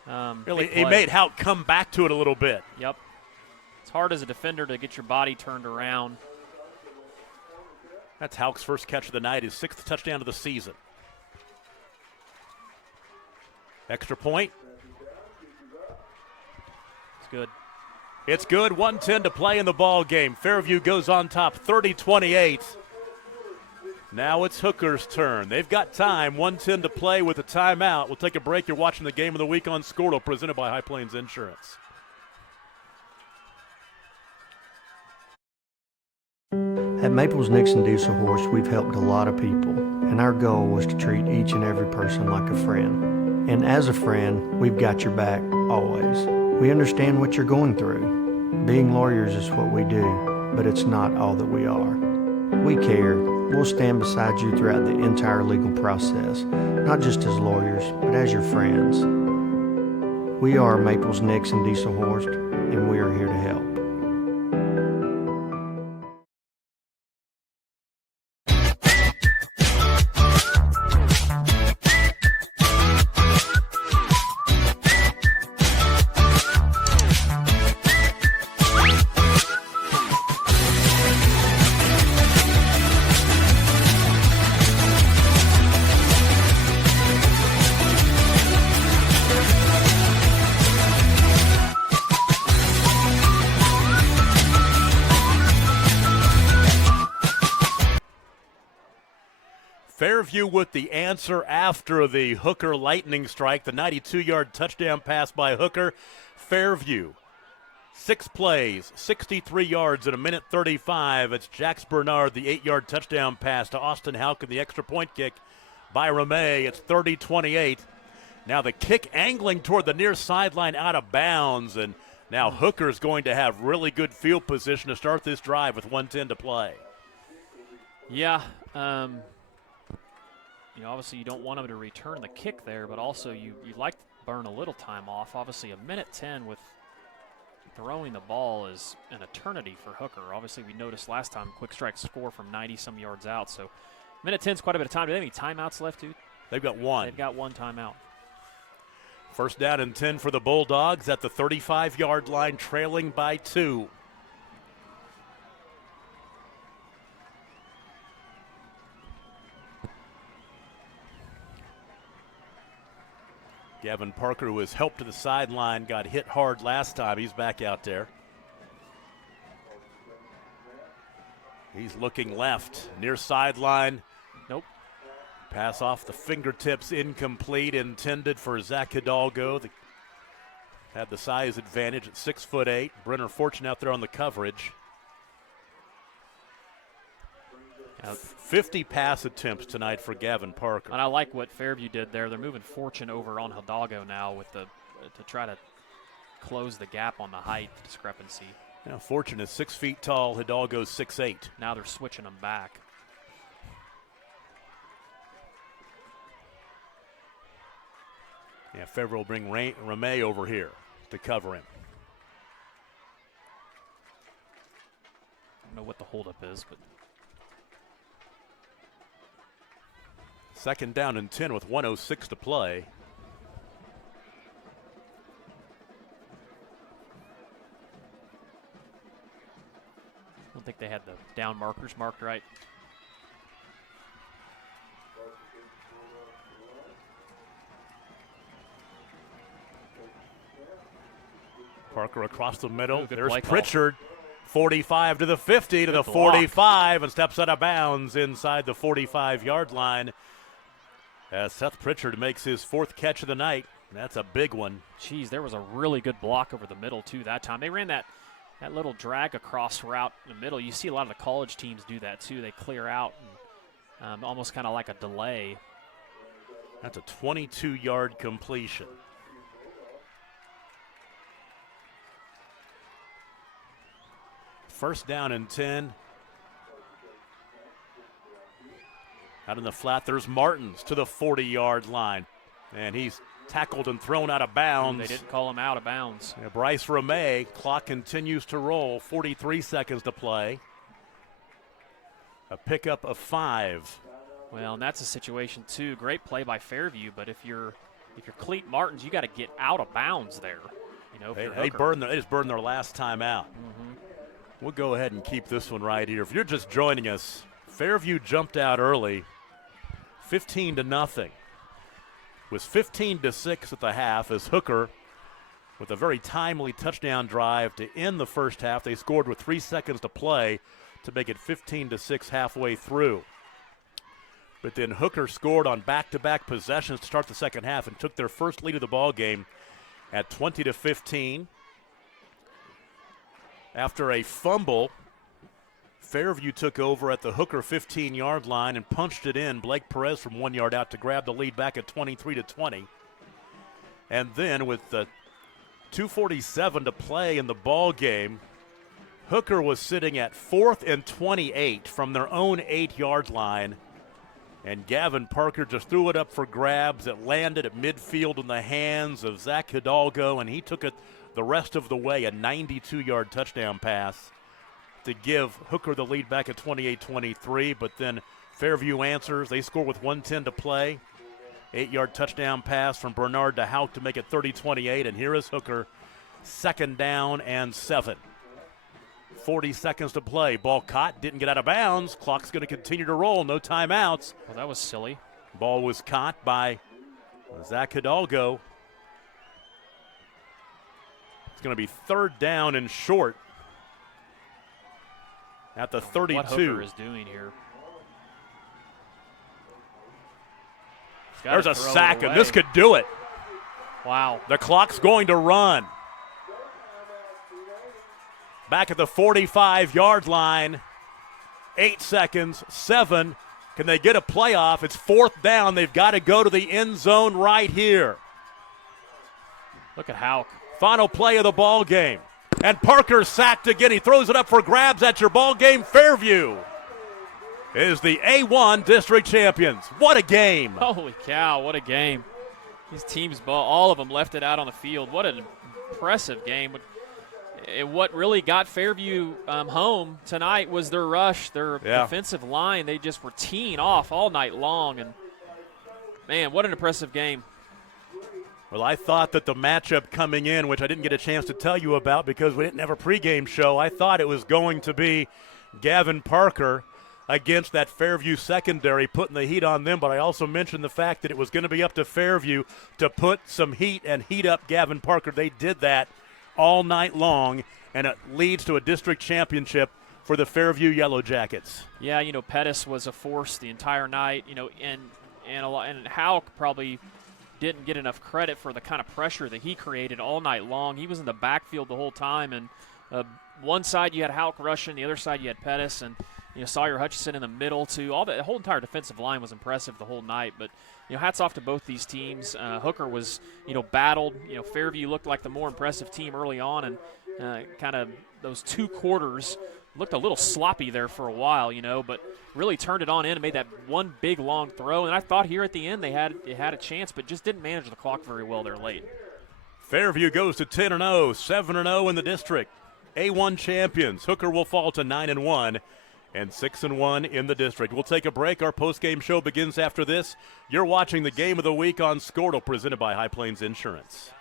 Really, he made Houck come back to it a little bit. Yep. It's hard as a defender to get your body turned around. That's Houck's first catch of the night, his 6th touchdown of the season. Extra point. It's good. It's good. 1:10 to play in the ball game. Fairview goes on top, 30-28. Now it's Hooker's turn. They've got time. 1:10 to play with a timeout. We'll take a break. You're watching the Game of the Week on Scordo, presented by High Plains Insurance. At Maples Nixon Diesel Horse, we've helped a lot of people, and our goal was to treat each and every person like a friend. And as a friend, we've got your back always. We understand what you're going through. Being lawyers is what we do, but it's not all that we are. We care. We'll stand beside you throughout the entire legal process, not just as lawyers, but as your friends. We are Maples Nixon Diesel Horse, and we are here to help. Fairview with the answer after the Hooker lightning strike, the 92-yard touchdown pass by Hooker. Fairview, 6 plays, 63 yards in a minute 35. It's Jax Bernard, the 8-yard touchdown pass to Austin Houck, and the extra point kick by Ramey. It's 30-28. Now the kick angling toward the near sideline out of bounds, and now Hooker's going to have really good field position to start this drive with 1:10 to play. Yeah, obviously you don't want him to return the kick there, but also you'd like to burn a little time off. Obviously a minute 10 with throwing the ball is an eternity for Hooker. Obviously we noticed last time quick strike score from 90-some yards out, so minute 10 is quite a bit of time. Do they have any timeouts left, dude? They've got one. They've got one timeout. First down and 10 for the Bulldogs at the 35-yard line, trailing by 2. Gavin Parker, who was helped to the sideline, got hit hard last time. He's back out there. He's looking left, near sideline. Nope. Pass off the fingertips, incomplete, intended for Zach Hidalgo. Had the size advantage at 6'8". Brenner Fortune out there on the coverage. 50 pass attempts tonight for Gavin Parker. And I like what Fairview did there. They're moving Fortune over on Hidalgo now with to try to close the gap on the height discrepancy. Now Fortune is 6 feet tall. Hidalgo's 6'8". Now they're switching them back. Yeah, Fairview will bring Ramey over here to cover him. I don't know what the holdup is, but Second down and 10 with 1:06 to play. I don't think they had the down markers marked right. Parker across the middle. Ooh, good There's play call. Pritchard. 45 to the 50 to Good the block. 45 and steps out of bounds inside the 45-yard line as Seth Pritchard makes his 4th catch of the night. That's a big one. Geez, there was a really good block over the middle, too, that time. They ran that little drag across route in the middle. You see a lot of the college teams do that, too. They clear out and almost kind of like a delay. That's a 22-yard completion. First down and 10. Out in the flat, there's Martins to the 40-yard line. And he's tackled and thrown out of bounds. They didn't call him out of bounds. Yeah, Bryce Ramey, clock continues to roll. 43 seconds to play. A pickup of 5. Well, and that's a situation, too. Great play by Fairview, but if you're Cleat Martins, you got to get out of bounds there. You know, They just burned their last time out. We'll go ahead and keep this one right here. If you're just joining us, Fairview jumped out early, 15-0. It was 15-6 at the half as Hooker, with a very timely touchdown drive to end the first half. They scored with 3 seconds to play to make it 15-6 halfway through. But then Hooker scored on back-to-back possessions to start the second half and took their first lead of the ball game at 20-15. After a fumble, Fairview took over at the Hooker 15-yard line and punched it in. Blake Perez from 1 yard out to grab the lead back at 23-20. And then with the 2:47 to play in the ball game, Hooker was sitting at 4th and 28 from their own 8-yard line. And Gavin Parker just threw it up for grabs. It landed at midfield in the hands of Zach Hidalgo, and he took it the rest of the way, a 92-yard touchdown pass to give Hooker the lead back at 28-23. But then Fairview answers. They score with 1:10 to play. 8-yard touchdown pass from Bernard to Houck to make it 30-28. And here is Hooker, 2nd down and 7. 40 seconds to play. Ball caught, didn't get out of bounds. Clock's going to continue to roll, no timeouts. Well, that was silly. Ball was caught by Zach Hidalgo. It's going to be 3rd down and short at the 32. What Hooker is doing here. There's a sack, and this could do it. Wow. The clock's going to run. Back at the 45-yard line. 8 seconds, 7. Can they get a playoff? It's 4th down. They've got to go to the end zone right here. Look at Houck. Final play of the ball game. And Parker sacked again. He throws it up for grabs at your ball game. Fairview is the A1 district champions. What a game. Holy cow, what a game. These teams, all of them left it out on the field. What an impressive game. What really got Fairview home tonight was their rush, their defensive line. They just were teeing off all night long. And, man, what an impressive game. Well, I thought that the matchup coming in, which I didn't get a chance to tell you about because we didn't have a pregame show, I thought it was going to be Gavin Parker against that Fairview secondary, putting the heat on them. But I also mentioned the fact that it was going to be up to Fairview to put some heat and heat up Gavin Parker. They did that all night long, and it leads to a district championship for the Fairview Yellow Jackets. Yeah, you know, Pettis was a force the entire night, you know, and Houck probably didn't get enough credit for the kind of pressure that he created all night long. He was in the backfield the whole time, and one side you had Houck rushing, the other side you had Pettis, and you know, Sawyer Hutchison in the middle too. The whole entire defensive line was impressive the whole night. But you know, hats off to both these teams. Hooker was, you know, battled. You know, Fairview looked like the more impressive team early on, and kind of those 2 quarters looked a little sloppy there for a while, you know, but really turned it on in and made that one big long throw. And I thought here at the end they had a chance, but just didn't manage the clock very well there late. Fairview goes to 10-0, 7-0 in the district. A1 champions. Hooker will fall to 9-1. and 6-1 in the district. We'll take a break. Our post-game show begins after this. You're watching the Game of the Week on Squirtle, presented by High Plains Insurance.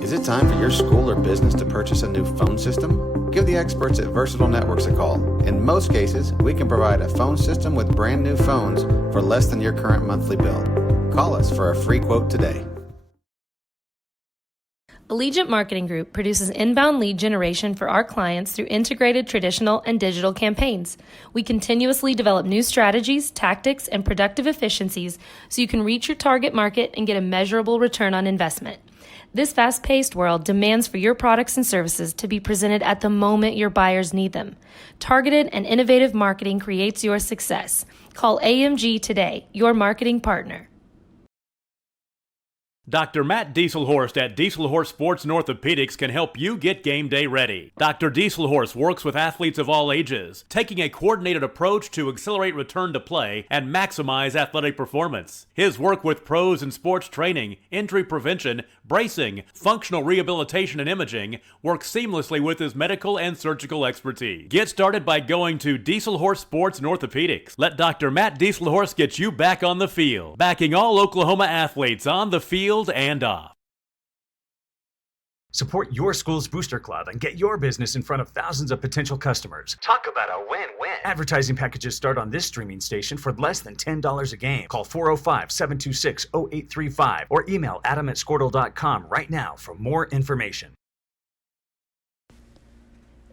Is it time for your school or business to purchase a new phone system? Give the experts at Versatile Networks a call. In most cases, we can provide a phone system with brand new phones for less than your current monthly bill. Call us for a free quote today. Allegiant Marketing Group produces inbound lead generation for our clients through integrated traditional and digital campaigns. We continuously develop new strategies, tactics, and productive efficiencies so you can reach your target market and get a measurable return on investment. This fast-paced world demands for your products and services to be presented at the moment your buyers need them. Targeted and innovative marketing creates your success. Call AMG today, your marketing partner. Dr. Matt Dieselhorst at Dieselhorst Sports and Orthopedics can help you get game day ready. Dr. Dieselhorst works with athletes of all ages, taking a coordinated approach to accelerate return to play and maximize athletic performance. His work with pros in sports training, injury prevention, bracing, functional rehabilitation, and imaging works seamlessly with his medical and surgical expertise. Get started by going to Dieselhorst Sports and Orthopedics. Let Dr. Matt Dieselhorst get you back on the field, backing all Oklahoma athletes on the field and off. Support your school's booster club and get your business in front of thousands of potential customers. Talk about a win-win. Advertising packages start on this streaming station for less than $10 a game. Call 405-726-0835 or email adam@squirtle.com right now for more information.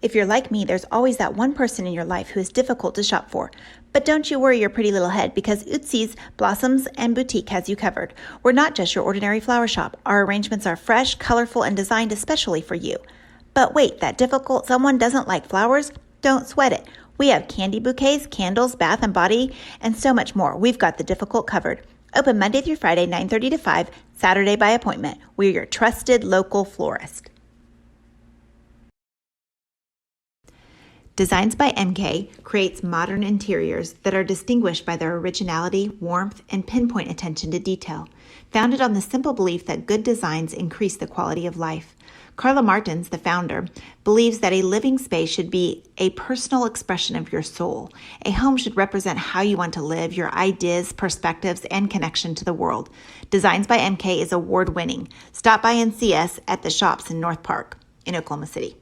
If you're like me, there's always that one person in your life who is difficult to shop for. But don't you worry your pretty little head, because Ootsy's Blossoms and Boutique has you covered. We're not just your ordinary flower shop. Our arrangements are fresh, colorful, and designed especially for you. But wait, that difficult someone doesn't like flowers? Don't sweat it. We have candy bouquets, candles, bath and body, and so much more. We've got the difficult covered. Open Monday through Friday, 9:30 to 5, Saturday by appointment. We're your trusted local florist. Designs by MK creates modern interiors that are distinguished by their originality, warmth, and pinpoint attention to detail, founded on the simple belief that good designs increase the quality of life. Carla Martins, the founder, believes that a living space should be a personal expression of your soul. A home should represent how you want to live, your ideas, perspectives, and connection to the world. Designs by MK is award-winning. Stop by and see us at the shops in North Park in Oklahoma City.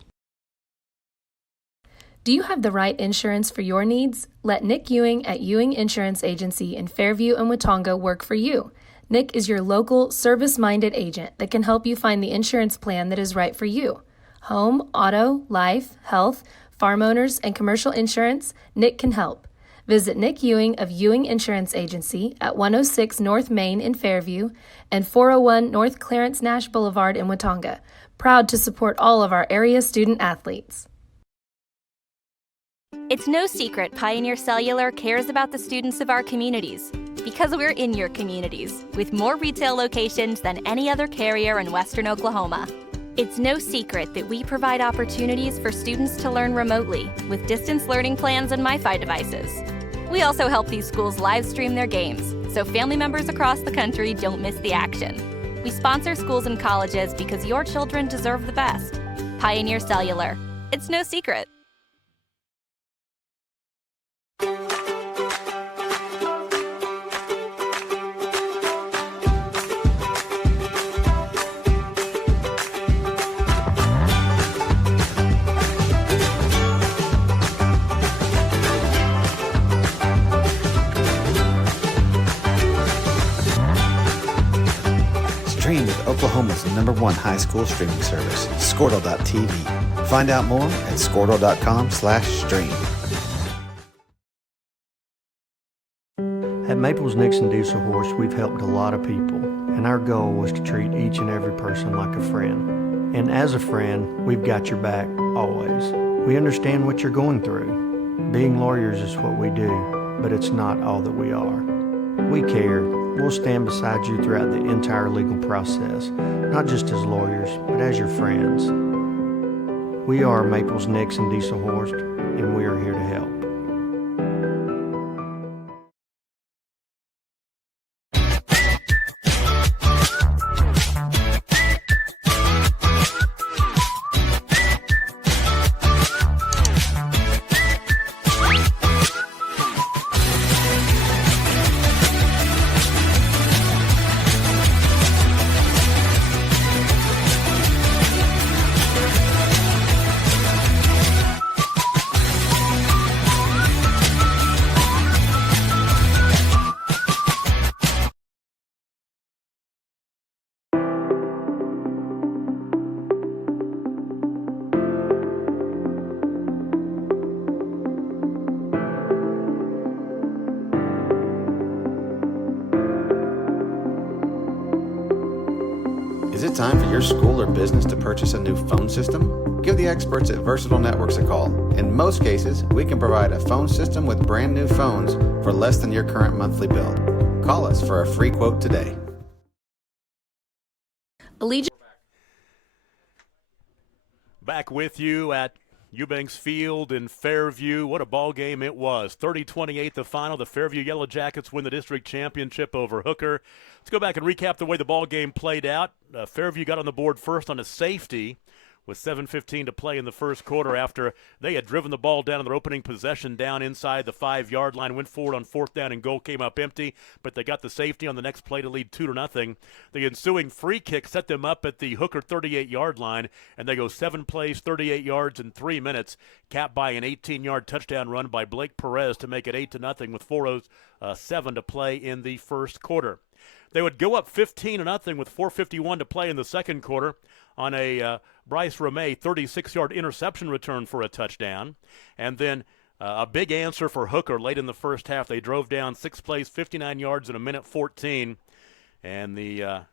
Do you have the right insurance for your needs? Let Nick Ewing at Ewing Insurance Agency in Fairview and Watonga work for you. Nick is your local, service-minded agent that can help you find the insurance plan that is right for you. Home, auto, life, health, farm owners, and commercial insurance, Nick can help. Visit Nick Ewing of Ewing Insurance Agency at 106 North Main in Fairview and 401 North Clarence Nash Boulevard in Watonga. Proud to support all of our area student athletes. It's no secret Pioneer Cellular cares about the students of our communities, because we're in your communities, with more retail locations than any other carrier in Western Oklahoma. It's no secret that we provide opportunities for students to learn remotely with distance learning plans and MiFi devices. We also help these schools live stream their games, so family members across the country don't miss the action. We sponsor schools and colleges because your children deserve the best. Pioneer Cellular. It's no secret. Stream with Oklahoma's #1 high school streaming service, Squirtle.tv. Find out more at Squirtle.com/stream. At Maples Nixon Dieselhorst, we've helped a lot of people, and our goal was to treat each and every person like a friend. And as a friend, we've got your back always. We understand what you're going through. Being lawyers is what we do, but it's not all that we are. We care. We'll stand beside you throughout the entire legal process, not just as lawyers, but as your friends. We are Maples, Nix, and Dieselhorst, and we are here to help. Is it time for your school or business to purchase a new phone system? Give the experts at Versatile Networks a call. In most cases, we can provide a phone system with brand new phones for less than your current monthly bill. Call us for a free quote today. Back with you at Eubanks Field in Fairview. What a ball game it was. 30-28 the final. The Fairview Yellow Jackets win the district championship over Hooker. Let's go back and recap the way the ball game played out. Fairview got on the board first on a safety with 7:15 to play in the first quarter after they had driven the ball down in their opening possession down inside the 5-yard line, went forward on fourth down and goal, came up empty, but they got the safety on the next play to lead 2-0. The ensuing free kick set them up at the Hooker 38-yard line, and they go 7 plays, 38 yards in 3 minutes, capped by an 18-yard touchdown run by Blake Perez to make it 8-0 with 4:07 to play in the first quarter. They would go up 15-0 with 4:51 to play in the second quarter on a Bryce Ramey 36-yard interception return for a touchdown. And then a big answer for Hooker late in the first half. They drove down 6 plays, 59 yards in 1:14. And the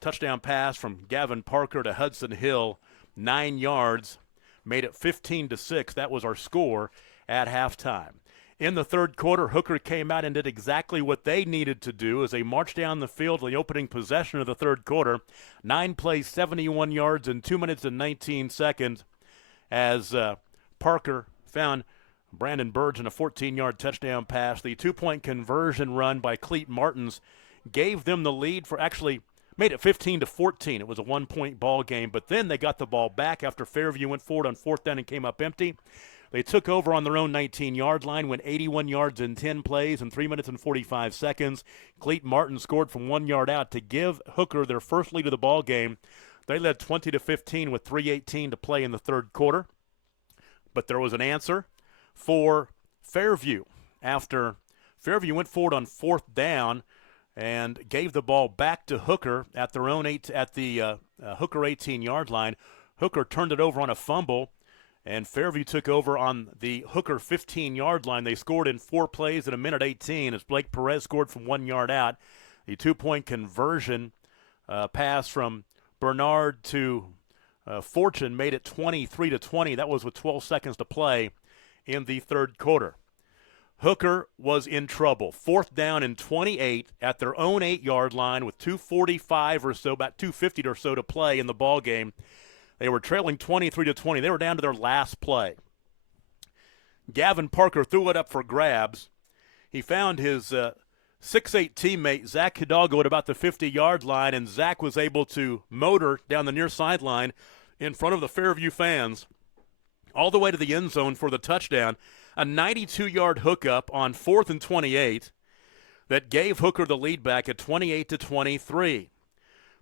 touchdown pass from Gavin Parker to Hudson Hill, 9 yards, made it 15-6. That was our score at halftime. In the third quarter, Hooker came out and did exactly what they needed to do as they marched down the field in the opening possession of the third quarter. 9 plays, 71 yards in 2 minutes and 19 seconds as Parker found Brandon Burge in a 14-yard touchdown pass. The 2-point conversion run by Cleet Martins gave them the lead for actually made it 15-14. It was a 1-point ball game, but then they got the ball back after Fairview went forward on fourth down and came up empty. They took over on their own 19-yard line, went 81 yards in 10 plays in 3 minutes and 45 seconds. Cleet Martin scored from 1 yard out to give Hooker their first lead of the ball game. They led 20-15 with 3:18 to play in the third quarter. But there was an answer for Fairview after Fairview went forward on fourth down and gave the ball back to Hooker at their own Hooker 18-yard line. Hooker turned it over on a fumble, and Fairview took over on the Hooker 15-yard line. They scored in 4 plays in 1:18 as Blake Perez scored from 1 yard out. The 2-point conversion pass from Bernard to Fortune made it 23-20. That was with 12 seconds to play in the third quarter. Hooker was in trouble. Fourth down and 28 at their own 8-yard line with 2:45 or so, about 2:50 or so to play in the ball game. They were trailing 23-20. They were down to their last play. Gavin Parker threw it up for grabs. He found his 6'8 teammate, Zach Hidalgo, at about the 50-yard line, and Zach was able to motor down the near sideline in front of the Fairview fans all the way to the end zone for the touchdown. A 92-yard hookup on 4th and 28 that gave Hooker the lead back at 28-23.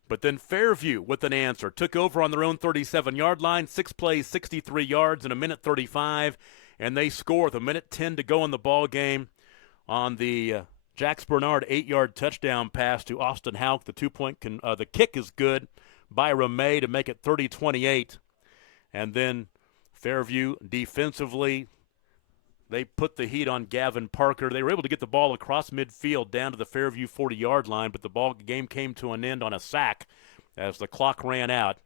But then Fairview, with an answer, took over on their own 37-yard line, 6 plays, 63 yards in 1:35, and they score with 1:10 to go in the ball game on the Jax Bernard 8-yard touchdown pass to Austin Hauk. The 2-point the kick is good by Ramey to make it 30-28. And then Fairview defensively, they put the heat on Gavin Parker. They were able to get the ball across midfield down to the Fairview 40-yard line, but the game came to an end on a sack as the clock ran out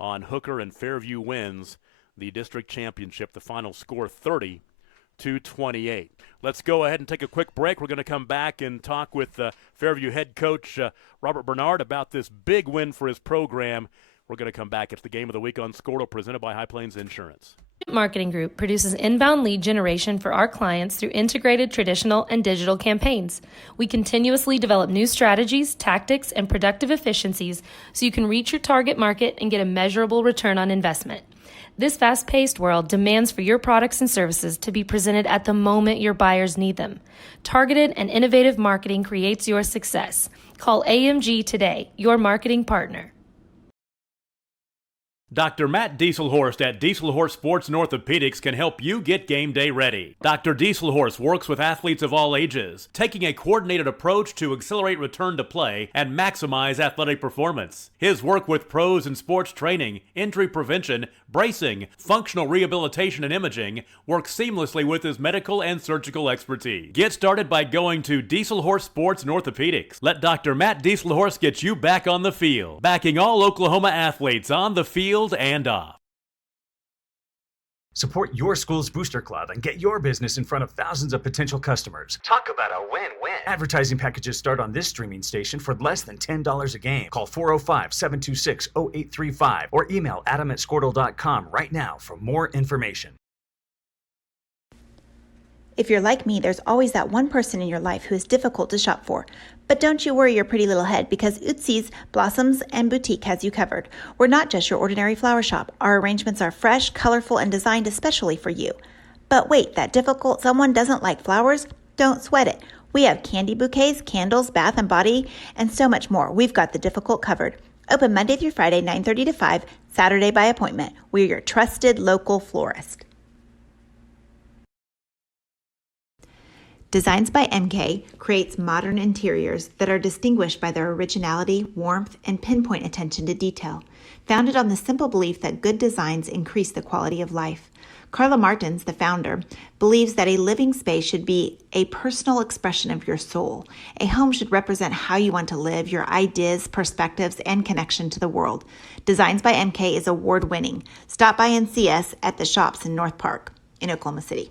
on Hooker, and Fairview wins the district championship. The final score 30-28. Let's go ahead and take a quick break. We're going to come back and talk with Fairview head coach Robert Bernard about this big win for his program. We're going to come back. It's the Game of the Week on Scordo, presented by High Plains Insurance. Marketing Group produces inbound lead generation for our clients through integrated traditional and digital campaigns. We continuously develop new strategies, tactics, and productive efficiencies so you can reach your target market and get a measurable return on investment. This fast-paced world demands for your products and services to be presented at the moment your buyers need them. Targeted and innovative marketing creates your success. Call AMG today, your marketing partner. Dr. Matt Dieselhorst at Dieselhorst Sports and Orthopedics can help you get game day ready. Dr. Dieselhorst works with athletes of all ages, taking a coordinated approach to accelerate return to play and maximize athletic performance. His work with pros in sports training, injury prevention, bracing, functional rehabilitation, and imaging works seamlessly with his medical and surgical expertise. Get started by going to Dieselhorst Sports and Orthopedics. Let Dr. Matt Dieselhorst get you back on the field, backing all Oklahoma athletes on the field and off. Support your school's booster club and get your business in front of thousands of potential customers. Talk about a win-win. Advertising packages start on this streaming station for less than $10 a game. Call 405-726-0835 or email adam@squirtle.com right now for more information. If you're like me, there's always that one person in your life who is difficult to shop for. But don't you worry your pretty little head, because Ootsy's Blossoms and Boutique has you covered. We're not just your ordinary flower shop. Our arrangements are fresh, colorful, and designed especially for you. But wait, that difficult someone doesn't like flowers? Don't sweat it. We have candy bouquets, candles, bath and body, and so much more. We've got the difficult covered. Open Monday through Friday, 9:30 to 5, Saturday by appointment. We're your trusted local florist. Designs by MK creates modern interiors that are distinguished by their originality, warmth, and pinpoint attention to detail, founded on the simple belief that good designs increase the quality of life. Carla Martins, the founder, believes that a living space should be a personal expression of your soul. A home should represent how you want to live, your ideas, perspectives, and connection to the world. Designs by MK is award-winning. Stop by and see us at the shops in North Park in Oklahoma City.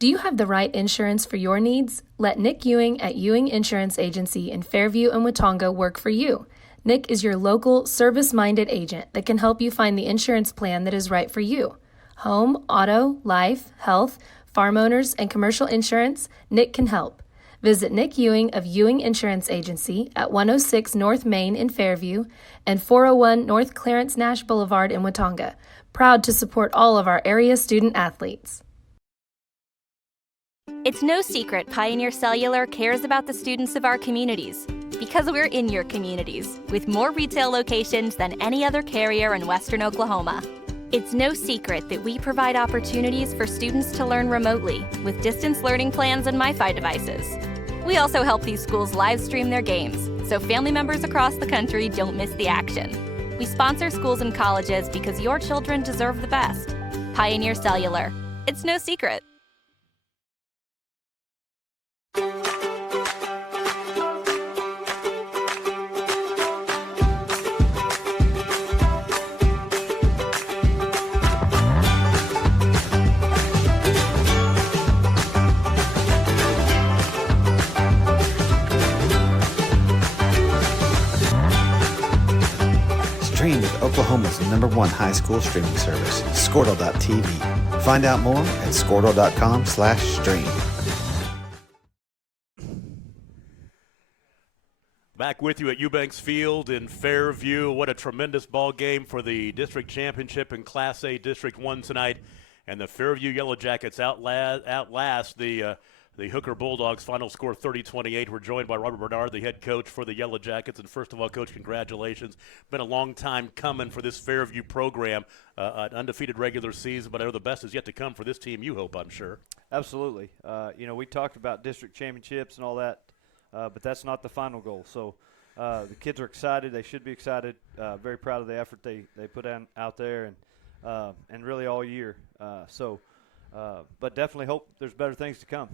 Do you have the right insurance for your needs? Let Nick Ewing at Ewing Insurance Agency in Fairview and Watonga work for you. Nick is your local, service-minded agent that can help you find the insurance plan that is right for you. Home, auto, life, health, farm owners, and commercial insurance, Nick can help. Visit Nick Ewing of Ewing Insurance Agency at 106 North Main in Fairview and 401 North Clarence Nash Boulevard in Watonga. Proud to support all of our area student athletes. It's no secret Pioneer Cellular cares about the students of our communities, because we're in your communities, with more retail locations than any other carrier in Western Oklahoma. It's no secret that we provide opportunities for students to learn remotely with distance learning plans and MiFi devices. We also help these schools live stream their games, so family members across the country don't miss the action. We sponsor schools and colleges because your children deserve the best. Pioneer Cellular. It's no secret. Stream with Oklahoma's #1 high school streaming service, Squirtle.tv. Find out more at Squirtle.com/stream. Back with you at Eubanks Field in Fairview. What a tremendous ball game for the district championship in Class A District 1 tonight. And the Fairview Yellow Jackets outlast the Hooker Bulldogs. Final score 30-28. We're joined by Robert Bernard, the head coach for the Yellow Jackets. And first of all, Coach, congratulations. Been a long time coming for this Fairview program. An undefeated regular season, but I know the best is yet to come for this team, you hope, I'm sure. Absolutely. We talked about district championships and all that, but that's not the final goal. So the kids are excited. They should be excited. Very proud of the effort they put out there and really all year. But definitely hope there's better things to come.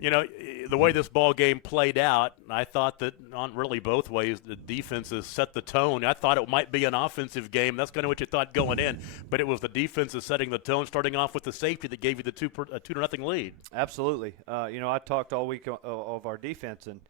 You know, the way this ball game played out, I thought that on really both ways, the defenses set the tone. I thought it might be an offensive game. That's kind of what you thought going in, but it was the defenses setting the tone, starting off with the safety that gave you the 2-0 lead. Absolutely. You know, I talked all week of our defense, and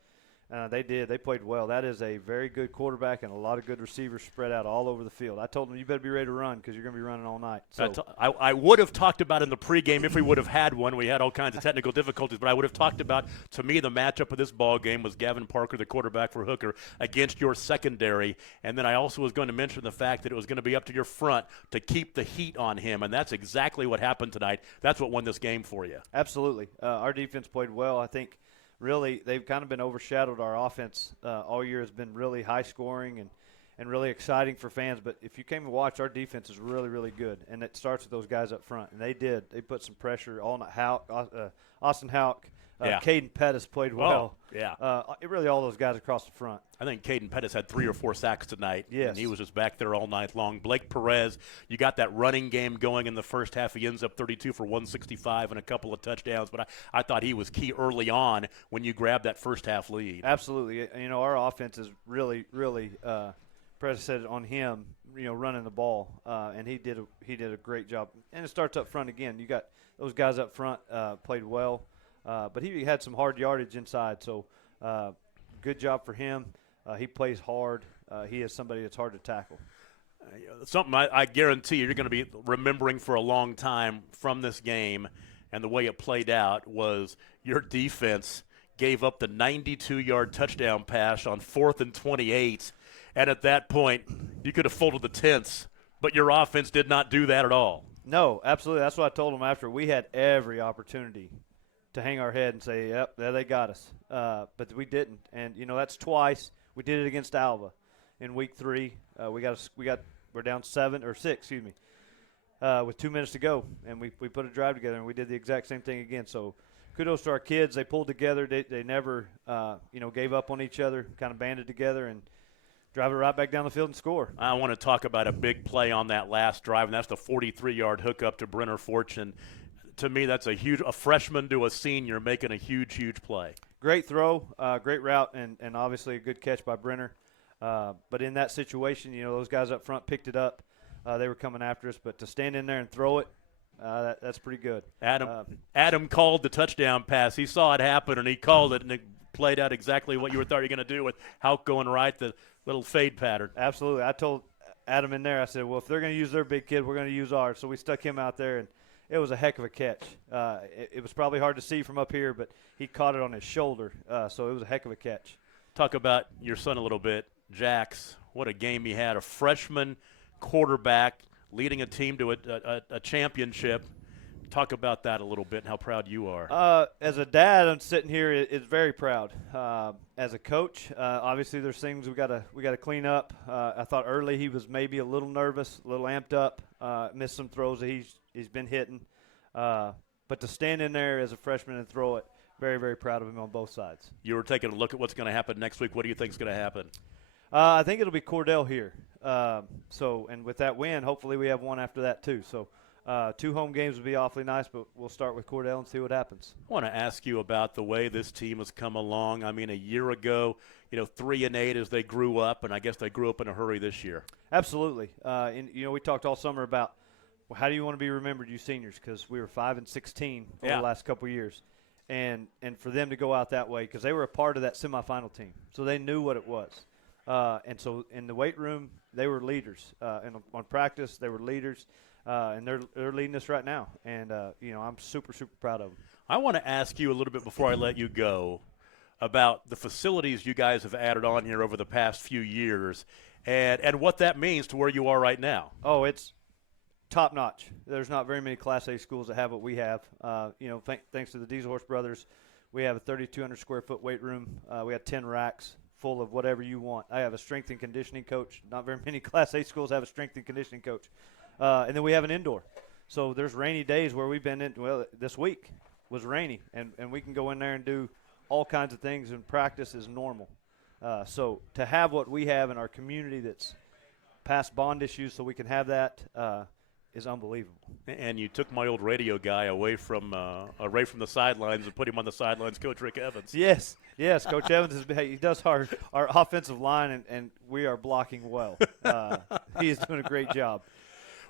they did. They played well. That is a very good quarterback and a lot of good receivers spread out all over the field. I told them, you better be ready to run because you're going to be running all night. So I would have talked about in the pregame if we would have had one. We had all kinds of technical difficulties, but I would have talked about, to me, the matchup of this ball game was Gavin Parker, the quarterback for Hooker, against your secondary. And then I also was going to mention the fact that it was going to be up to your front to keep the heat on him, and that's exactly what happened tonight. That's what won this game for you. Absolutely. Our defense played well. I think really they've kind of been overshadowed. Our offense all year has been really high scoring and really exciting for fans. But if you came to watch, our defense is really, really good. And it starts with those guys up front. And they did. They put some pressure on Austin Houck. Caden Pettis played well. Really all those guys across the front. I think Caden Pettis had 3 or 4 sacks tonight. Yes. And he was just back there all night long. Blake Perez, you got that running game going in the first half. He ends up 32 for 165 and a couple of touchdowns. But I thought he was key early on when you grabbed that first half lead. Absolutely. You know, our offense is really, really predicated on him, you know, running the ball. And he did a great job. And it starts up front again. You got those guys up front played well. But he had some hard yardage inside, so good job for him. He plays hard. He is somebody that's hard to tackle. Something I guarantee you're going to be remembering for a long time from this game and the way it played out was your defense gave up the 92-yard touchdown pass on 4th and 28, and at that point you could have folded the tents, but your offense did not do that at all. No, absolutely. That's what I told him after. We had every opportunity to hang our head and say, yep, there they got us. But we didn't. And, you know, that's twice. We did it against Alva in week 3. We're down 6, with 2 minutes to go. And we put a drive together, and we did the exact same thing again. So kudos to our kids. They pulled together. They never, gave up on each other, kind of banded together and drive it right back down the field and score. I want to talk about a big play on that last drive, and that's the 43-yard hookup to Brenner Fortune. To me, that's a freshman to a senior making a huge, huge play. Great throw, great route, and obviously a good catch by Brenner. But in that situation, you know, those guys up front picked it up. They were coming after us. But to stand in there and throw it, that's pretty good. Adam called the touchdown pass. He saw it happen, and he called it, and it played out exactly what you thought you were going to do with Houck going right, the little fade pattern. Absolutely. I told Adam in there, I said, well, if they're going to use their big kid, we're going to use ours. So we stuck him out there, and it was a heck of a catch. It was probably hard to see from up here, but he caught it on his shoulder, so it was a heck of a catch. Talk about your son a little bit, Jax. What a game he had. A freshman quarterback leading a team to a championship. Talk about that a little bit and how proud you are. As a dad, I'm sitting here is very proud. As a coach, obviously there's things we gotta clean up. I thought early he was maybe a little nervous, a little amped up, missed some throws that he's been hitting. But to stand in there as a freshman and throw it, very, very proud of him on both sides. You were taking a look at what's going to happen next week. What do you think is going to happen? I think it'll be Cordell here. And with that win, hopefully we have one after that too. So 2 home games would be awfully nice, but we'll start with Cordell and see what happens. I want to ask you about the way this team has come along. I mean, a year ago, 3-8 as they grew up, and I guess they grew up in a hurry this year. Absolutely. We talked all summer about how do you want to be remembered, you seniors, because we were 5-16 over the last couple of years. And for them to go out that way, because they were a part of that semifinal team, so they knew what it was. And so in the weight room, they were leaders. And on practice, they were leaders. And they're leading us right now. And, I'm super, super proud of them. I want to ask you a little bit before I let you go about the facilities you guys have added on here over the past few years and what that means to where you are right now. Oh, it's top-notch. There's not very many Class A schools that have what we have. Thanks to the Diesel Horse brothers, we have a 3,200-square-foot weight room. We have 10 racks full of whatever you want. I have a strength and conditioning coach. Not very many Class A schools have a strength and conditioning coach. And then we have an indoor. So there's rainy days where we've been in. Well, this week was rainy, and we can go in there and do all kinds of things, and practice is normal. So to have what we have in our community that's past bond issues so we can have that is unbelievable. And you took my old radio guy away from the sidelines and put him on the sidelines, Coach Rick Evans. Yes, Coach Evans he does our offensive line, and we are blocking well. He is doing a great job.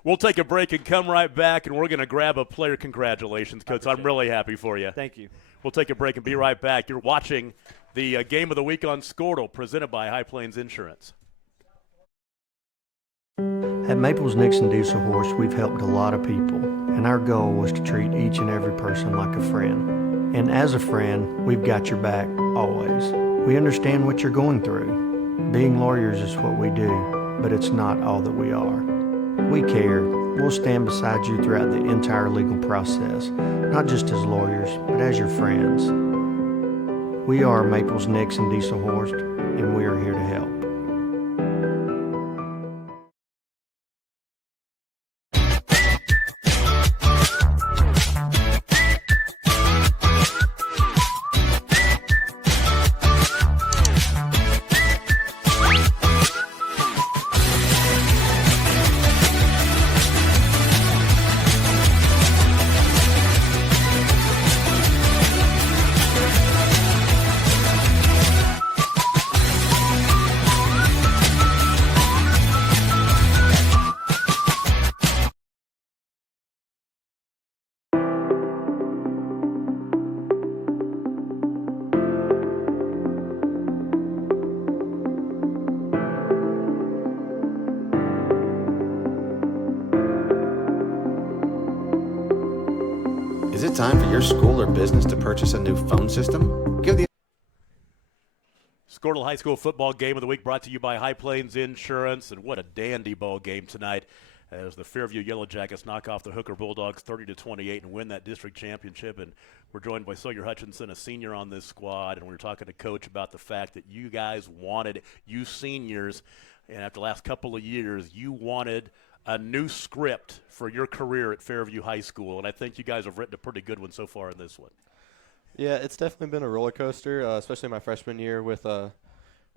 We'll take a break and come right back, and we're going to grab a player. Congratulations, Coach. I'm really happy for you. Thank you. We'll take a break and be right back. You're watching the Game of the Week on Squirtle, presented by High Plains Insurance. At Maples Nixon Diesel Horse, we've helped a lot of people, and our goal was to treat each and every person like a friend. And as a friend, we've got your back always. We understand what you're going through. Being lawyers is what we do, but it's not all that we are. We care. We'll stand beside you throughout the entire legal process, not just as lawyers, but as your friends. We are Maples Nixon Diesel Horse, and we are here to help. Is it time for your school or business to purchase a new phone system? Give the Squirtle High School football game of the week brought to you by High Plains Insurance. And what a dandy ball game tonight as the Fairview Yellow Jackets knock off the Hooker Bulldogs 30-28 and win that district championship. And we're joined by Sawyer Hutchinson, a senior on this squad, and we were talking to Coach about the fact that you guys wanted, you seniors, and after the last couple of years, you wanted a new script for your career at Fairview High School, and I think you guys have written a pretty good one so far in this one. Yeah, it's definitely been a roller coaster, especially my freshman year with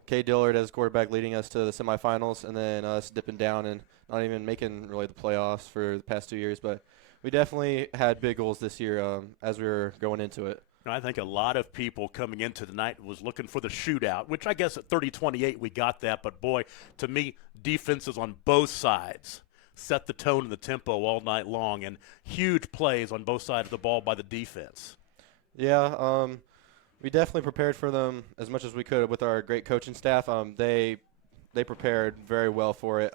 Kay Dillard as quarterback leading us to the semifinals, and then us dipping down and not even making really the playoffs for the past 2 years. But we definitely had big goals this year as we were going into it. I think a lot of people coming into the night was looking for the shootout, which I guess at 30-28 we got that. But, boy, to me, defenses on both sides set the tone and the tempo all night long, and huge plays on both sides of the ball by the defense. Yeah, we definitely prepared for them as much as we could with our great coaching staff. They prepared very well for it.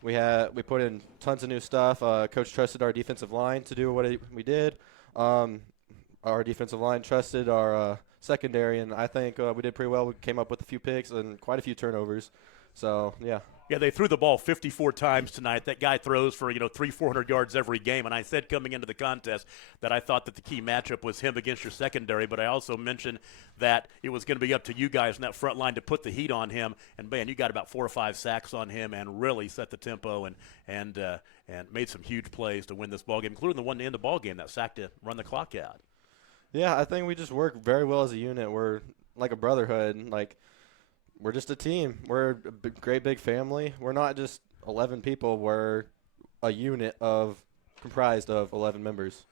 We put in tons of new stuff. Coach trusted our defensive line to do what we did. Our defensive line trusted our secondary, and I think we did pretty well. We came up with a few picks and quite a few turnovers. So, yeah. Yeah, they threw the ball 54 times tonight. That guy throws for, 300-400 yards every game. And I said coming into the contest that I thought that the key matchup was him against your secondary, but I also mentioned that it was going to be up to you guys in that front line to put the heat on him. And, man, you got about 4 or 5 sacks on him and really set the tempo and made some huge plays to win this ballgame, including the one to end the ballgame, that sack to run the clock out. Yeah, I think we just work very well as a unit. We're like a brotherhood. We're just a team. We're a great big family. We're not just 11 people. We're a unit comprised of 11 members.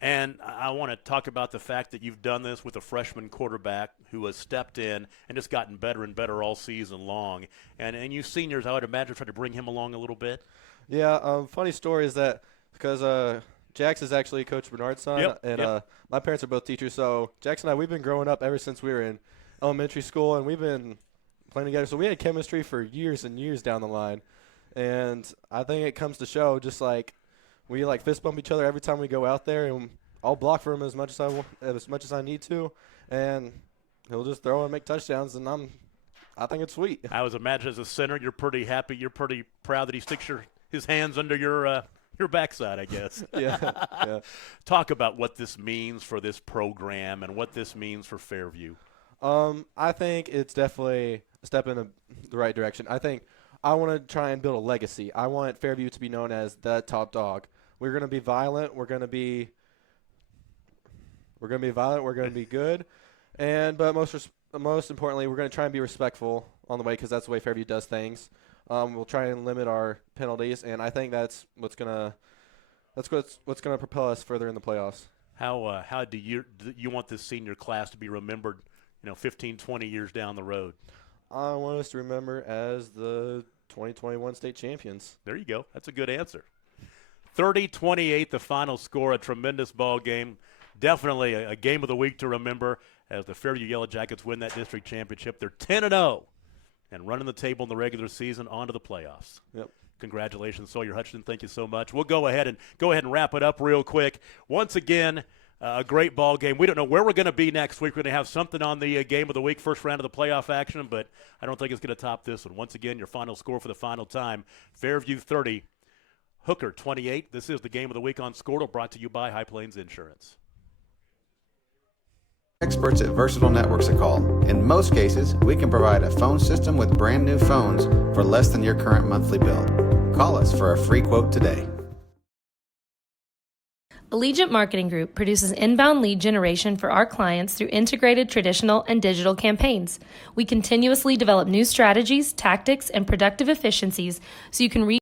And I want to talk about the fact that you've done this with a freshman quarterback who has stepped in and just gotten better and better all season long. And you seniors, I would imagine, try to bring him along a little bit. Yeah, funny story is that because Jax is actually Coach Bernard's son, my parents are both teachers. So Jax and I, we've been growing up ever since we were in elementary school, and we've been playing together. So we had chemistry for years and years down the line. And I think it comes to show just we fist bump each other every time we go out there, and I'll block for him as much as I need to, and he'll just throw and make touchdowns, and I think it's sweet. I was imagining as a center, you're pretty happy, you're pretty proud that he sticks his hands under your backside, I guess. Yeah. Talk about what this means for this program and what this means for Fairview. I think it's definitely a step in the right direction. I think I want to try and build a legacy. I want Fairview to be known as the top dog. We're going to be violent. We're going to be violent. We're going to be good. But most importantly, we're going to try and be respectful on the way, because that's the way Fairview does things. We'll try and limit our penalties, and I think that's what's gonna propel us further in the playoffs. How do you want this senior class to be remembered, 15, 20 years down the road? I want us to remember as the 2021 state champions. There you go. That's a good answer. 30-28, the final score, a tremendous ball game. Definitely a game of the week to remember as the Fairview Yellow Jackets win that district championship. They're 10-0 and running the table in the regular season on to the playoffs. Yep. Congratulations, Sawyer Hutchinson. Thank you so much. We'll go ahead and wrap it up real quick. Once again, a great ball game. We don't know where we're going to be next week. We're going to have something on the game of the week, first round of the playoff action, but I don't think it's going to top this one. Once again, your final score for the final time, Fairview 30, Hooker 28. This is the game of the week on Squirtle, brought to you by High Plains Insurance. Experts at Versatile Networks a call. In most cases, we can provide a phone system with brand new phones for less than your current monthly bill. Call us for a free quote today. Allegiant Marketing Group produces inbound lead generation for our clients through integrated traditional and digital campaigns. We continuously develop new strategies, tactics, and productive efficiencies so you can reach